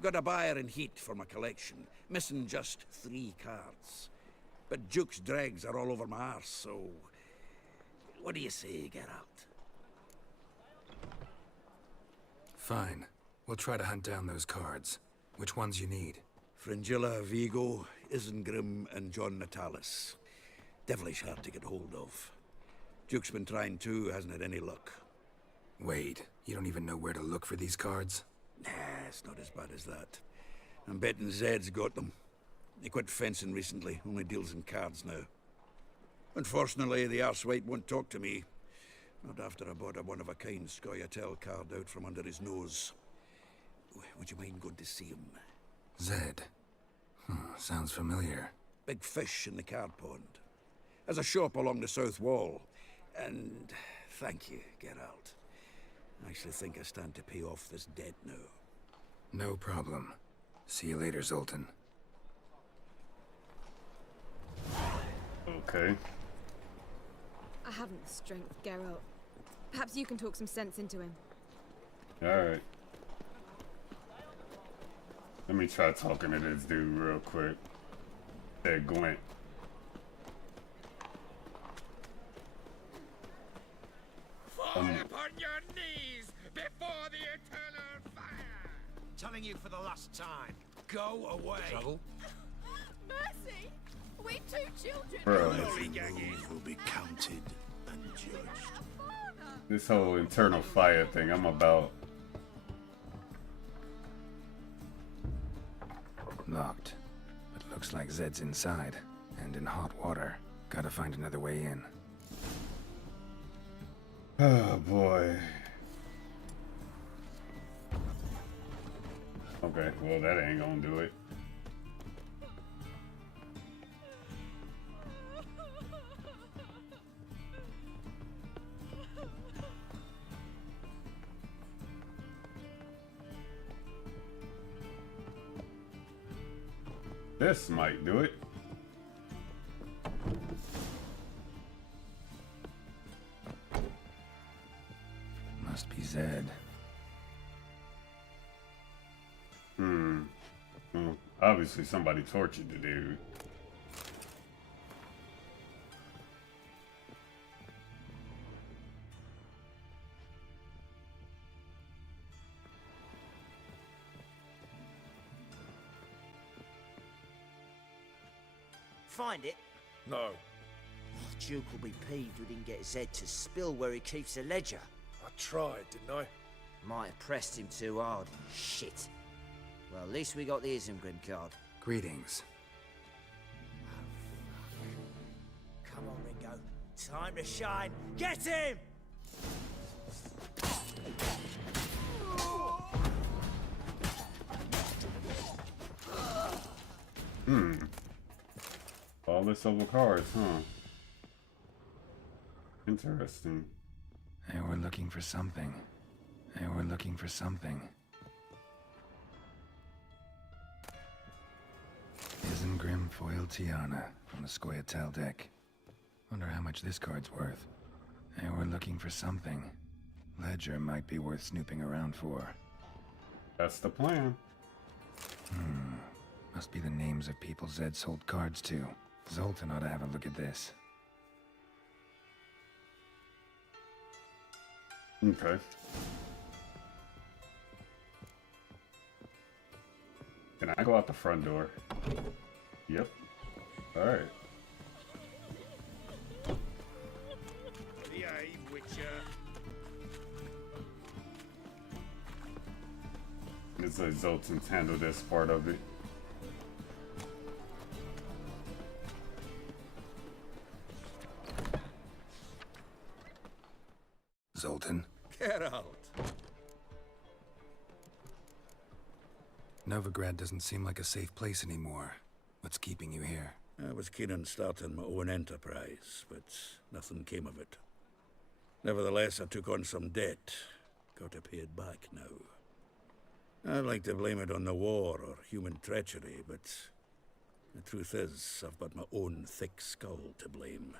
Got a buyer in heat for my collection, missing just 3 cards. But Duke's dregs are all over my arse, so... What do you say, Geralt? Fine. We'll try to hunt down those cards. Which ones you need? Fringilla, Vigo, Isengrim, and John Natalis. Devilish hard to get hold of. Duke's been trying too, hasn't had any luck. Wait, you don't even know where to look for these cards? Nah, it's not as bad as that. I'm betting Zed's got them. He quit fencing recently, only deals in cards now. Unfortunately, the arsewite won't talk to me. Not after I bought a one-of-a-kind Scoia'tael card out from under his nose. Would you mind going to see him? Zed. Sounds familiar. Big fish in the card pond. Has a shop along the south wall. And thank you, Geralt. I actually think I stand to pay off this debt now. No problem. See you later, Zoltan. Okay. I haven't the strength, Geralt. Perhaps you can talk some sense into him. Alright. Let me try talking to this dude real quick. That Gwent. Fall upon your knees before the eternal fire! Telling you for the last time, go away. Trouble? Mercy! We 2 children. Bro, will be counted and judged. this whole internal fire thing, I'm about. Locked. But looks like Zed's inside. And in hot water. Gotta find another way in. Oh boy. Okay, well that ain't gonna do it. This might do it. Must be Zed. Well, obviously somebody tortured the dude. Find it? No. Oh, Duke will be peeved we didn't get Zed to spill where he keeps the ledger. I tried, didn't I? Might have pressed him too hard. Shit. Well, at least we got the Isengrim card. Greetings. Come on, Ringo. Time to shine. Get him! All this over cards, huh? Interesting. They were looking for something. They were looking for something. Isengrim foil Tiana from the Scoia'tael deck. Wonder how much this card's worth. They were looking for something. Ledger might be worth snooping around for. That's the plan. Must be the names of people Zed sold cards to. Zoltan ought to have a look at this. Okay. Can I go out the front door? Yep. Alright. Behave, Witcher. It's like Zoltan's handled this part of it. Zoltan? Geralt! Novigrad doesn't seem like a safe place anymore. What's keeping you here? I was keen on starting my own enterprise, but nothing came of it. Nevertheless, I took on some debt. Got to pay it back now. I'd like to blame it on the war or human treachery, but the truth is, I've got my own thick skull to blame.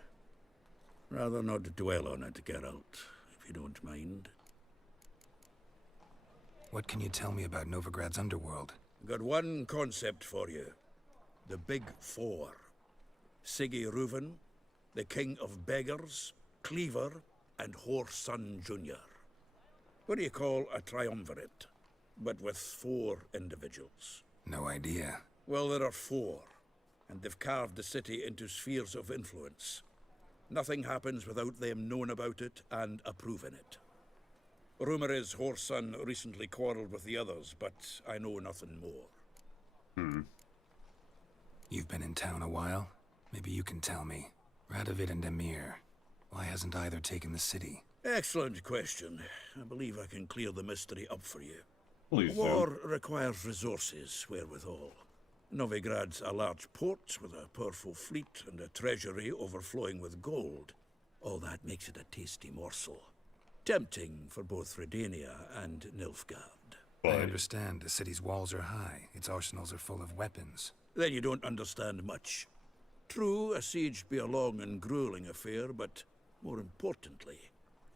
Rather not dwell on it, Geralt, if you don't mind. What can you tell me about Novigrad's underworld? Got one concept for you. The Big Four. Siggy Reuven, the King of Beggars, Cleaver, and Whoreson Jr. What do you call a triumvirate, but with 4 individuals? No idea. Well, there are 4, and they've carved the city into spheres of influence. Nothing happens without them knowing about it and approving it. Rumor is Whoreson recently quarreled with the others, but I know nothing more. You've been in town a while? Maybe you can tell me. Radovid and Emir. Why hasn't either taken the city? Excellent question. I believe I can clear the mystery up for you. Please War requires resources, wherewithal. Novigrad's a large port with a powerful fleet and a treasury overflowing with gold. All that makes it a tasty morsel. Tempting for both Redania and Nilfgaard. I understand the city's walls are high. Its arsenals are full of weapons. Then you don't understand much. True, a siege be a long and grueling affair, but more importantly,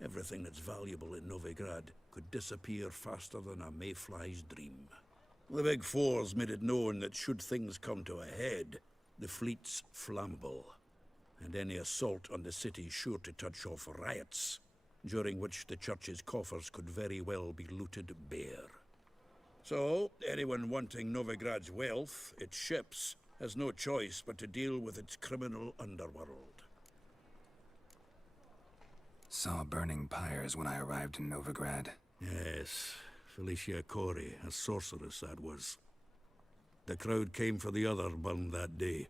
everything that's valuable in Novigrad could disappear faster than a mayfly's dream. The Big Four's made it known that should things come to a head, the fleet's flammable, and any assault on the city's sure to touch off riots, during which the church's coffers could very well be looted bare. So, anyone wanting Novigrad's wealth, its ships, has no choice but to deal with its criminal underworld. Saw burning pyres when I arrived in Novigrad. Yes, Felicia Corey, a sorceress that was. The crowd came for the other burned that day.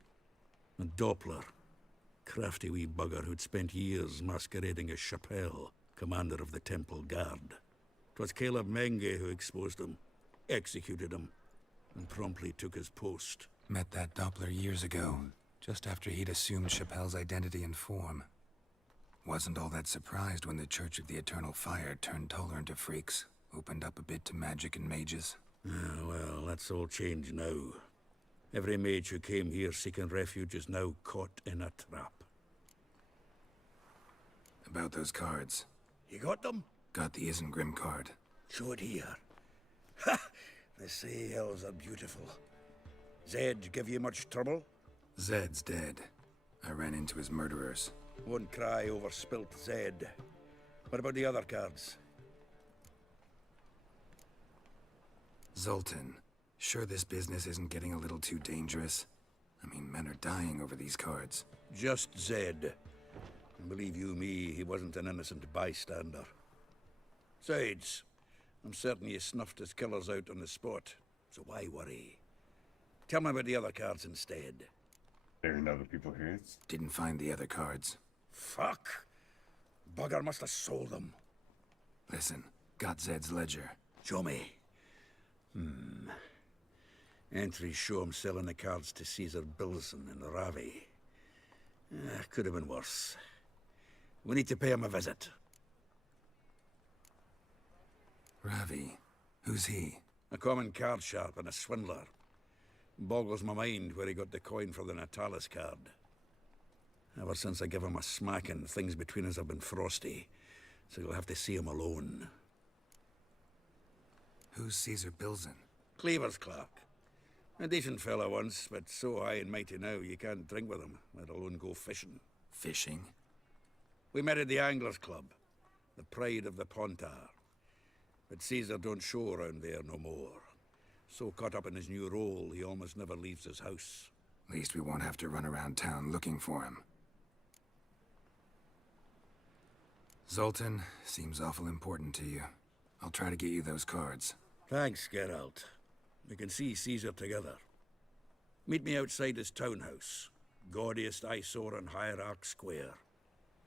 A Doppler, crafty wee bugger who'd spent years masquerading as Chappelle, commander of the Temple Guard. 'Twas Caleb Menge who exposed him, executed him, and promptly took his post. Met that Doppler years ago, just after he'd assumed Chappelle's identity and form. Wasn't all that surprised when the Church of the Eternal Fire turned tolerant of freaks, opened up a bit to magic and mages. Well, that's all changed now. Every mage who came here seeking refuge is now caught in a trap. About those cards. You got them? Got the Isengrim card. Show it here. Ha! They say elves are beautiful. Zed give you much trouble? Zed's dead. I ran into his murderers. Won't cry over spilt Zed. What about the other cards? Zoltan, sure this business isn't getting a little too dangerous? I mean, men are dying over these cards. Just Zed. And believe you me, he wasn't an innocent bystander. Besides, I'm certain you snuffed his killers out on the spot, so why worry? Tell me about the other cards instead. There ain't other people here. Didn't find the other cards. Fuck! Bugger must have sold them. Listen, got Zed's ledger. Show me. Entries show him selling the cards to Caesar Bilson and Ravi. Could have been worse. We need to pay him a visit. Ravi? Who's he? A common card sharp and a swindler. Boggles my mind where he got the coin for the Natalis card. Ever since I gave him a smacking, things between us have been frosty, so you'll have to see him alone. Who's Caesar Bilson? Cleaver's clerk. A decent fellow once, but so high and mighty now you can't drink with him, let alone go fishing. Fishing? We met at the Anglers Club, the pride of the Pontar. But Caesar don't show around there no more. So caught up in his new role, he almost never leaves his house. At least we won't have to run around town looking for him. Zoltan, seems awful important to you. I'll try to get you those cards. Thanks, Geralt. We can see Caesar together. Meet me outside his townhouse. Gaudiest eyesore on Hierarch Square.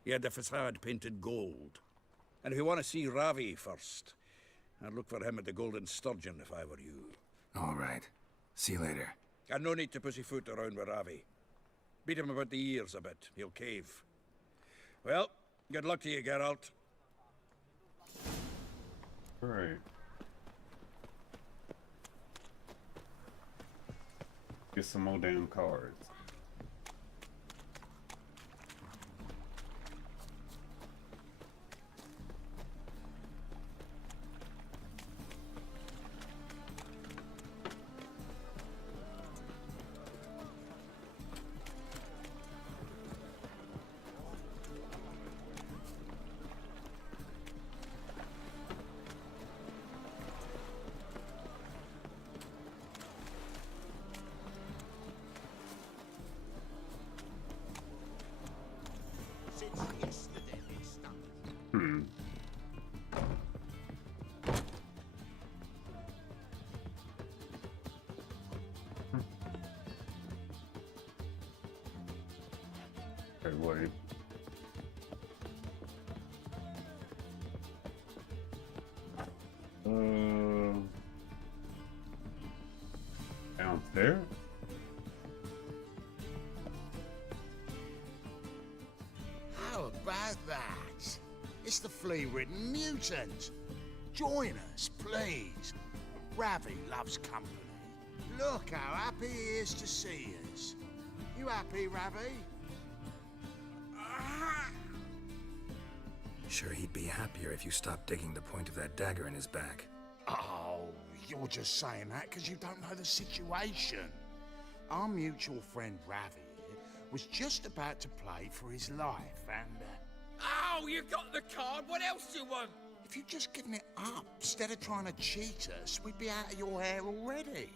He had the facade painted gold. And if you want to see Ravi first, I'd look for him at the Golden Sturgeon if I were you. All right. See you later. And no need to pussyfoot around with Ravi. Beat him about the ears a bit. He'll cave. Well, good luck to you, Geralt. Right. Get some more damn cards. Okay, wait. Down there? How about that? It's the flea-ridden mutant. Join us, please. Ravi loves company. Look how happy he is to see us. You happy, Ravi? Sure he'd be happier if you stopped digging the point of that dagger in his back. Oh, you're just saying that because you don't know the situation. Our mutual friend Ravi here was just about to play for his life and... Oh, you got the card! What else do you want? If you'd just given it up, instead of trying to cheat us, we'd be out of your hair already.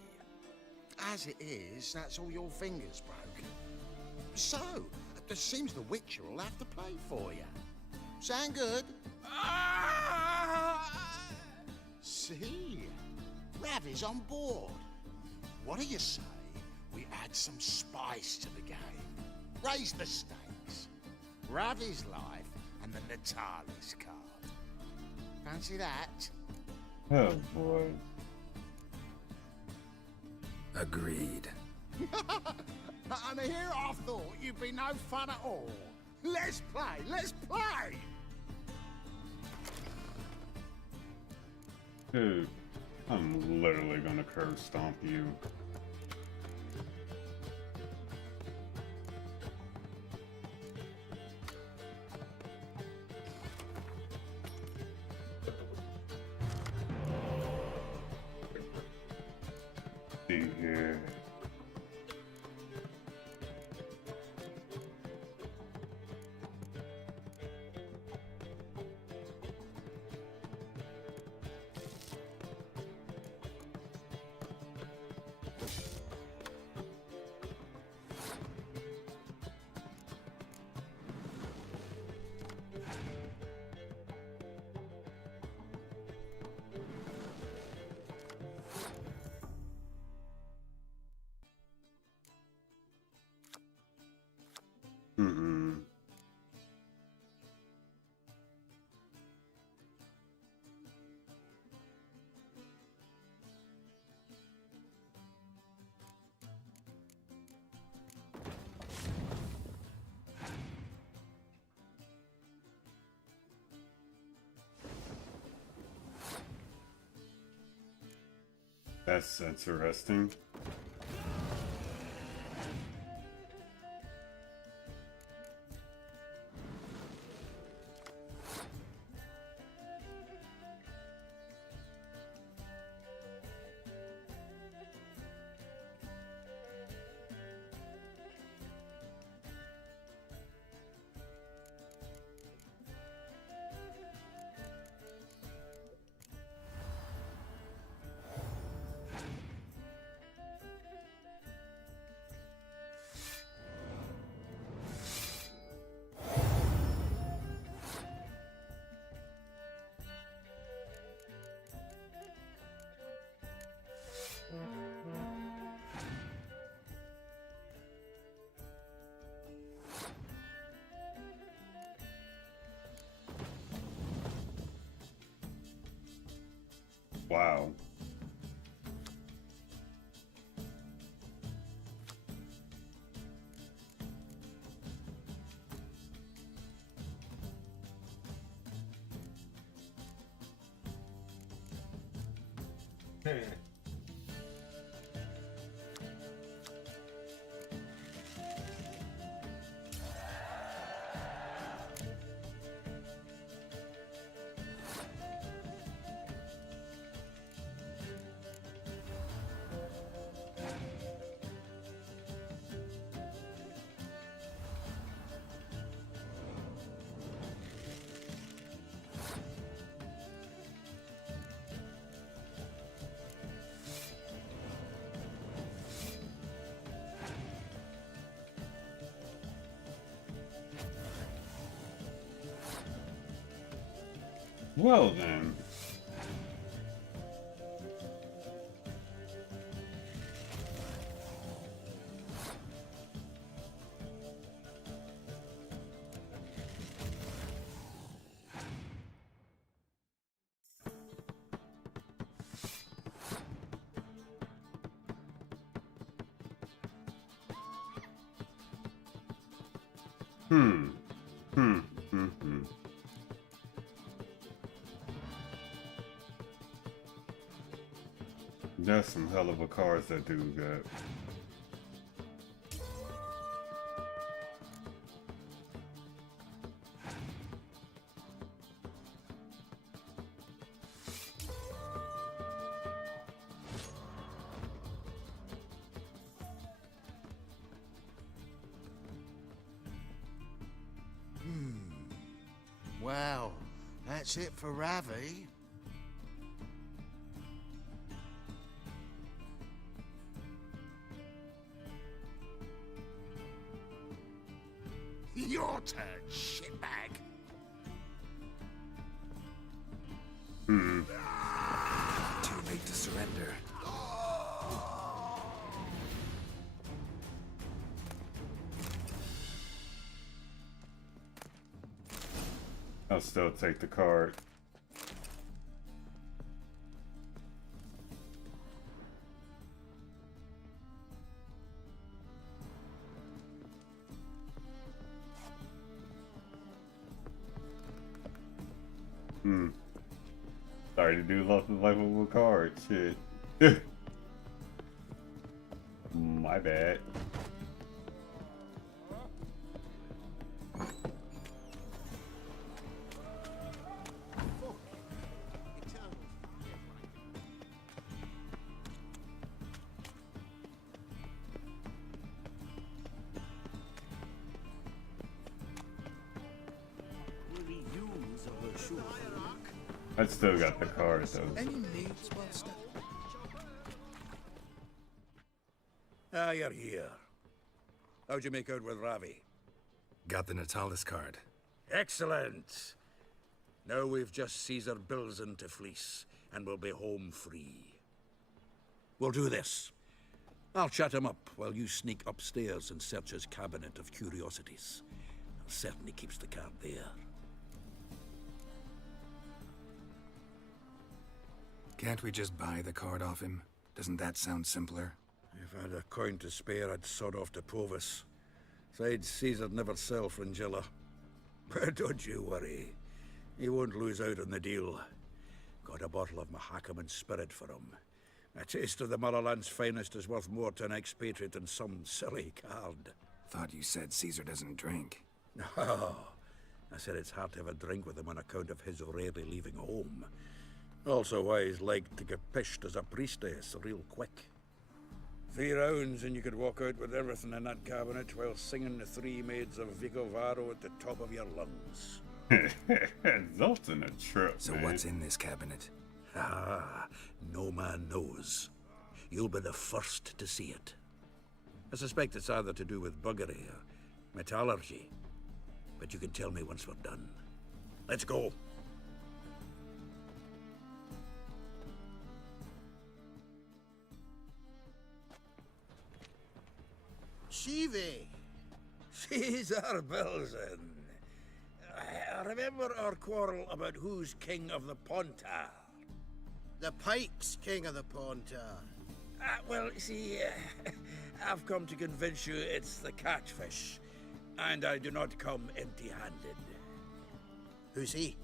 As it is, that's all your fingers broke. So, it seems the Witcher will have to play for you. Sound good? See? Ravi's on board. What do you say we add some spice to the game? Raise the stakes. Ravi's life and the Natalis card. Fancy that? Oh boy. Agreed. And here I thought you'd be no fun at all. Let's play, let's play! Dude, I'm literally gonna curb stomp you. see here. Mm-mm. That's interesting. Wow. Well then. That's some hell of a cards that dude got. Well, that's it for Ravi. Your turn, shitbag. Too late to surrender. I'll still take the card. Sorry, the dude lost his life over a card. Shit. My bad. sure. I still got the card though. Any needs, Master? Ah, you're here. How'd you make out with Ravi? Got the Natalis card. Excellent! Now we've just Caesar Bilzen to fleece, and we'll be home free. We'll do this. I'll chat him up while you sneak upstairs and search his cabinet of curiosities. Certainly keeps the card there. Can't we just buy the card off him? Doesn't that sound simpler? If I had a coin to spare, I'd sod off to Provis. Besides, Caesar'd never sell Fringilla. But don't you worry. He won't lose out on the deal. Got a bottle of Mahakaman spirit for him. A taste of the motherland's finest is worth more to an expatriate than some silly card. Thought you said Caesar doesn't drink. No, I said it's hard to have a drink with him on account of his rarely leaving home. Also why he's like to get pished as a priestess real quick. 3 rounds and you could walk out with everything in that cabinet while singing the 3 maids of Vigovaro at the top of your lungs. Results in a trip. So man. what's in this cabinet? Ah, no man knows. You'll be the first to see it. I suspect it's either to do with buggery or metallurgy. But you can tell me once we're done. Let's go. Ciri! Caesar Bilzen. Remember our quarrel about who's king of the Pontar? The Pike's king of the Pontar. Well, see, I've come to convince you it's the catfish. And I do not come empty-handed. Who's he?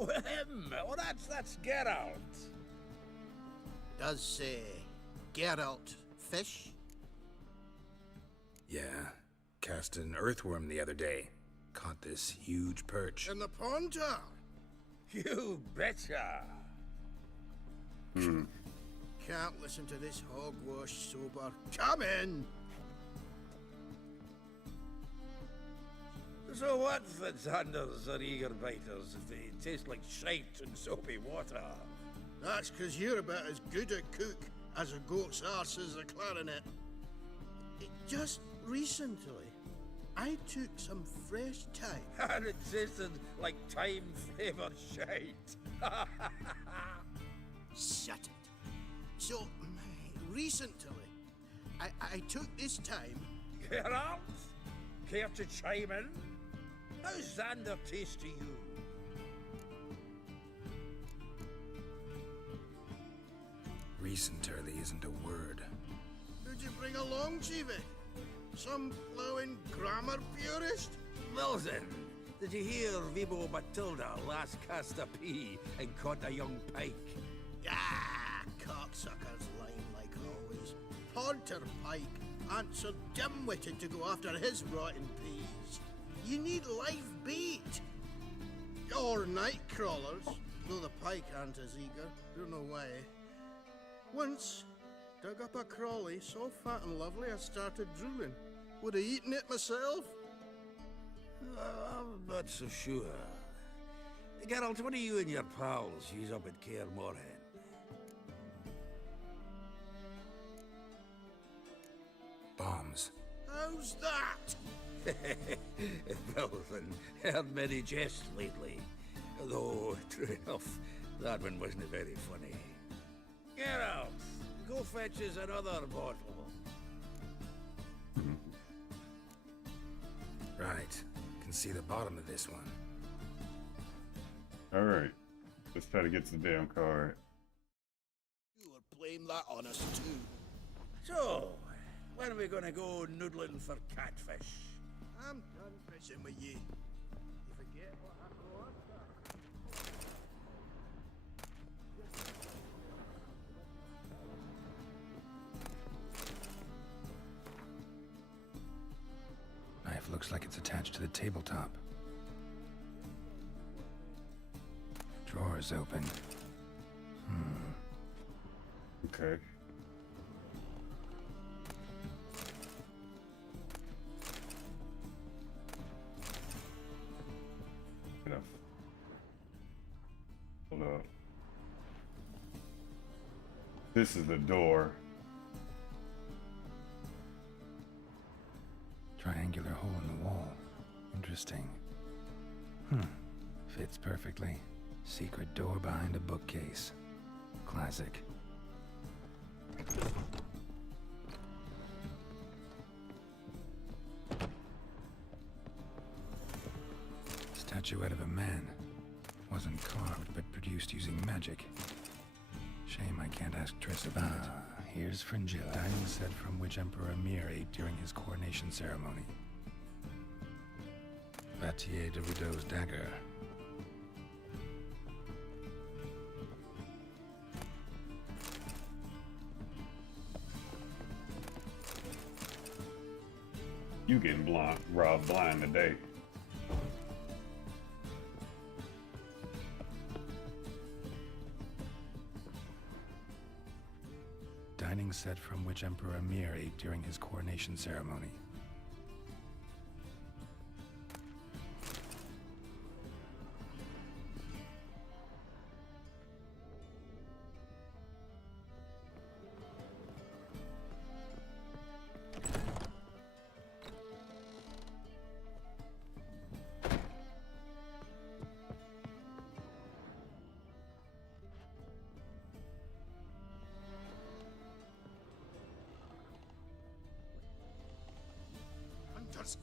Oh, him! Oh, that's Geralt. Does say Geralt fish? Yeah. Cast an earthworm the other day. Caught this huge perch. In the Pontar? You betcha! Can't listen to this hogwash sober. Come in! So what for Xanders or eager biters if they taste like shite and soapy water? That's 'cause you're about as good a cook as a goat's arse is a clarinet. Just recently, I took some fresh time. And it tasted like time-flavored shite. Shut it. So, recently, I took this time... Geralt? Care to chime in? How's Xander taste to you? Recently isn't a word. Who'd you bring along, Ciri? Some blowing grammar purist? Bilzen, did you hear Vibo Matilda last cast a pea and caught a young pike? Ah, cocksucker's line like always. Pontar Pike ain't so dim-witted to go after his rotten peas. You need live bait. Or night crawlers, though the pike aren't as eager. Don't know why. Once, dug up a crawly so fat and lovely I started drooling. Would have eaten it myself. I'm not so sure. Geralt, what do you and your pals use up at Kaer Morhen? Bombs. How's that? Bilzen, heard many jests lately. Though, true enough, that one wasn't very funny. Geralt, go fetch us another bottle. Right. Can see the bottom of this one. Alright. Let's try to get to the damn card. You would blame that on us too. So, when are we gonna go noodling for catfish? I'm done fishing with you. You forget what happened last time. Knife looks like it's attached to the tabletop. Drawer is open. Okay. This is the door. Triangular hole in the wall. Interesting. Fits perfectly. Secret door behind a bookcase. Classic. Statuette of a man. Wasn't carved, but produced using magic. Shame I can't ask Triss about it. Here's Fringilla. Dining set from which Emperor Emir ate during his coronation ceremony. Batier de Rideau's dagger. You getting robbed blind today. Dining set from which Emperor Emir ate during his coronation ceremony. Hunters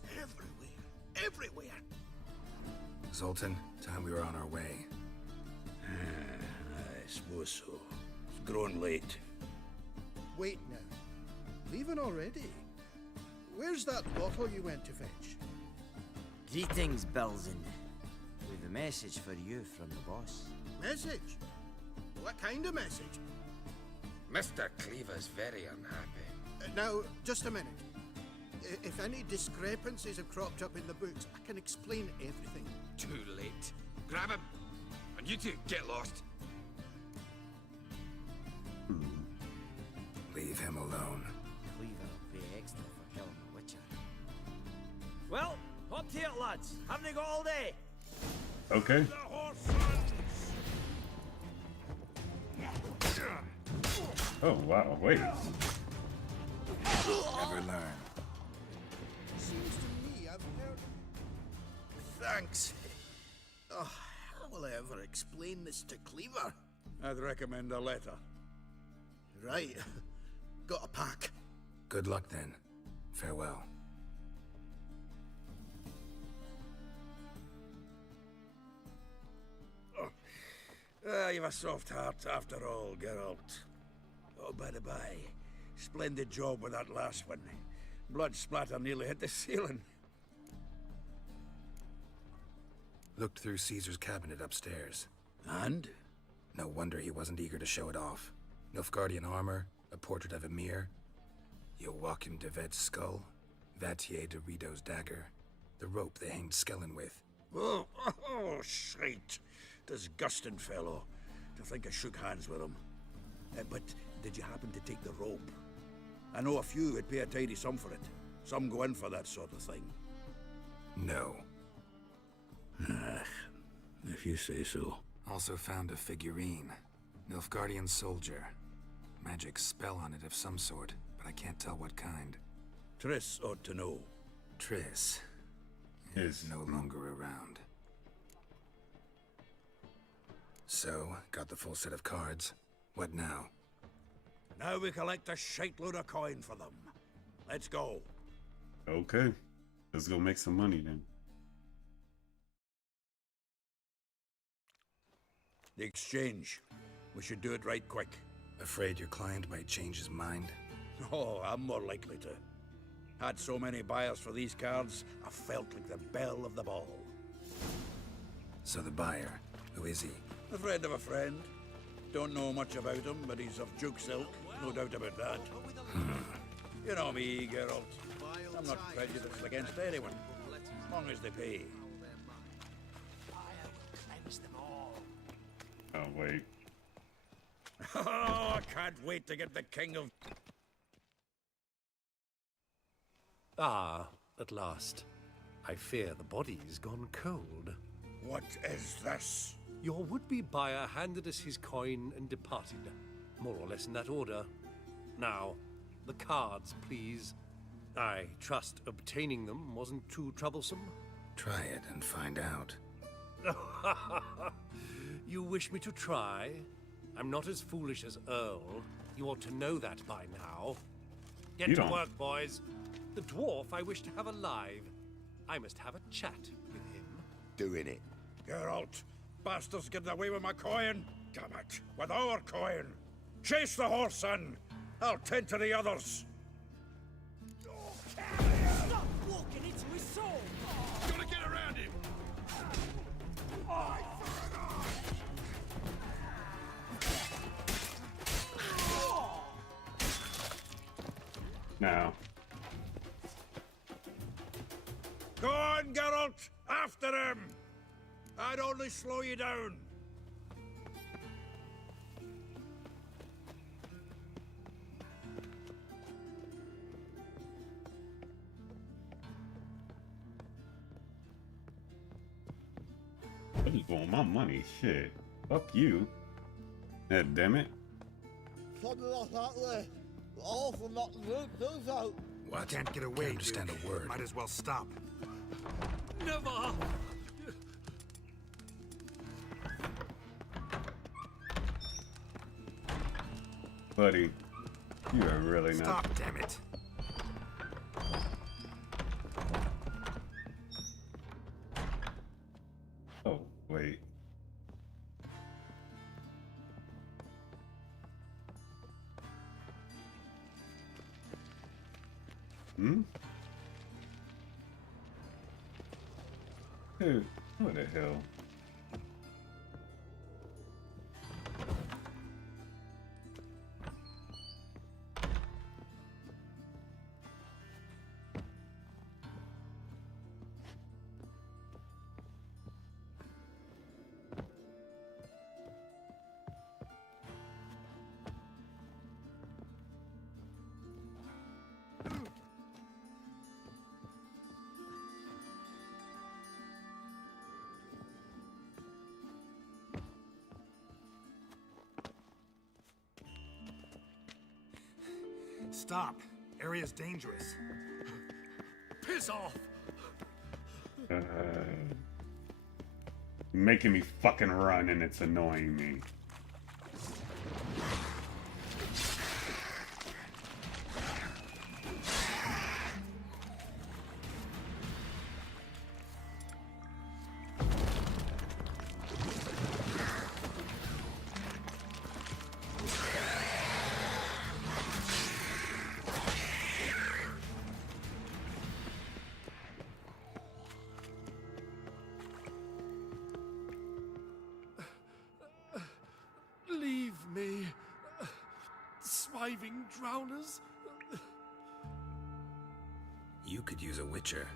everywhere. Zoltan, time we were on our way. I suppose so. It's grown late. Wait now. Leaving already? Where's that bottle you went to fetch? Greetings, Belzen. We've a message for you from the boss. Message? What kind of message? Mr. Cleaver's very unhappy. Now, just a minute. If any discrepancies have cropped up in the books, I can explain everything. Too late. Grab him! And you two, get lost. Leave him alone. Cleaver will pay extra for killing the Witcher. Well, hop to it, lads. Haven't you got all day? Okay. Oh wow, wait. Never learn. Seems to me I've heard... Thanks. Oh, how will I ever explain this to Cleaver? I'd recommend a letter. Right. Got a pack. Good luck then. Farewell. You've a soft heart after all, Geralt. Oh, by the by, splendid job with that last one. Blood splatter nearly hit the ceiling. Looked through Caesar's cabinet upstairs. And? No wonder he wasn't eager to show it off. Nilfgaardian armor, a portrait of Emir, Joachim de Vet's skull, Vatier de Rideau's dagger, the rope they hanged Skellen with. Oh, shite. Disgusting fellow. To think I shook hands with him. But did you happen to take the rope? I know a few would pay a tidy sum for it. Some go in for that sort of thing. No. If you say so. Also found a figurine. Nilfgaardian soldier. Magic spell on it of some sort, but I can't tell what kind. Triss ought to know. Triss is no longer around. So, got the full set of cards. What now? Now we collect a shite-load of coin for them. Let's go. Okay. Let's go make some money then. The exchange. We should do it right quick. Afraid your client might change his mind? Oh, I'm more likely to. Had so many buyers for these cards, I felt like the belle of the ball. So the buyer, who is he? A friend of a friend. Don't know much about him, but he's of Duke's ilk, no doubt about that. You know me, Geralt. I'm not prejudiced against anyone, as long as they pay. Oh, wait. Oh, I can't wait to get the king of... Ah, at last. I fear the body's gone cold. What is this? Your would-be buyer handed us his coin and departed. more or less in that order. Now, the cards, please. I trust obtaining them wasn't too troublesome. Try it and find out. You wish me to try? I'm not as foolish as Earl. You ought to know that by now. Get to work, boys. The dwarf I wish to have alive. I must have a chat with him. Doing it. Geralt, bastards getting away with my coin. Damn it, with our coin. Chase the horse, son. I'll tend to the others. Stop walking into his sword! Gotta get around him. Now. Go on, Geralt! After him! I'd only slow you down. I just want my money. Shit. Fuck you. God damn it. Something like that there. Awful not to do so. What? Can't get away, Can't understand Duke. a word. Might as well stop. Never! Buddy, you are really not. Stop, damn it. Oh, wait. Hmm? Dude, what the hell? Stop. Area's dangerous. Piss off! Making me fucking run and it's annoying me. Leave me, swiving drowners. You could use a witcher.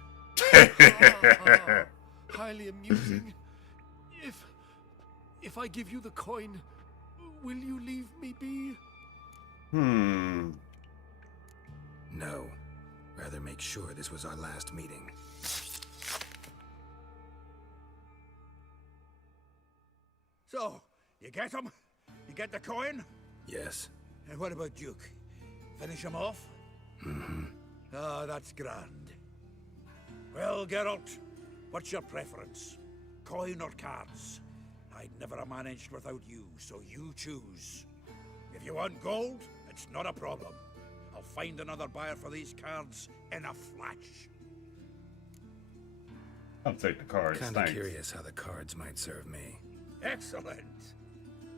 Highly amusing. If I give you the coin, will you leave me be? Hmm. No. Rather make sure this was our last meeting. So, you get him? You get the coin? Yes. And what about Duke? Finish him off? Mm-hmm. Ah, that's grand. Well, Geralt, what's your preference? Coin or cards? I'd never have managed without you, so you choose. If you want gold, it's not a problem. I'll find another buyer for these cards in a flash. I'll take the cards. Kinda Thanks. curious how the cards might serve me. Excellent.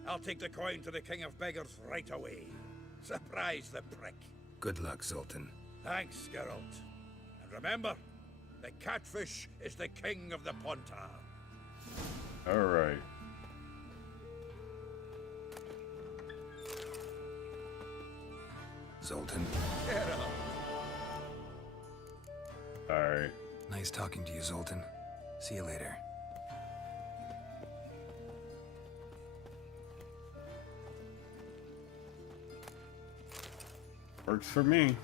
I'll take the coin to the King of Beggars right away. Surprise the prick. Good luck, Zoltan. Thanks, Geralt. And remember, the catfish is the king of the Pontar. Alright. Zoltan. Alright. Nice talking to you, Zoltan. See you later. Works for me.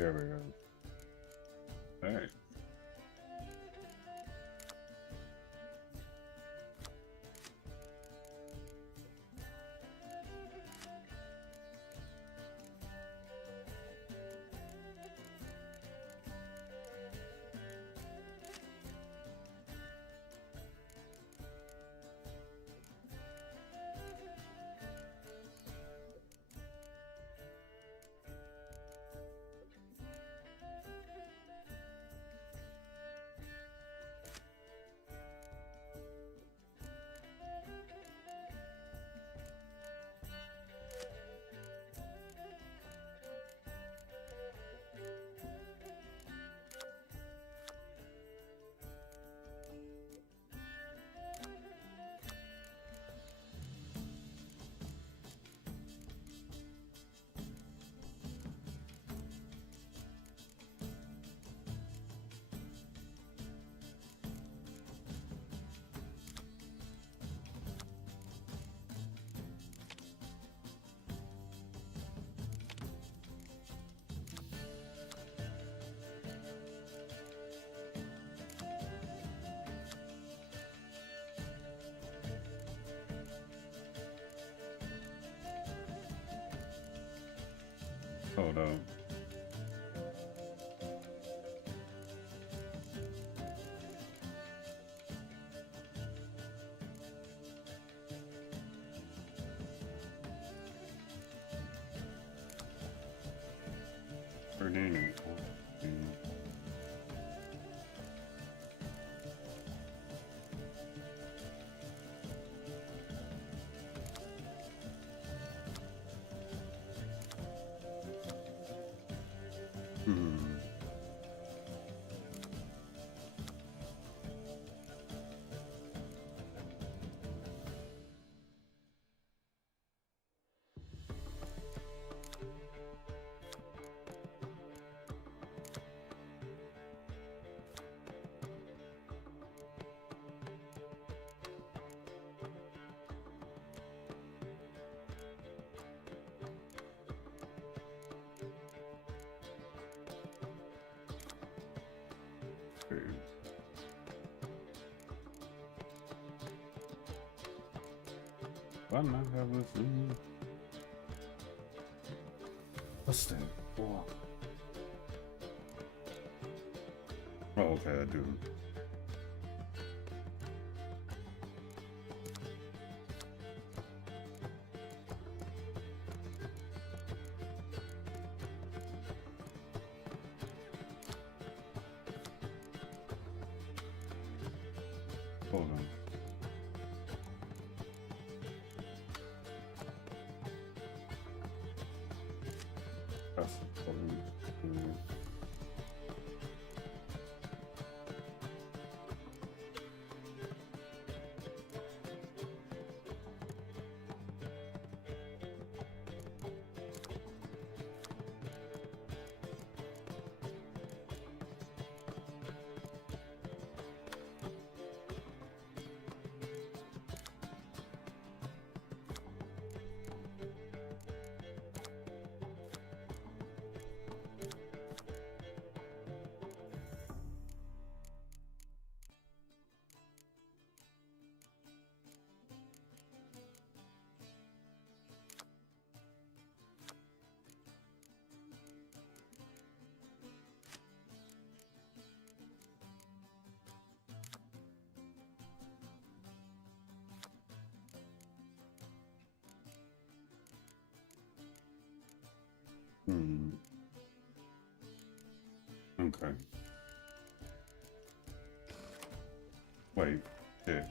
There we go. All right. Hold on. Burning. Why not have this in? What's that? Oh, okay, I do. Hold on. That's okay. Wait, yeah.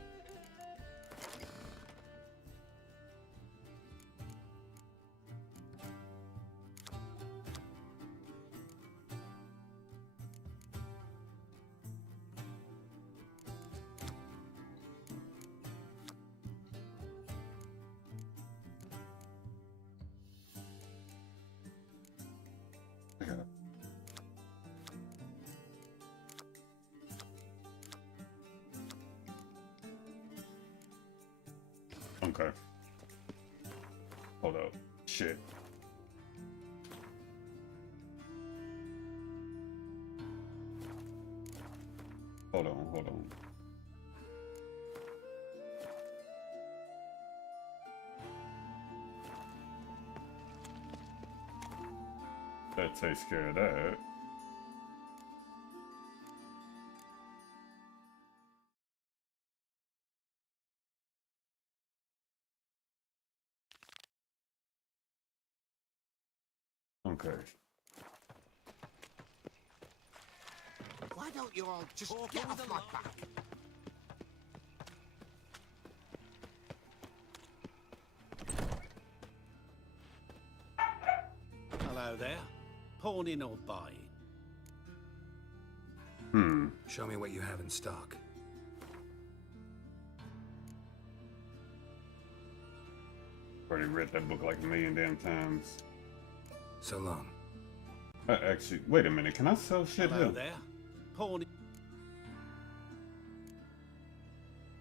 Okay. Hold up. Shit. Hold on, hold on. That takes care of that. Okay. Why don't you all just get off my back? Hello there. Pawning or buying? Show me what you have in stock. Already read that book like a million damn times. So long. Actually, wait a minute. Can I sell shit Hello here? there. Pawning.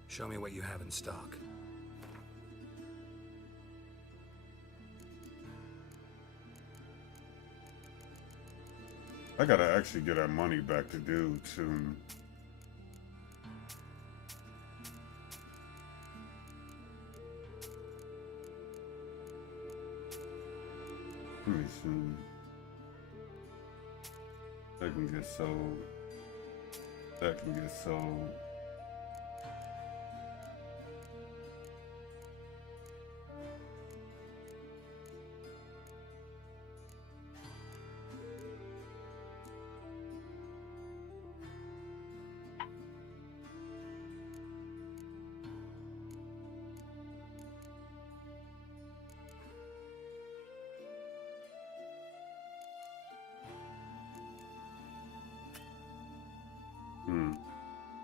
Show me what you have in stock. I gotta actually get our money back to Dude soon. Let me see. That can get sold. That can get sold.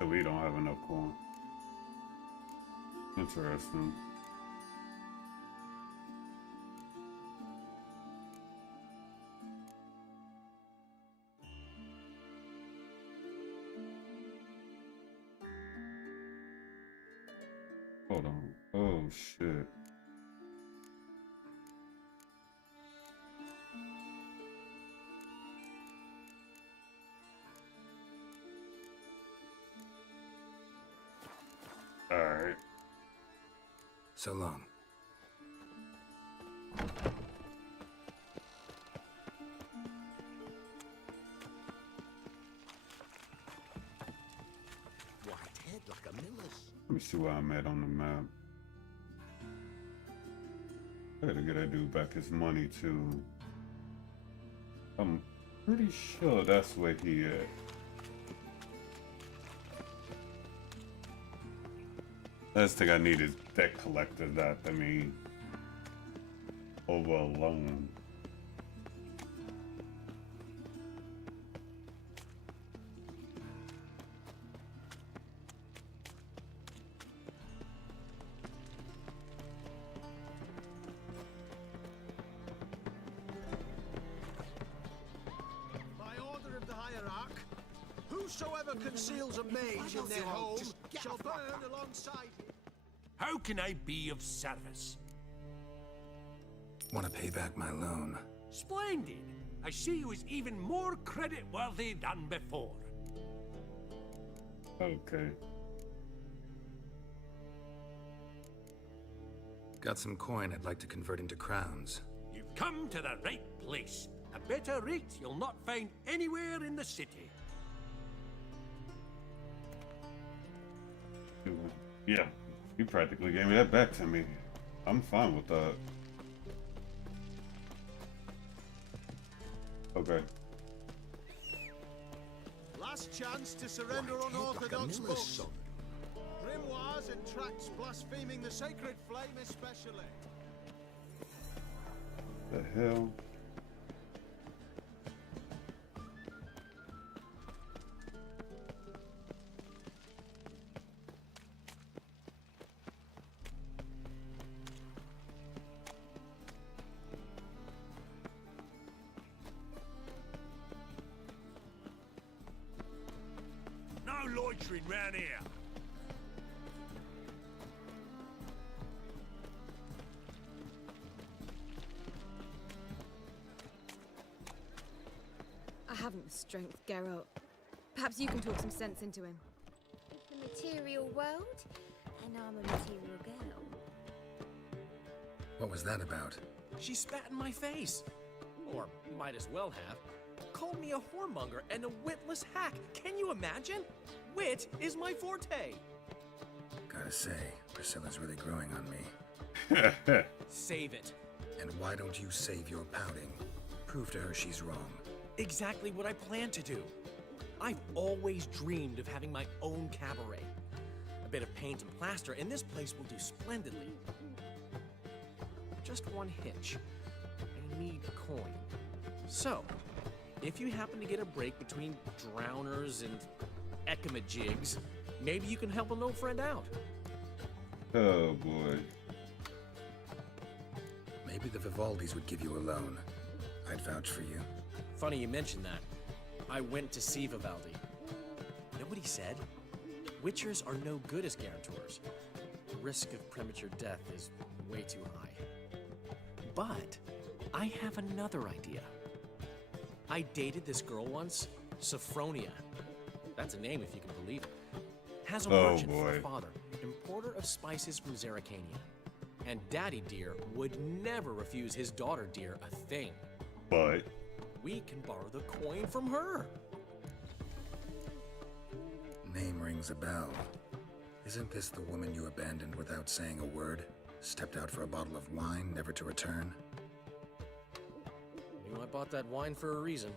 So we don't have enough corn. Interesting. Hold on. Oh shit. Alright. So long. Whitehead like a miller's. Let me see where I'm at on the map. I gotta get that dude back his money too. I'm pretty sure that's where he at. Last thing I need is debt collector that, I mean, over a loan. By order of the hierarch, whosoever conceals a mage in their home shall burn alongside him. How can I be of service? Want to pay back my loan? Splendid! I see you as even more credit-worthy than before. Okay. Got some coin I'd like to convert into crowns. You've come to the right place. A better rate you'll not find anywhere in the city. Yeah, you practically gave me that back to me. I'm fine with that. Okay. Last chance to surrender unorthodox books. Grimoires and tracts blaspheming the sacred flame especially. The hell? No loitering round here. I haven't the strength, Geralt. Perhaps you can talk some sense into him. material world, and I'm a material girl. What was that about? She spat in my face. Or might as well have. Called me a whoremonger and a witless hack. Can you imagine? Wit is my forte. Gotta say, Priscilla's really growing on me. Save it. And why don't you save your pouting? Prove to her she's wrong. Exactly what I plan to do. I've always dreamed of having my own cabaret. A bit of paint and plaster, and this place will do splendidly. Just one hitch. I need coin. So, if you happen to get a break between drowners and ekamajigs, maybe you can help an old friend out. Oh boy. Maybe the Vivaldis would give you a loan. I'd vouch for you. Funny you mentioned that. I went to see Vivaldi. Know what he said? Witchers are no good as guarantors. The risk of premature death is way too high. But I have another idea. I dated this girl once, Sophronia. That's a name if you can believe it. Has a merchant for a father, importer of spices from Zerrikania. And Daddy Dear would never refuse his daughter Dear a thing. But we can borrow the coin from her. Name rings a bell. Isn't this the woman you abandoned without saying a word? Stepped out for a bottle of wine, never to return? Knew I bought that wine for a reason.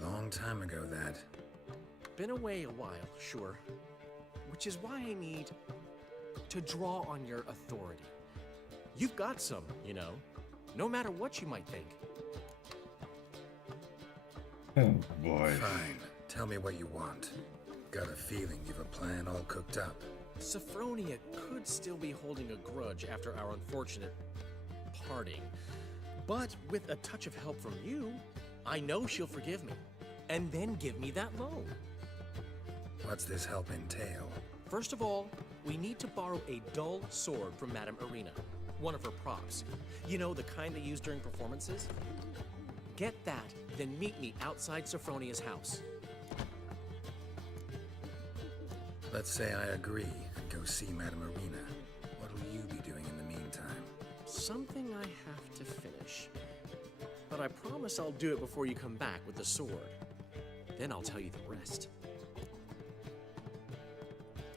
Long time ago, that. Been away a while, sure. Which is why I need to draw on your authority. You've got some, you know, no matter what you might think. Oh boy. Fine. Tell me what you want. Got a feeling you've a plan all cooked up. Sophronia could still be holding a grudge after our unfortunate parting. But with a touch of help from you, I know she'll forgive me. And then give me that loan. What's this help entail? First of all, we need to borrow a dull sword from Madame Irina, one of her props. You know, the kind they use during performances? Get that, then meet me outside Sophronia's house. Let's say I agree and go see Madame Irina. What'll you be doing in the meantime? Something I have to finish. But I promise I'll do it before you come back with the sword. Then I'll tell you the rest.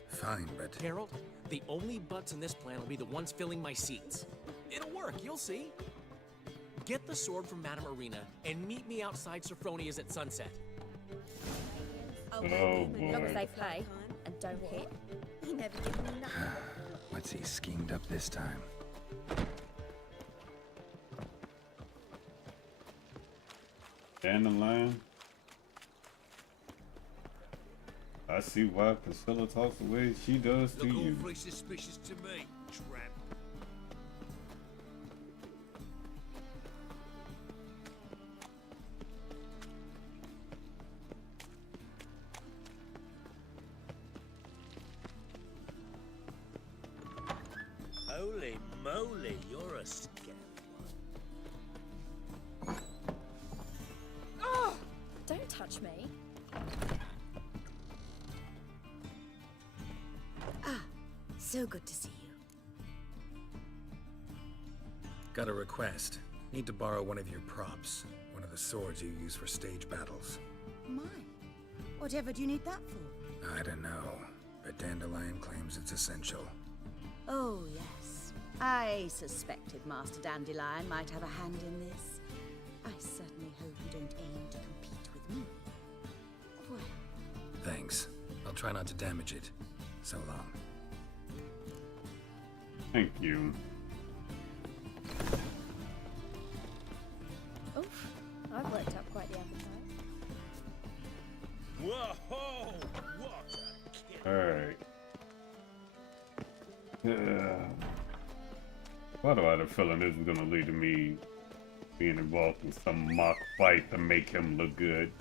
Fine, but... Geralt, the only butts in this plan will be the ones filling my seats. It'll work, you'll see. Get the sword from Madame Irina and meet me outside Sophronia's at sunset. Oh, As long as they pay and don't hit, you never give me nothing. What's he schemed up this time? Dandelion. I see why Priscilla talks the way she does to you. Look awfully suspicious to me, tramp. Holy moly, you're a scam. Oh! Don't touch me. So good to see you. Got a request. Need to borrow one of your props. One of the swords you use for stage battles. My. Whatever do you need that for? I don't know, but Dandelion claims it's essential. Oh, yes. I suspected Master Dandelion might have a hand in this. I certainly hope you don't aim to compete with me. Well... Thanks. I'll try not to damage it. So long. Thank you. Oof, I've worked up quite the appetite. Whoa! What a Alright. Why do I have a feeling this is gonna lead to me being involved in some mock fight to make him look good?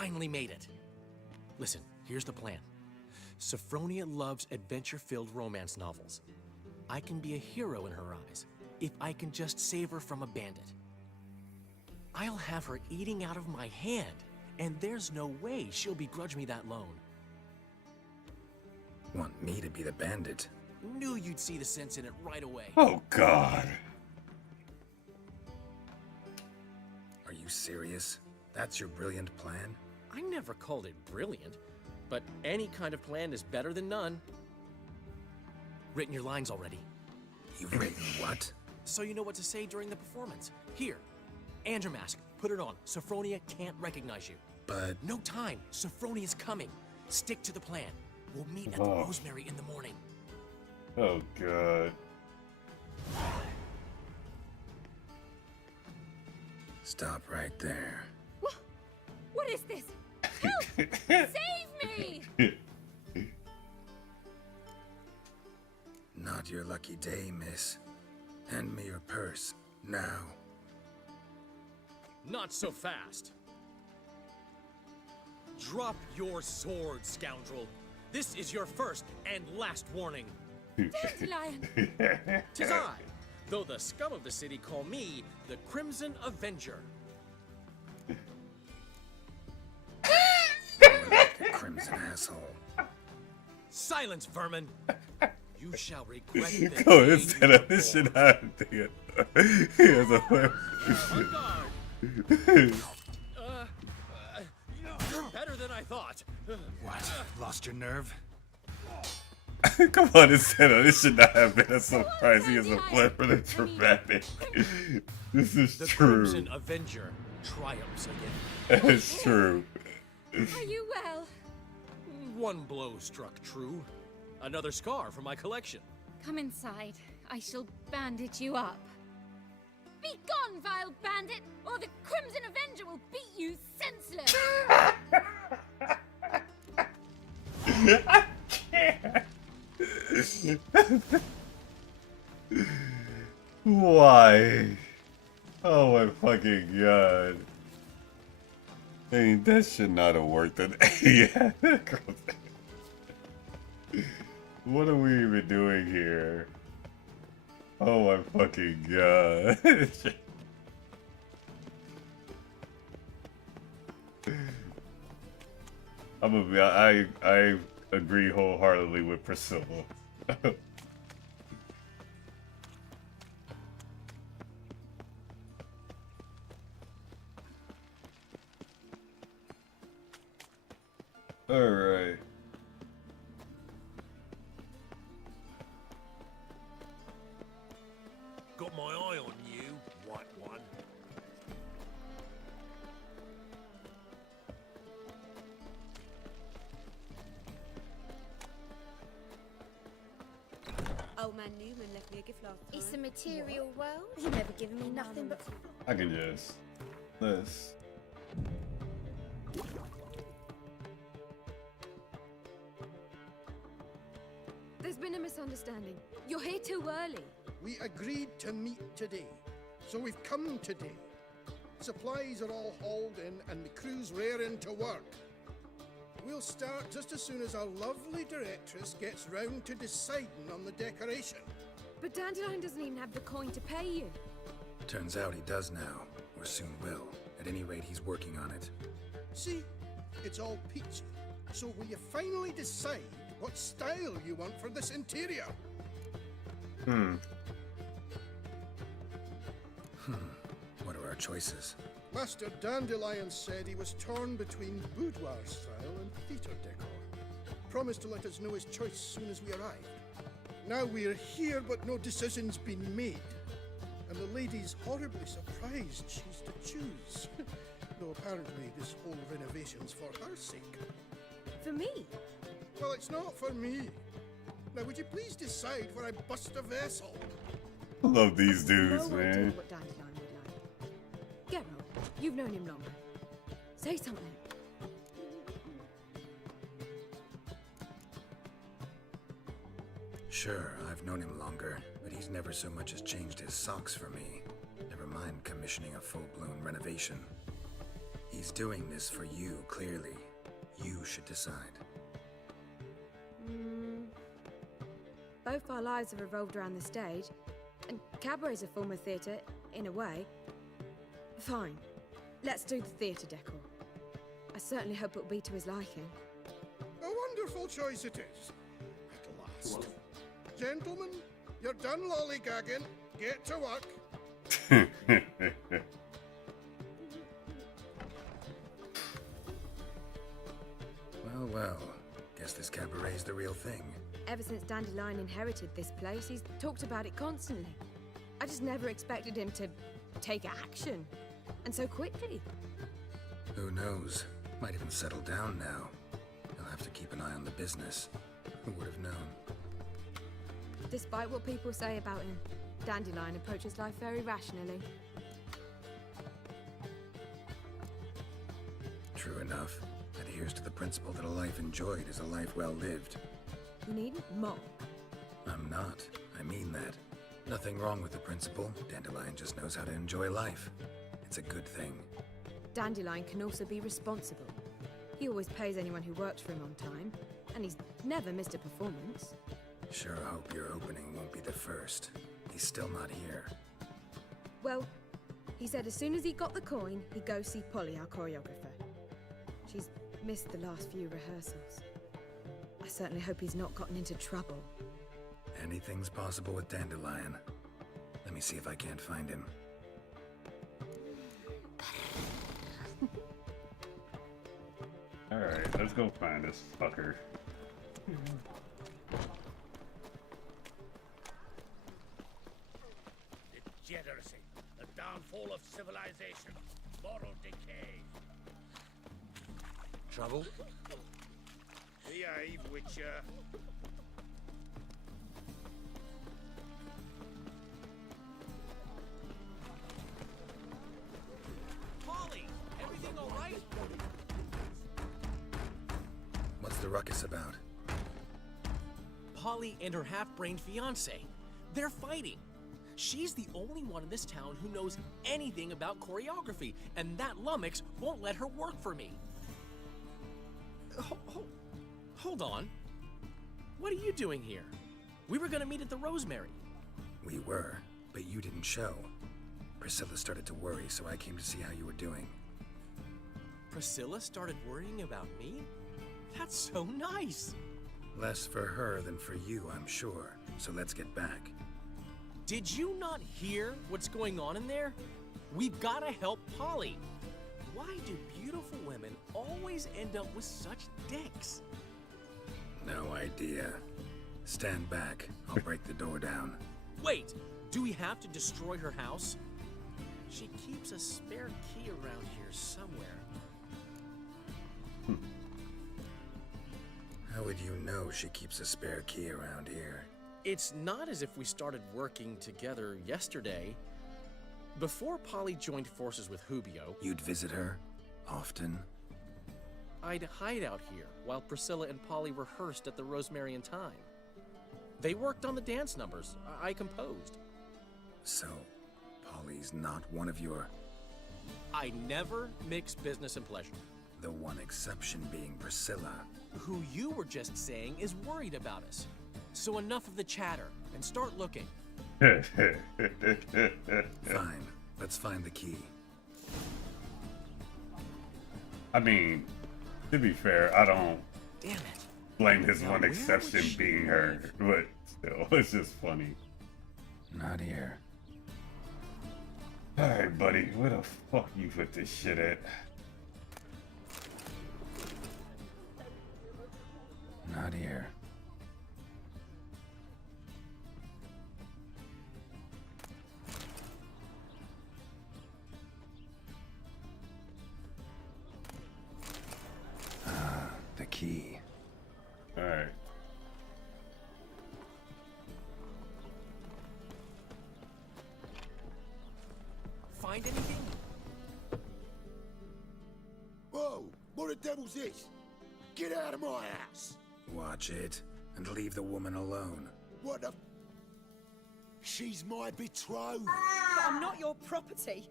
finally made it. Listen, here's the plan. Sophronia loves adventure-filled romance novels. I can be a hero in her eyes if I can just save her from a bandit. I'll have her eating out of my hand, and there's no way she'll begrudge me that loan. Want me to be the bandit? Knew you'd see the sense in it right away. Oh, God. Are you serious? That's your brilliant plan? I never called it brilliant, but any kind of plan is better than none. Written your lines already. You've written what? So you know what to say during the performance. Here, and your mask. Put it on. Sophronia can't recognize you. But... No time. Sophronia's coming. Stick to the plan. We'll meet at the Rosemary in the morning. Oh, God. Stop right there. What is this? Help! Save me! Not your lucky day, miss. Hand me your purse, now. Not so fast. Drop your sword, scoundrel. This is your first and last warning. Dandelion! 'Tis I, though the scum of the city call me the Crimson Avenger. The crimson asshole. Silence, vermin! You shall regret this. Go instead of this shit out of it. Here's a You're better than I thought. What? Lost your nerve? Come on, instead of this should not have been a surprising as a flip for the dramatic. This is the true. Crimson Avenger triumphs again. It's true. Are you well? One blow struck true. Another scar from my collection. Come inside. I shall bandage you up. Be gone, vile bandit, or the Crimson Avenger will beat you senseless! I can't. Why? Oh my fucking god. I mean, that should not have worked. Yeah. What are we even doing here? Oh my fucking god. I agree wholeheartedly with Priscilla. Alright. Got my eye on you, white one. Old man Newman left me a gift last time. It's a material world. He never given me nothing but... I can just... This. There's been a misunderstanding. You're here too early. We agreed to meet today, so we've come today. Supplies are all hauled in and the crew's raring to work. We'll start just as soon as our lovely directress gets round to deciding on the decoration. But Dandelion doesn't even have the coin to pay you. Turns out he does now, or soon will. At any rate, he's working on it. See, it's all peachy. So will you finally decide what style you want for this interior? What are our choices? Master Dandelion said he was torn between boudoir style and theatre decor. Promised to let us know his choice as soon as we arrived. Now we're here, but no decision's been made. And the lady's horribly surprised she's to choose. Though apparently this whole renovation's for her sake. For me? Well, it's not for me. Now, would you please decide where I bust a vessel? I love these dudes, No man. idea what Dandelion would like. Geralt, you've known him longer. Say something. Sure, I've known him longer, but he's never so much as changed his socks for me. Never mind commissioning a full-blown renovation. He He's doing this for you, clearly. You should decide. Both our lives have revolved around the stage, and cabaret's a form of theatre, in a way. Fine. Let's do the theatre decor. I certainly hope it'll be to his liking. A wonderful choice it is. At last. Gentlemen, you're done lollygagging. Get to work. Well, well. Guess this cabaret's the real thing. Ever since Dandelion inherited this place, he's talked about it constantly. I just never expected him to take action. And so quickly. Who knows? Might even settle down now. He'll have to keep an eye on the business. Who would have known? Despite what people say about him, Dandelion approaches life very rationally. True enough. Adheres to the principle that a life enjoyed is a life well lived. You needn't mock. I'm not. I mean that. Nothing wrong with the principle. Dandelion just knows how to enjoy life. It's a good thing. Dandelion can also be responsible. He always pays anyone who works for him on time, and he's never missed a performance. Sure hope your opening won't be the first. He's still not here. Well, he said as soon as he got the coin, he'd go see Polly, our choreographer. She's missed the last few rehearsals. I certainly hope he's not gotten into trouble. Anything's possible with Dandelion. Let me see if I can't find him. Alright, let's go find this fucker. Degeneracy, the downfall of civilization, moral decay. Trouble? Behave, Witcher. Polly, everything all right? What's the ruckus about? Polly and her half-brained fiancé. They're fighting. She's the only one in this town who knows anything about choreography, and that lummox won't let her work for me. Hold on. What are you doing here? We were gonna meet at the Rosemary. We were, but you didn't show. Priscilla started to worry, so I came to see how you were doing. Priscilla started worrying about me? That's so nice. Less for her than for you, I'm sure. So let's get back. Did you not hear what's going on in there? We've gotta help Polly. Why do beautiful women always end up with such dicks? No idea. Stand back. I'll break the door down. Wait, do we have to destroy her house? She keeps a spare key around here somewhere. How would you know she keeps a spare key around here? It's not as if we started working together yesterday. Before Polly joined forces with Hubio, You'd visit her? Often? I'd hide out here while Priscilla and Polly rehearsed at the Rosemary and Thyme. They worked on the dance numbers I composed. So, Polly's not one of your... I never mix business and pleasure. The one exception being Priscilla. Who you were just saying is worried about us. So enough of the chatter, and start looking. Fine. Let's find the key. I mean, to be fair, I don't Damn it. blame his Now, one where exception would she being her, but still, it's just funny. Not here. Alright, buddy, where the fuck you put this shit at? Not here. The key. Alright. Find anything? Whoa! What the devil's this? Get out of my house! Watch it, and leave the woman alone. What the... She's my betrothed. But I'm not your property.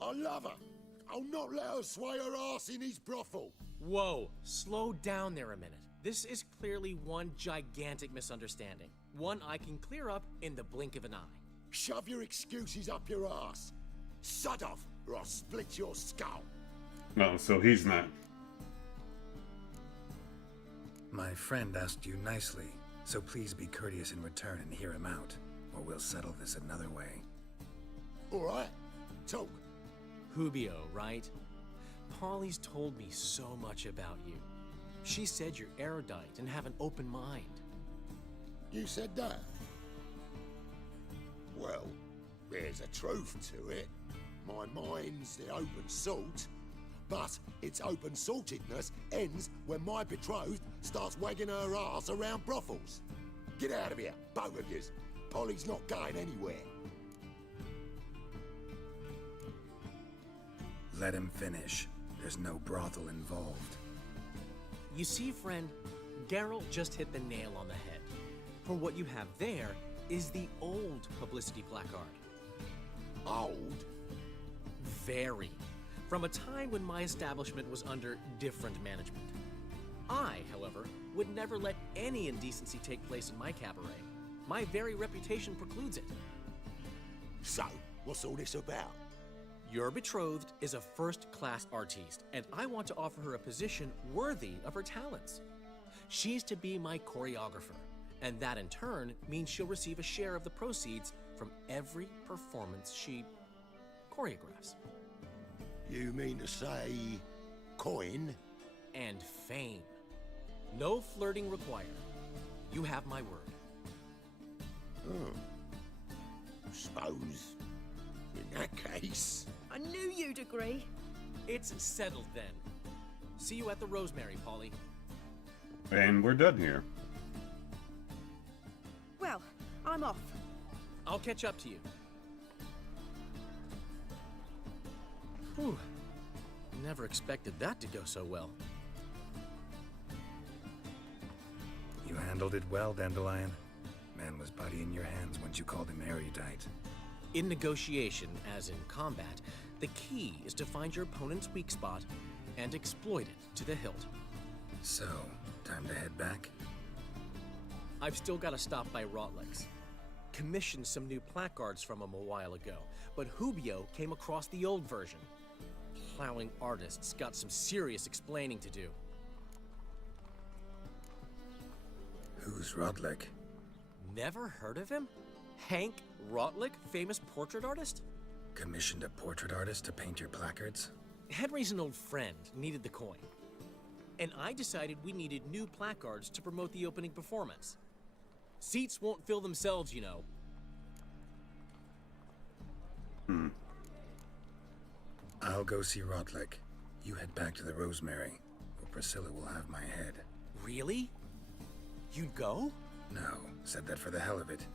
I love her. I'll not let her sway her ass in his brothel. Whoa, slow down there a minute. This is clearly one gigantic misunderstanding. One I can clear up in the blink of an eye. Shove your excuses up your ass. Sod off, or I'll split your skull. No, so he's not. My friend asked you nicely, so please be courteous in return and hear him out, or we'll settle this another way. All right, talk. Hubio, right? Polly's told me so much about you. She said you're erudite and have an open mind. You said that? Well, there's a truth to it. My mind's the open salt, but its open saltedness ends when my betrothed starts wagging her ass around brothels. Get out of here, both of yous. Polly's not going anywhere. Let him finish. There's no brothel involved. You see, friend, Geralt just hit the nail on the head. For what you have there is the old publicity placard. Old? Very. From a time when my establishment was under different management. I, however, would never let any indecency take place in my cabaret. My very reputation precludes it. So, what's all this about? Your betrothed is a first-class artiste, and I want to offer her a position worthy of her talents. She's to be my choreographer, and that in turn means she'll receive a share of the proceeds from every performance she choreographs. You mean to say coin? And fame. No flirting required. You have my word. Suppose, in that case... I knew you'd agree. It's settled then. See you at the Rosemary, Polly. And we're done here. Well, I'm off. I'll catch up to you. Whew. Never expected that to go so well. You handled it well, Dandelion. Man was buddy in your hands once you called him erudite. In negotiation, as in combat, the key is to find your opponent's weak spot and exploit it to the hilt. So, time to head back? I've still got to stop by Rotlick's. Commissioned some new placards from him a while ago, but Hubio came across the old version. Plowing artists got some serious explaining to do. Who's Rotlick? Never heard of him? Hank Rotlick, famous portrait artist? Commissioned a portrait artist to paint your placards? Henry's an old friend, needed the coin. And I decided we needed new placards to promote the opening performance. Seats won't fill themselves, you know. I'll go see Rotlick. You head back to the Rosemary, or Priscilla will have my head. Really? You'd go? No, said that for the hell of it.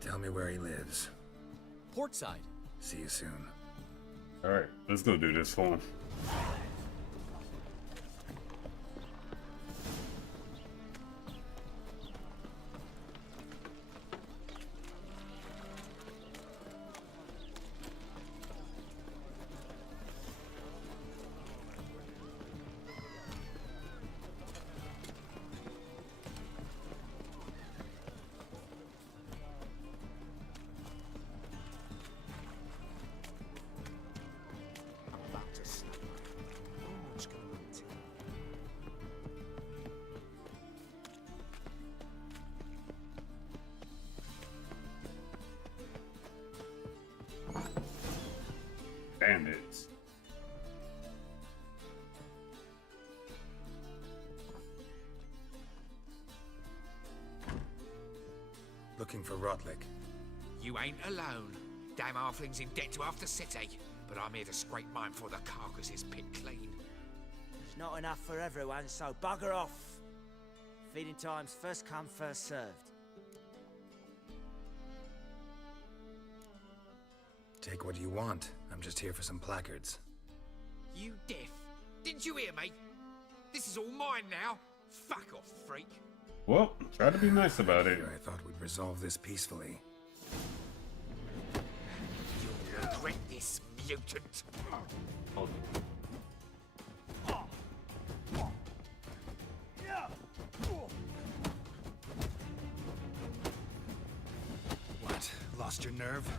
Tell me where he lives. Portside. See you soon. Alright, let's go do this for him. Bandits. Looking for Rotlick. You ain't alone. Damn halfling's in debt to half the city. But I'm here to scrape mine before the carcass is picked clean. There's not enough for everyone, so bugger off. Feeding time's first come, first served. Take what you want. I'm just here for some placards. You deaf? Didn't you hear me? This is all mine now. Fuck off, freak. Well, try to be nice about it. I thought we'd resolve this peacefully. You'll regret this, mutant. What? Lost your nerve?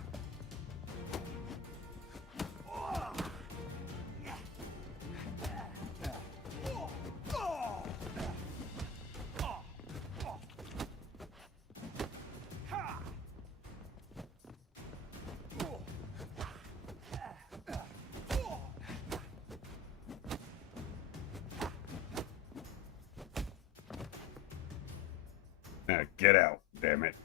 Now get out, damn it.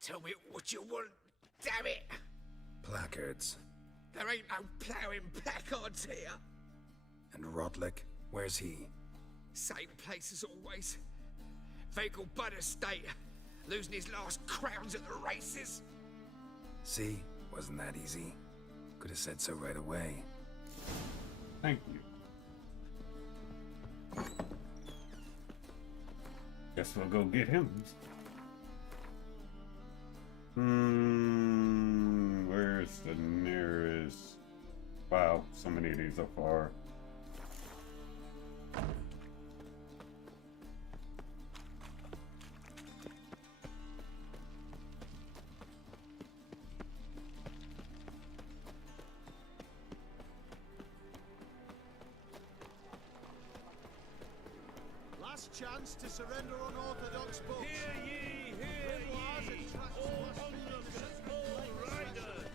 Tell me what you want, damn it! Placards. There ain't no ploughing placards here. And Rotlick, where's he? Same place as always. Vengerberg estate, losing his last crowns at the races. See? Wasn't that easy? Could have said so right away. Thank you. Guess we'll go get him. Where's the nearest? Wow, so many of these so far. Last chance to surrender unorthodox books. Hear ye, hear ye, all onlookers, all riders.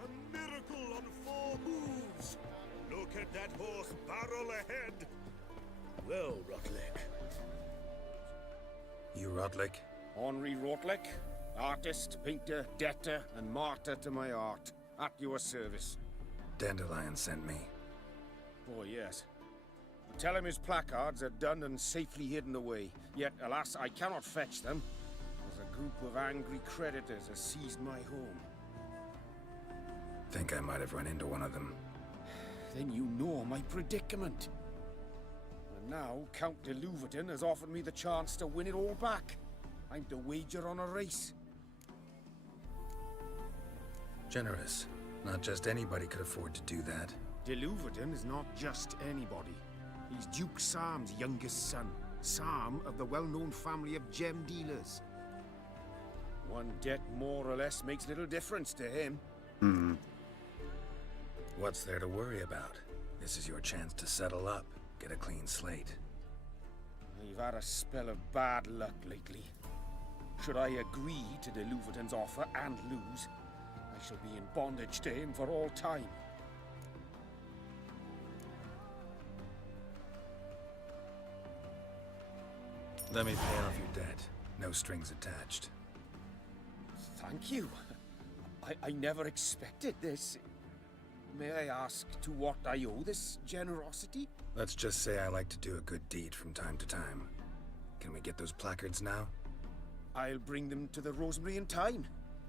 A miracle on 4 moves. Look at that horse barrel ahead. Well, Rotlick. You Rotlick? Henri Rotlick, artist, painter, debtor, and martyr to my art. At your service. Dandelion sent me. Oh, yes. Tell him his placards are done and safely hidden away. Yet, alas, I cannot fetch them, as a group of angry creditors has seized my home. Think I might have run into one of them. Then you know my predicament. And now, Count de Louverton has offered me the chance to win it all back. I'm to wager on a race. Generous. Not just anybody could afford to do that. De Louverton is not just anybody. He's Duke Sam's youngest son. Sam of the well-known family of gem dealers. One debt more or less makes little difference to him. What's there to worry about? This is your chance to settle up, get a clean slate. I've had a spell of bad luck lately. Should I agree to de Louverton's offer and lose, I shall be in bondage to him for all time. Let me pay off your debt. No strings attached. Thank you. I never expected this. May I ask to what I owe this generosity? Let's just say I like to do a good deed from time to time. Can we get those placards now? I'll bring them to the Rosemary in time,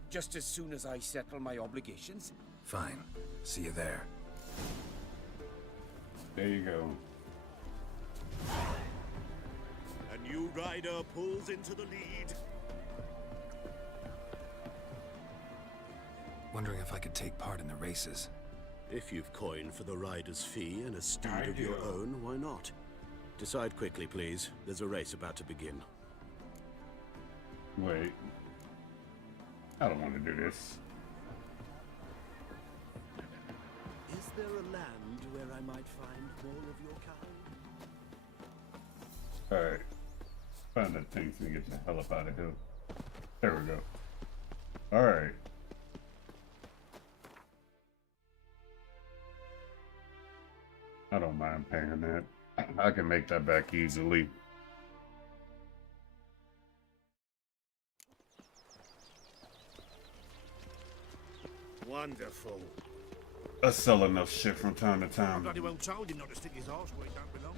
just as soon as I settle my obligations. Fine. See you there. There you go. A new rider pulls into the lead. Wondering if I could take part in the races. If you've coin for the rider's fee and a steed of your own, why not? Decide quickly, please. There's a race about to begin. Wait. I don't want to do this. Is there a land where I might find more of your kind? Alright. Find that thing so we get the hell up out of here. There we go. Alright. I don't mind paying that. I can make that back easily. Wonderful. I sell enough shit from time to I time. bloody well told him not to stick his arse where it don't belong.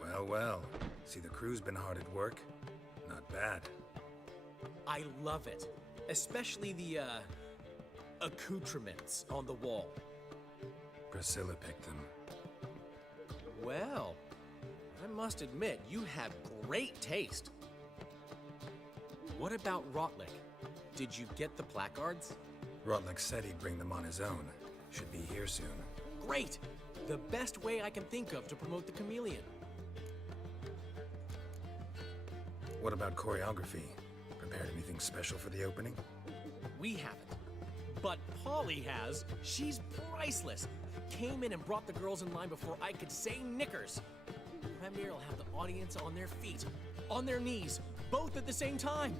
Well, well. See, the crew's been hard at work. Not bad. I love it. Especially the, accoutrements on the wall. Priscilla picked them. Well, I must admit, you have great taste. What about Rotlick? Did you get the placards? Rotlick said he'd bring them on his own. Should be here soon. Great! The best way I can think of to promote the chameleon. What about choreography? Prepared anything special for the opening? We haven't. But Polly has. She's priceless. Came in and brought the girls in line before I could say knickers. Premier will have the audience on their feet, on their knees, both at the same time.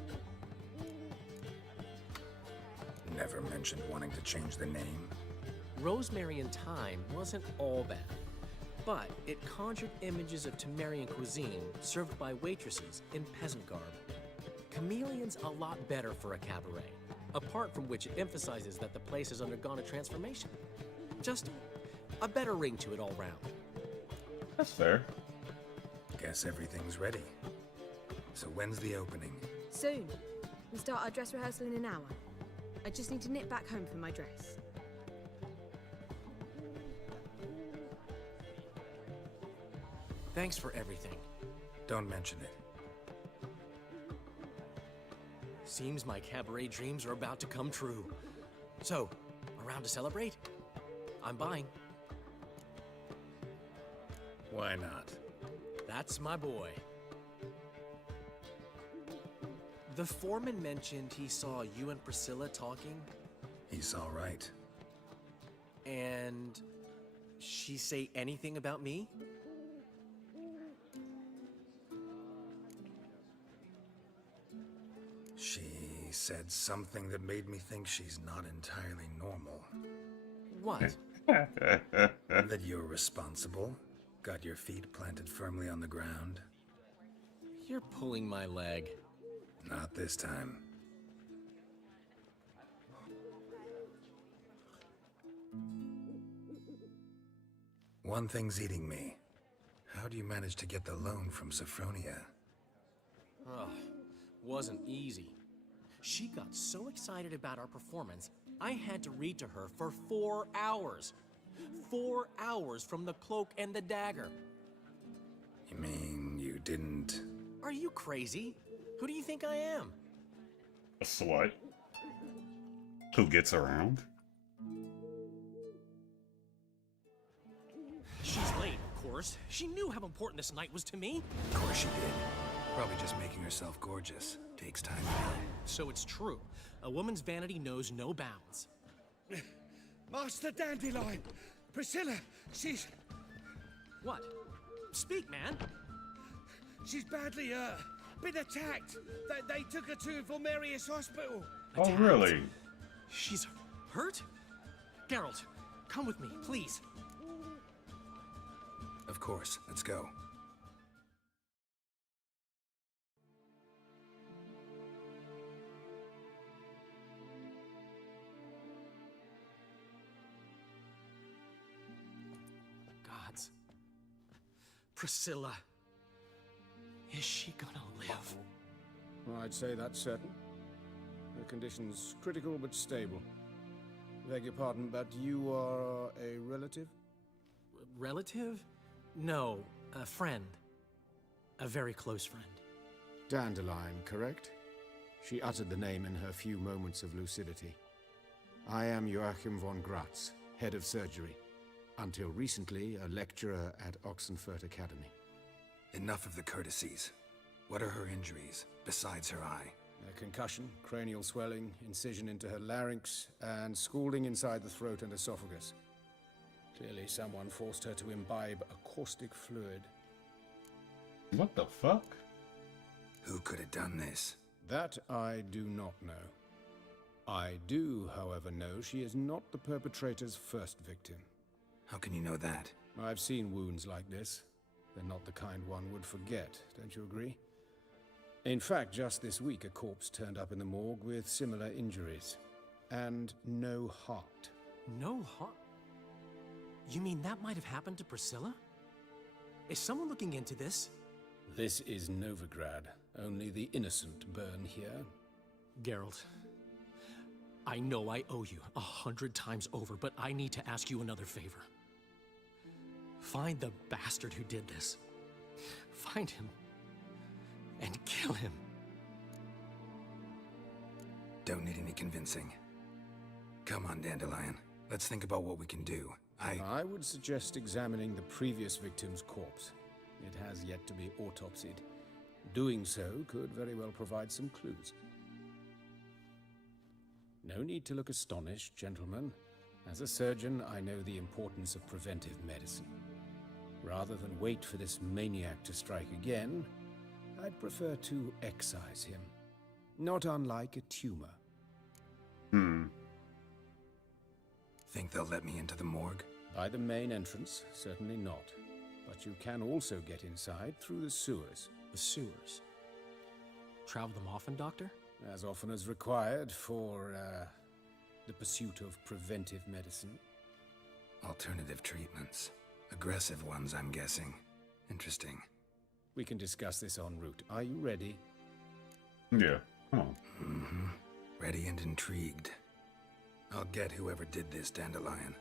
Never mentioned wanting to change the name. Rosemary and Thyme wasn't all bad, but it conjured images of Temerian cuisine served by waitresses in peasant garb. Chameleon's a lot better for a cabaret, apart from which it emphasizes that the place has undergone a transformation. Just a better ring to it all round. That's fair. Guess everything's ready. So when's the opening? Soon. We start our dress rehearsal in an hour. I just need to nip back home for my dress. Thanks for everything. Don't mention it. Seems my cabaret dreams are about to come true. So, around to celebrate? I'm buying. Why not? That's my boy. The foreman mentioned he saw you and Priscilla talking. He's all right. And she say anything about me? She said something that made me think she's not entirely normal. What? That you're responsible. Got your feet planted firmly on the ground. You're pulling my leg. Not this time. One thing's eating me. How do you manage to get the loan from Sophronia? Oh, wasn't easy. She got so excited about our performance, I had to read to her for 4 hours. 4 hours from the Cloak and the Dagger. You mean you didn't... Are you crazy? Who do you think I am? A slut. Who gets around? She's late, of course. She knew how important this night was to me. Of course she did. Probably just making herself gorgeous. Takes time. So it's true. A woman's vanity knows no bounds. Master Dandelion! Priscilla, she's... What? Speak, man. She's badly, been attacked. They took her to Vulmerius Hospital. Oh, really? She's hurt? Geralt, come with me, please. Of course. Let's go. Gods. Priscilla. Is she gonna live? I'd say that's certain. Her condition's critical but stable. Beg your pardon, but you are a relative? Relative? No, a friend. A very close friend. Dandelion, correct? She uttered the name in her few moments of lucidity. I am Joachim von Gratz, head of surgery. Until recently, a lecturer at Oxenfurt Academy. Enough of the courtesies. What are her injuries, besides her eye? A concussion, cranial swelling, incision into her larynx, and scalding inside the throat and esophagus. Clearly someone forced her to imbibe a caustic fluid. What the fuck? Who could have done this? That I do not know. I do, however, know she is not the perpetrator's first victim. How can you know that? I've seen wounds like this. They're not the kind one would forget, don't you agree? In fact, just this week a corpse turned up in the morgue with similar injuries. And no heart. No heart? You mean that might have happened to Priscilla? Is someone looking into this? This is Novigrad. Only the innocent burn here. Geralt, I know I owe you 100 times over, but I need to ask you another favor. Find the bastard who did this. Find him and kill him. Don't need any convincing. Come on, Dandelion. Let's think about what we can do. I would suggest examining the previous victim's corpse. It has yet to be autopsied. Doing so could very well provide some clues. No need to look astonished, gentlemen. As a surgeon, I know the importance of preventive medicine. Rather than wait for this maniac to strike again, I'd prefer to excise him. Not unlike a tumor. Think they'll let me into the morgue? By the main entrance, certainly not. But you can also get inside through the sewers. The sewers? Travel them often, Doctor? As often as required for, the pursuit of preventive medicine. Alternative treatments. Aggressive ones, I'm guessing. Interesting. We can discuss this en route. Are you ready? Yeah, come on. Mm-hmm. Ready and intrigued. I'll get whoever did this, Dandelion.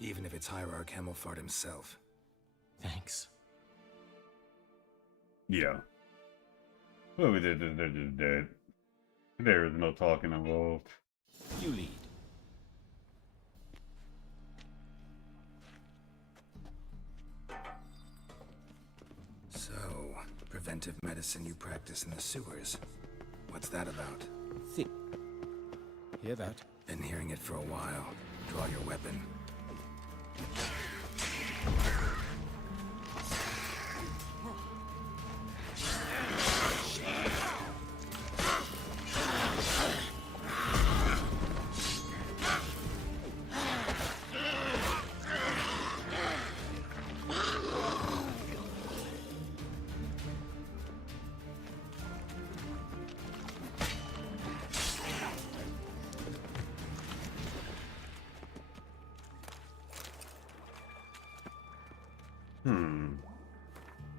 Even if it's Hierarch Hemmelfart himself. Thanks. Yeah. Well, we did. They're just dead. There is no talking involved. You lead. So, preventive medicine you practice in the sewers. What's that about? Think. Hear that? Been hearing it for a while. Draw your weapon.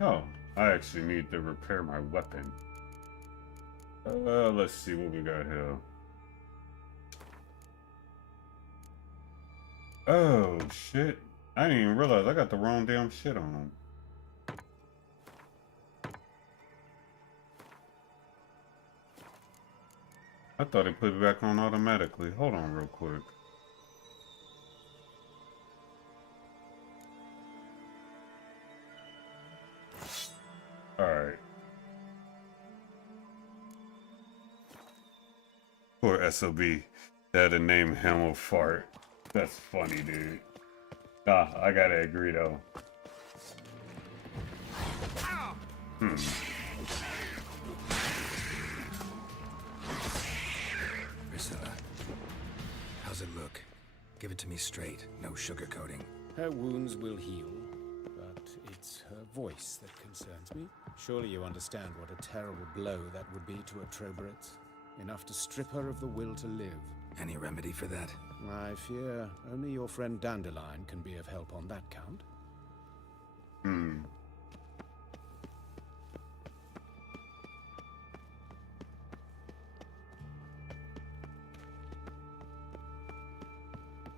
Oh, I actually need to repair my weapon. Let's see what we got here. Oh, shit. I didn't even realize I got the wrong damn shit on. I thought it put it back on automatically. Hold on real quick. Alright. Poor SOB. They had a name Hemmelfart. That's funny, dude. Nah, I gotta agree though. Priscilla, how's it look? Give it to me straight, no sugarcoating. Her wounds will heal, but it's her voice that concerns me. Surely you understand what a terrible blow that would be to a Troberet. Enough to strip her of the will to live. Any remedy for that? I fear only your friend Dandelion can be of help on that count.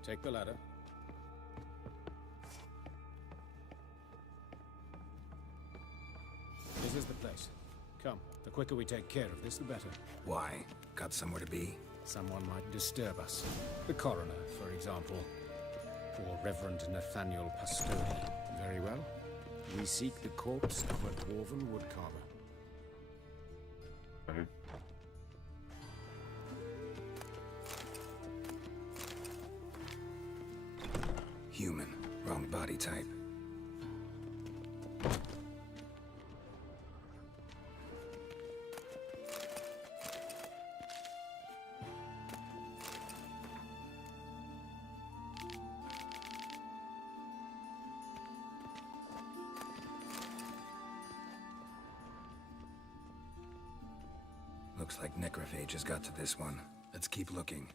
Take the ladder. This is the place. Come, the quicker we take care of this, the better. Why? Got somewhere to be? Someone might disturb us. The coroner, for example. Or Reverend Nathaniel Pastodi. Very well. We seek the corpse of a dwarven woodcarver. Okay. Human. Wrong body type. Looks like necrophage has got to this one. Let's keep looking.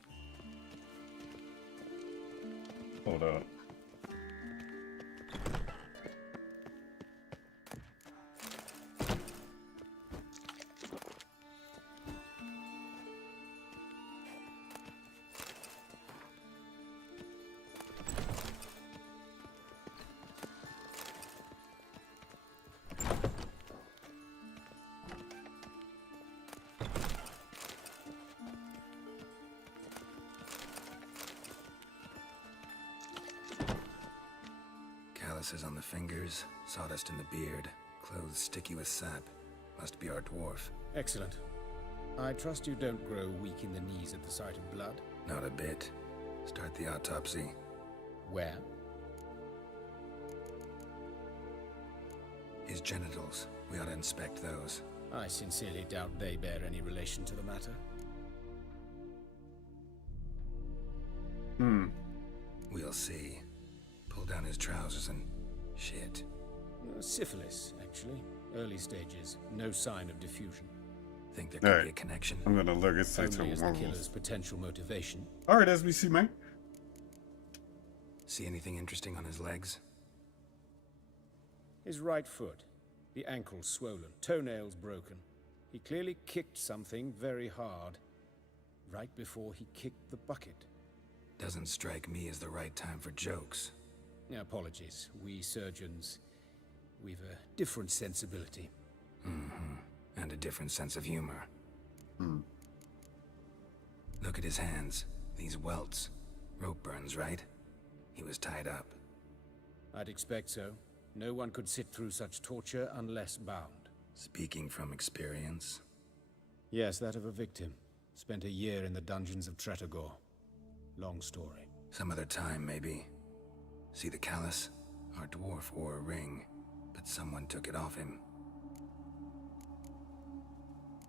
Hold up. Calluses on the fingers, sawdust in the beard, clothes sticky with sap. Must be our dwarf. Excellent. I trust you don't grow weak in the knees at the sight of blood. Not a bit. Start the autopsy. Where? His genitals. We ought to inspect those. I sincerely doubt they bear any relation to the matter. We'll see. Pull down his trousers and... shit. Syphilis, actually. Early stages. No sign of diffusion. Think there could be a connection? I'm gonna look at say Only as the tomorrow. killer's potential motivation. Alright, SBC, man. See anything interesting on his legs? His right foot. The ankle swollen. Toenails broken. He clearly kicked something very hard. Right before he kicked the bucket. Doesn't strike me as the right time for jokes. Apologies. We surgeons, we've a different sensibility. And a different sense of humor. Look at his hands. These welts. Rope burns, right? He was tied up. I'd expect so. No one could sit through such torture unless bound. Speaking from experience? Yes, that of a victim. Spent a year in the dungeons of Tretogor. Long story. Some other time, maybe. See the callus? Our dwarf wore a ring, but someone took it off him.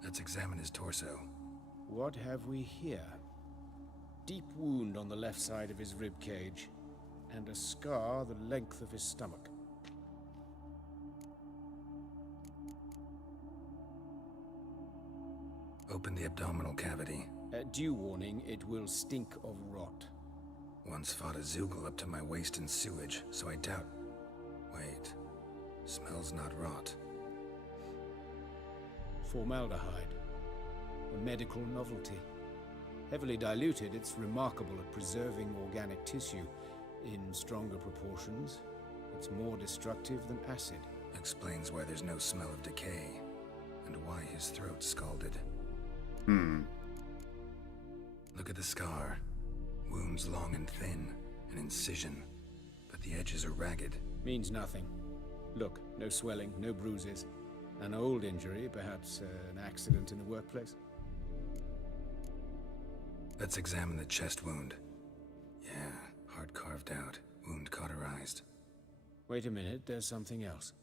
Let's examine his torso. What have we here? Deep wound on the left side of his rib cage, and a scar the length of his stomach. Open the abdominal cavity. Due warning, it will stink of rot. Once fought a Zoogle up to my waist in sewage, so I doubt... Wait. Smells not rot. Formaldehyde. A medical novelty. Heavily diluted, it's remarkable at preserving organic tissue. In stronger proportions, it's more destructive than acid. Explains why there's no smell of decay, and why his throat's scalded. Look at the scar. Wounds long and thin, an incision, but the edges are ragged. Means nothing. Look, no swelling, no bruises. An old injury, perhaps an accident in the workplace. Let's examine the chest wound. Yeah, heart carved out, wound cauterized. Wait a minute, there's something else.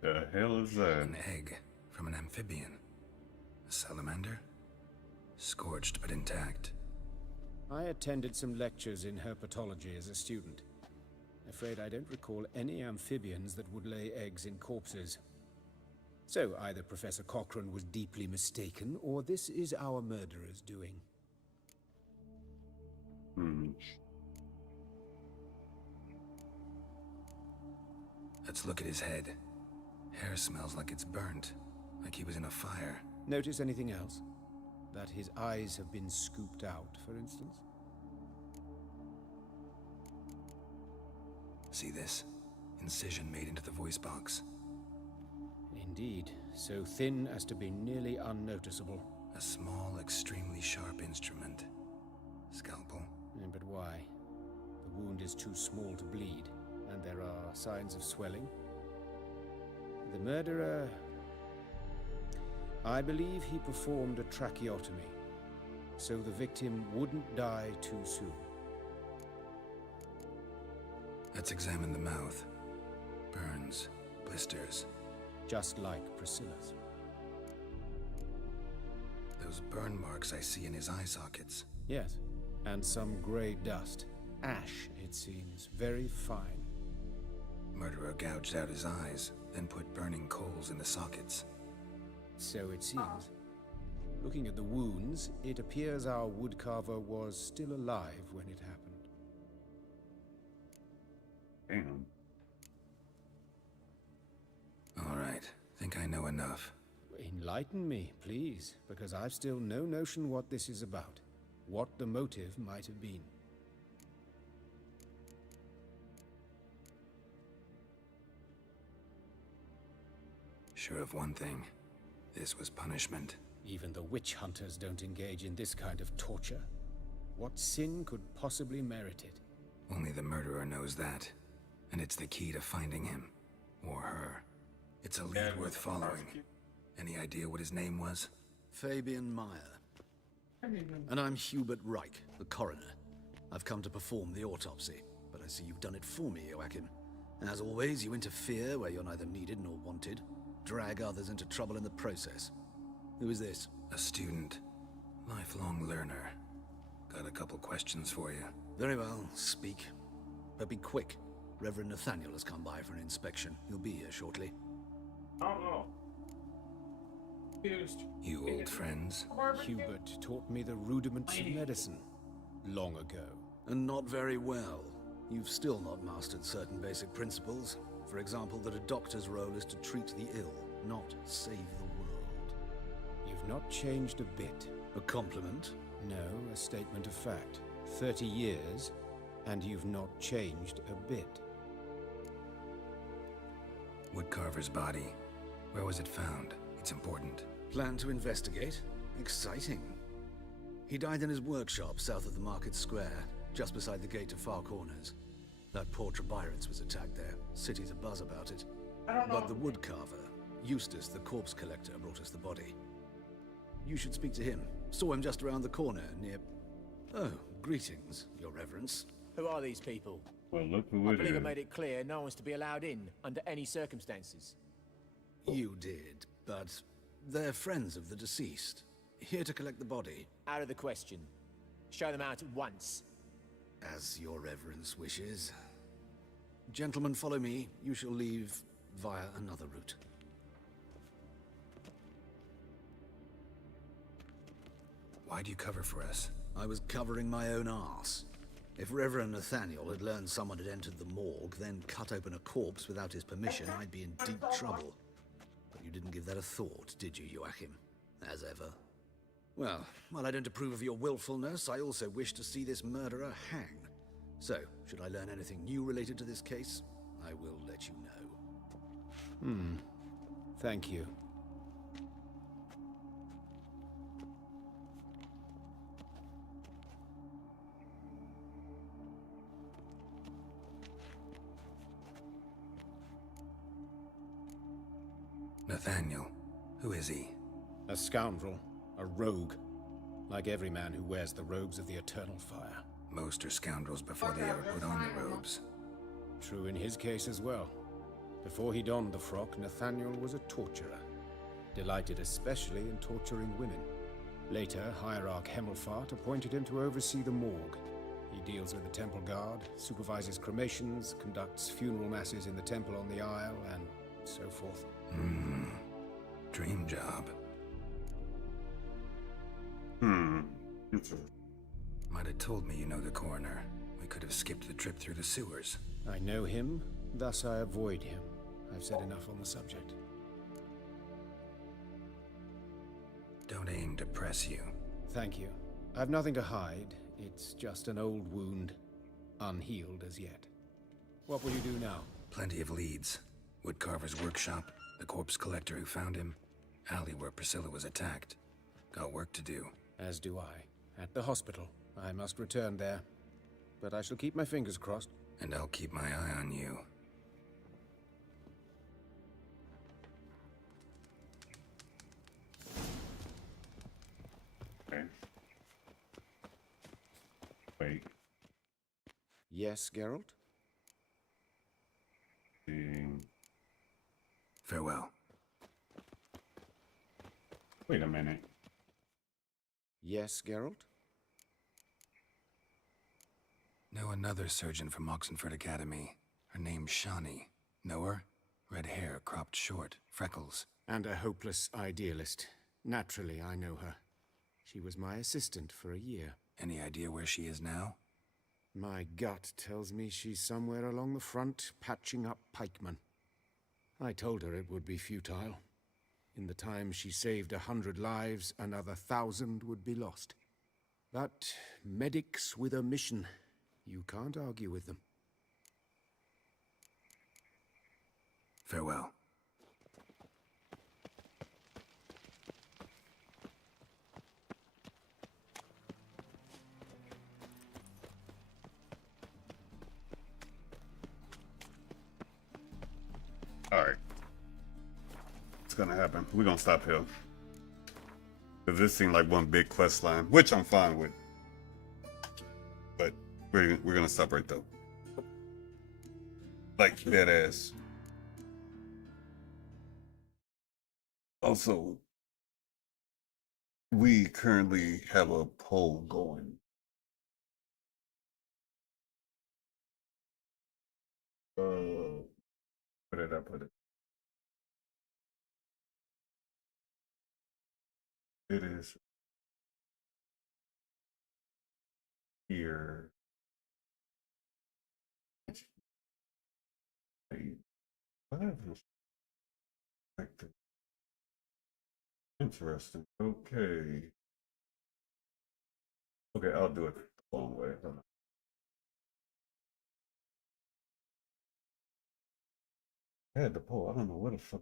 The hell is that? An egg from an amphibian. A salamander? Scorched but intact. I attended some lectures in herpetology as a student. Afraid I don't recall any amphibians that would lay eggs in corpses. So either Professor Cochrane was deeply mistaken, or this is our murderer's doing. Let's look at his head. Hair smells like it's burnt, like he was in a fire. Notice anything else? That his eyes have been scooped out, for instance? See this? Incision made into the voice box. Indeed, so thin as to be nearly unnoticeable. A small, extremely sharp instrument. Scalpel. But why? The wound is too small to bleed, and there are signs of swelling. The murderer... I believe he performed a tracheotomy, so the victim wouldn't die too soon. Let's examine the mouth. Burns, blisters. Just like Priscilla's. those burn marks I see in his eye sockets. Yes, and some grey dust. Ash, it seems. Very fine. Murderer gouged out his eyes, then put burning coals in the sockets. So it seems. Looking at the wounds, it appears our woodcarver was still alive when it happened. Damn. All right, think I know enough. Enlighten me, please, because I've still no notion what this is about. What the motive might have been. Sure of one thing. This was punishment. Even the witch hunters don't engage in this kind of torture. What sin could possibly merit it? Only the murderer knows that. And it's the key to finding him. Or her. It's a lead worth following. Any idea what his name was? Fabian Meyer. And I'm Hubert Reich, the coroner. I've come to perform the autopsy, but I see you've done it for me, Joachim. As always, you interfere where you're neither needed nor wanted. Drag others into trouble in the process. Who is this? A student. Lifelong learner. Got a couple questions for you. Very well, speak. But be quick. Reverend Nathaniel has come by for an inspection. He'll be here shortly. Oh. You old friends? Hubert taught me the rudiments of medicine long ago. And not very well. You've still not mastered certain basic principles. For example, that a doctor's role is to treat the ill, not save the world. You've not changed a bit. A compliment? No, a statement of fact. 30 years, and you've not changed a bit. Woodcarver's body. Where was it found? It's important. Plan to investigate? Exciting. He died in his workshop south of the market square, just beside the gate to Far Corners. That poor Trebyrans was attacked there. City's abuzz about it. But the woodcarver, Eustace the corpse collector, brought us the body. You should speak to him. Saw him just around the corner near... Oh, greetings, your reverence. Who are these people? Well, look who I it believe I is. made it clear no one's to be allowed in under any circumstances. You did, but they're friends of the deceased. Here to collect the body. Out of the question. Show them out at once. As your reverence wishes. Gentlemen, follow me. You shall leave via another route. Why'd you cover for us? I was covering my own arse. If Reverend Nathaniel had learned someone had entered the morgue, then cut open a corpse without his permission, I'd be in deep trouble. But you didn't give that a thought, did you, Joachim? As ever. Well, while I don't approve of your willfulness, I also wish to see this murderer hang. So, should I learn anything new related to this case, I will let you know. Thank you. Nathaniel. Who is he? A scoundrel. A rogue. Like every man who wears the robes of the Eternal Fire. Most are scoundrels before they ever put on the robes. True in his case as well. Before he donned the frock, Nathaniel was a torturer. Delighted especially in torturing women. Later, Hierarch Hemmelfart appointed him to oversee the morgue. He deals with the temple guard, supervises cremations, conducts funeral masses in the temple on the Isle, and so forth. Dream job. Might have told me you know the coroner. We could have skipped the trip through the sewers. I know him, thus I avoid him. I've said enough on the subject. Don't aim to press you. Thank you. I've nothing to hide. It's just an old wound, unhealed as yet. What will you do now? Plenty of leads. Woodcarver's workshop, the corpse collector who found him, alley where Priscilla was attacked. Got work to do. As do I. At the hospital. I must return there. But I shall keep my fingers crossed. And I'll keep my eye on you. Okay. Wait. Yes, Geralt? Farewell. Wait a minute. Yes, Geralt? Know another surgeon from Oxenford Academy. Her name's Shani. Know her? Red hair, cropped short, freckles. And a hopeless idealist. Naturally, I know her. She was my assistant for a year. Any idea where she is now? My gut tells me she's somewhere along the front, patching up pikemen. I told her it would be futile. In the time she saved 100 lives, another 1,000 would be lost. But medics with a mission, you can't argue with them. Farewell. Alright. What's gonna happen? We're gonna stop here. Because this seemed like one big quest line, which I'm fine with. But we're gonna stop right though. Like, dead ass. Also, we currently have a poll going. Where did I put it? It is here. Interesting. Okay. Okay, I'll do it the long way. I had the poll. I don't know what the fuck.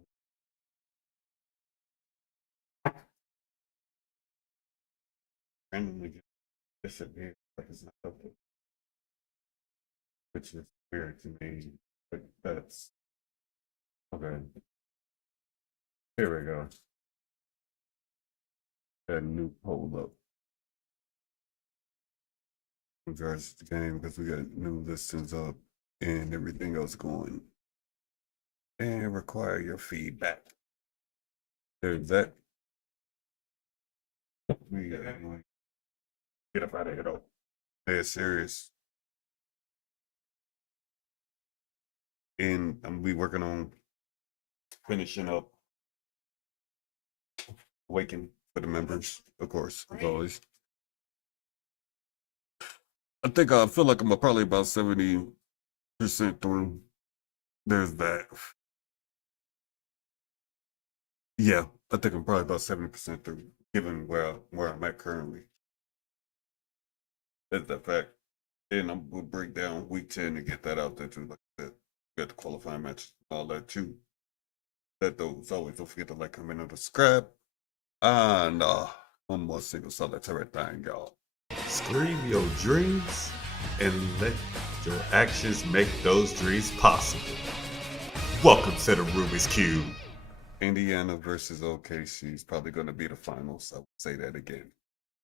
Randomly get disappeared like it's not up there. Which is weird to me. But that's okay. Here we go. That new poll up. In regards to the game because we got new listings up and everything else going. And require your feedback. There's that. We gotta get up out of here though. They're serious. And I'm be working on finishing up Awaken for the members, of course, as always. I think I feel like I'm probably about 70% through. There's that. Yeah, I think I'm probably about 70% through, given where I'm at currently. That's that fact. And we'll break down week 10 to get that out there too. Like I said, we got the qualifying matches, all that too. That though, as always, don't forget to like, comment, and subscribe. And one more single solitary thing, y'all. Scream your dreams and let your actions make those dreams possible. Welcome to the Rubik's Cube. Indiana versus OKC is probably going to be the finals. I would say that again.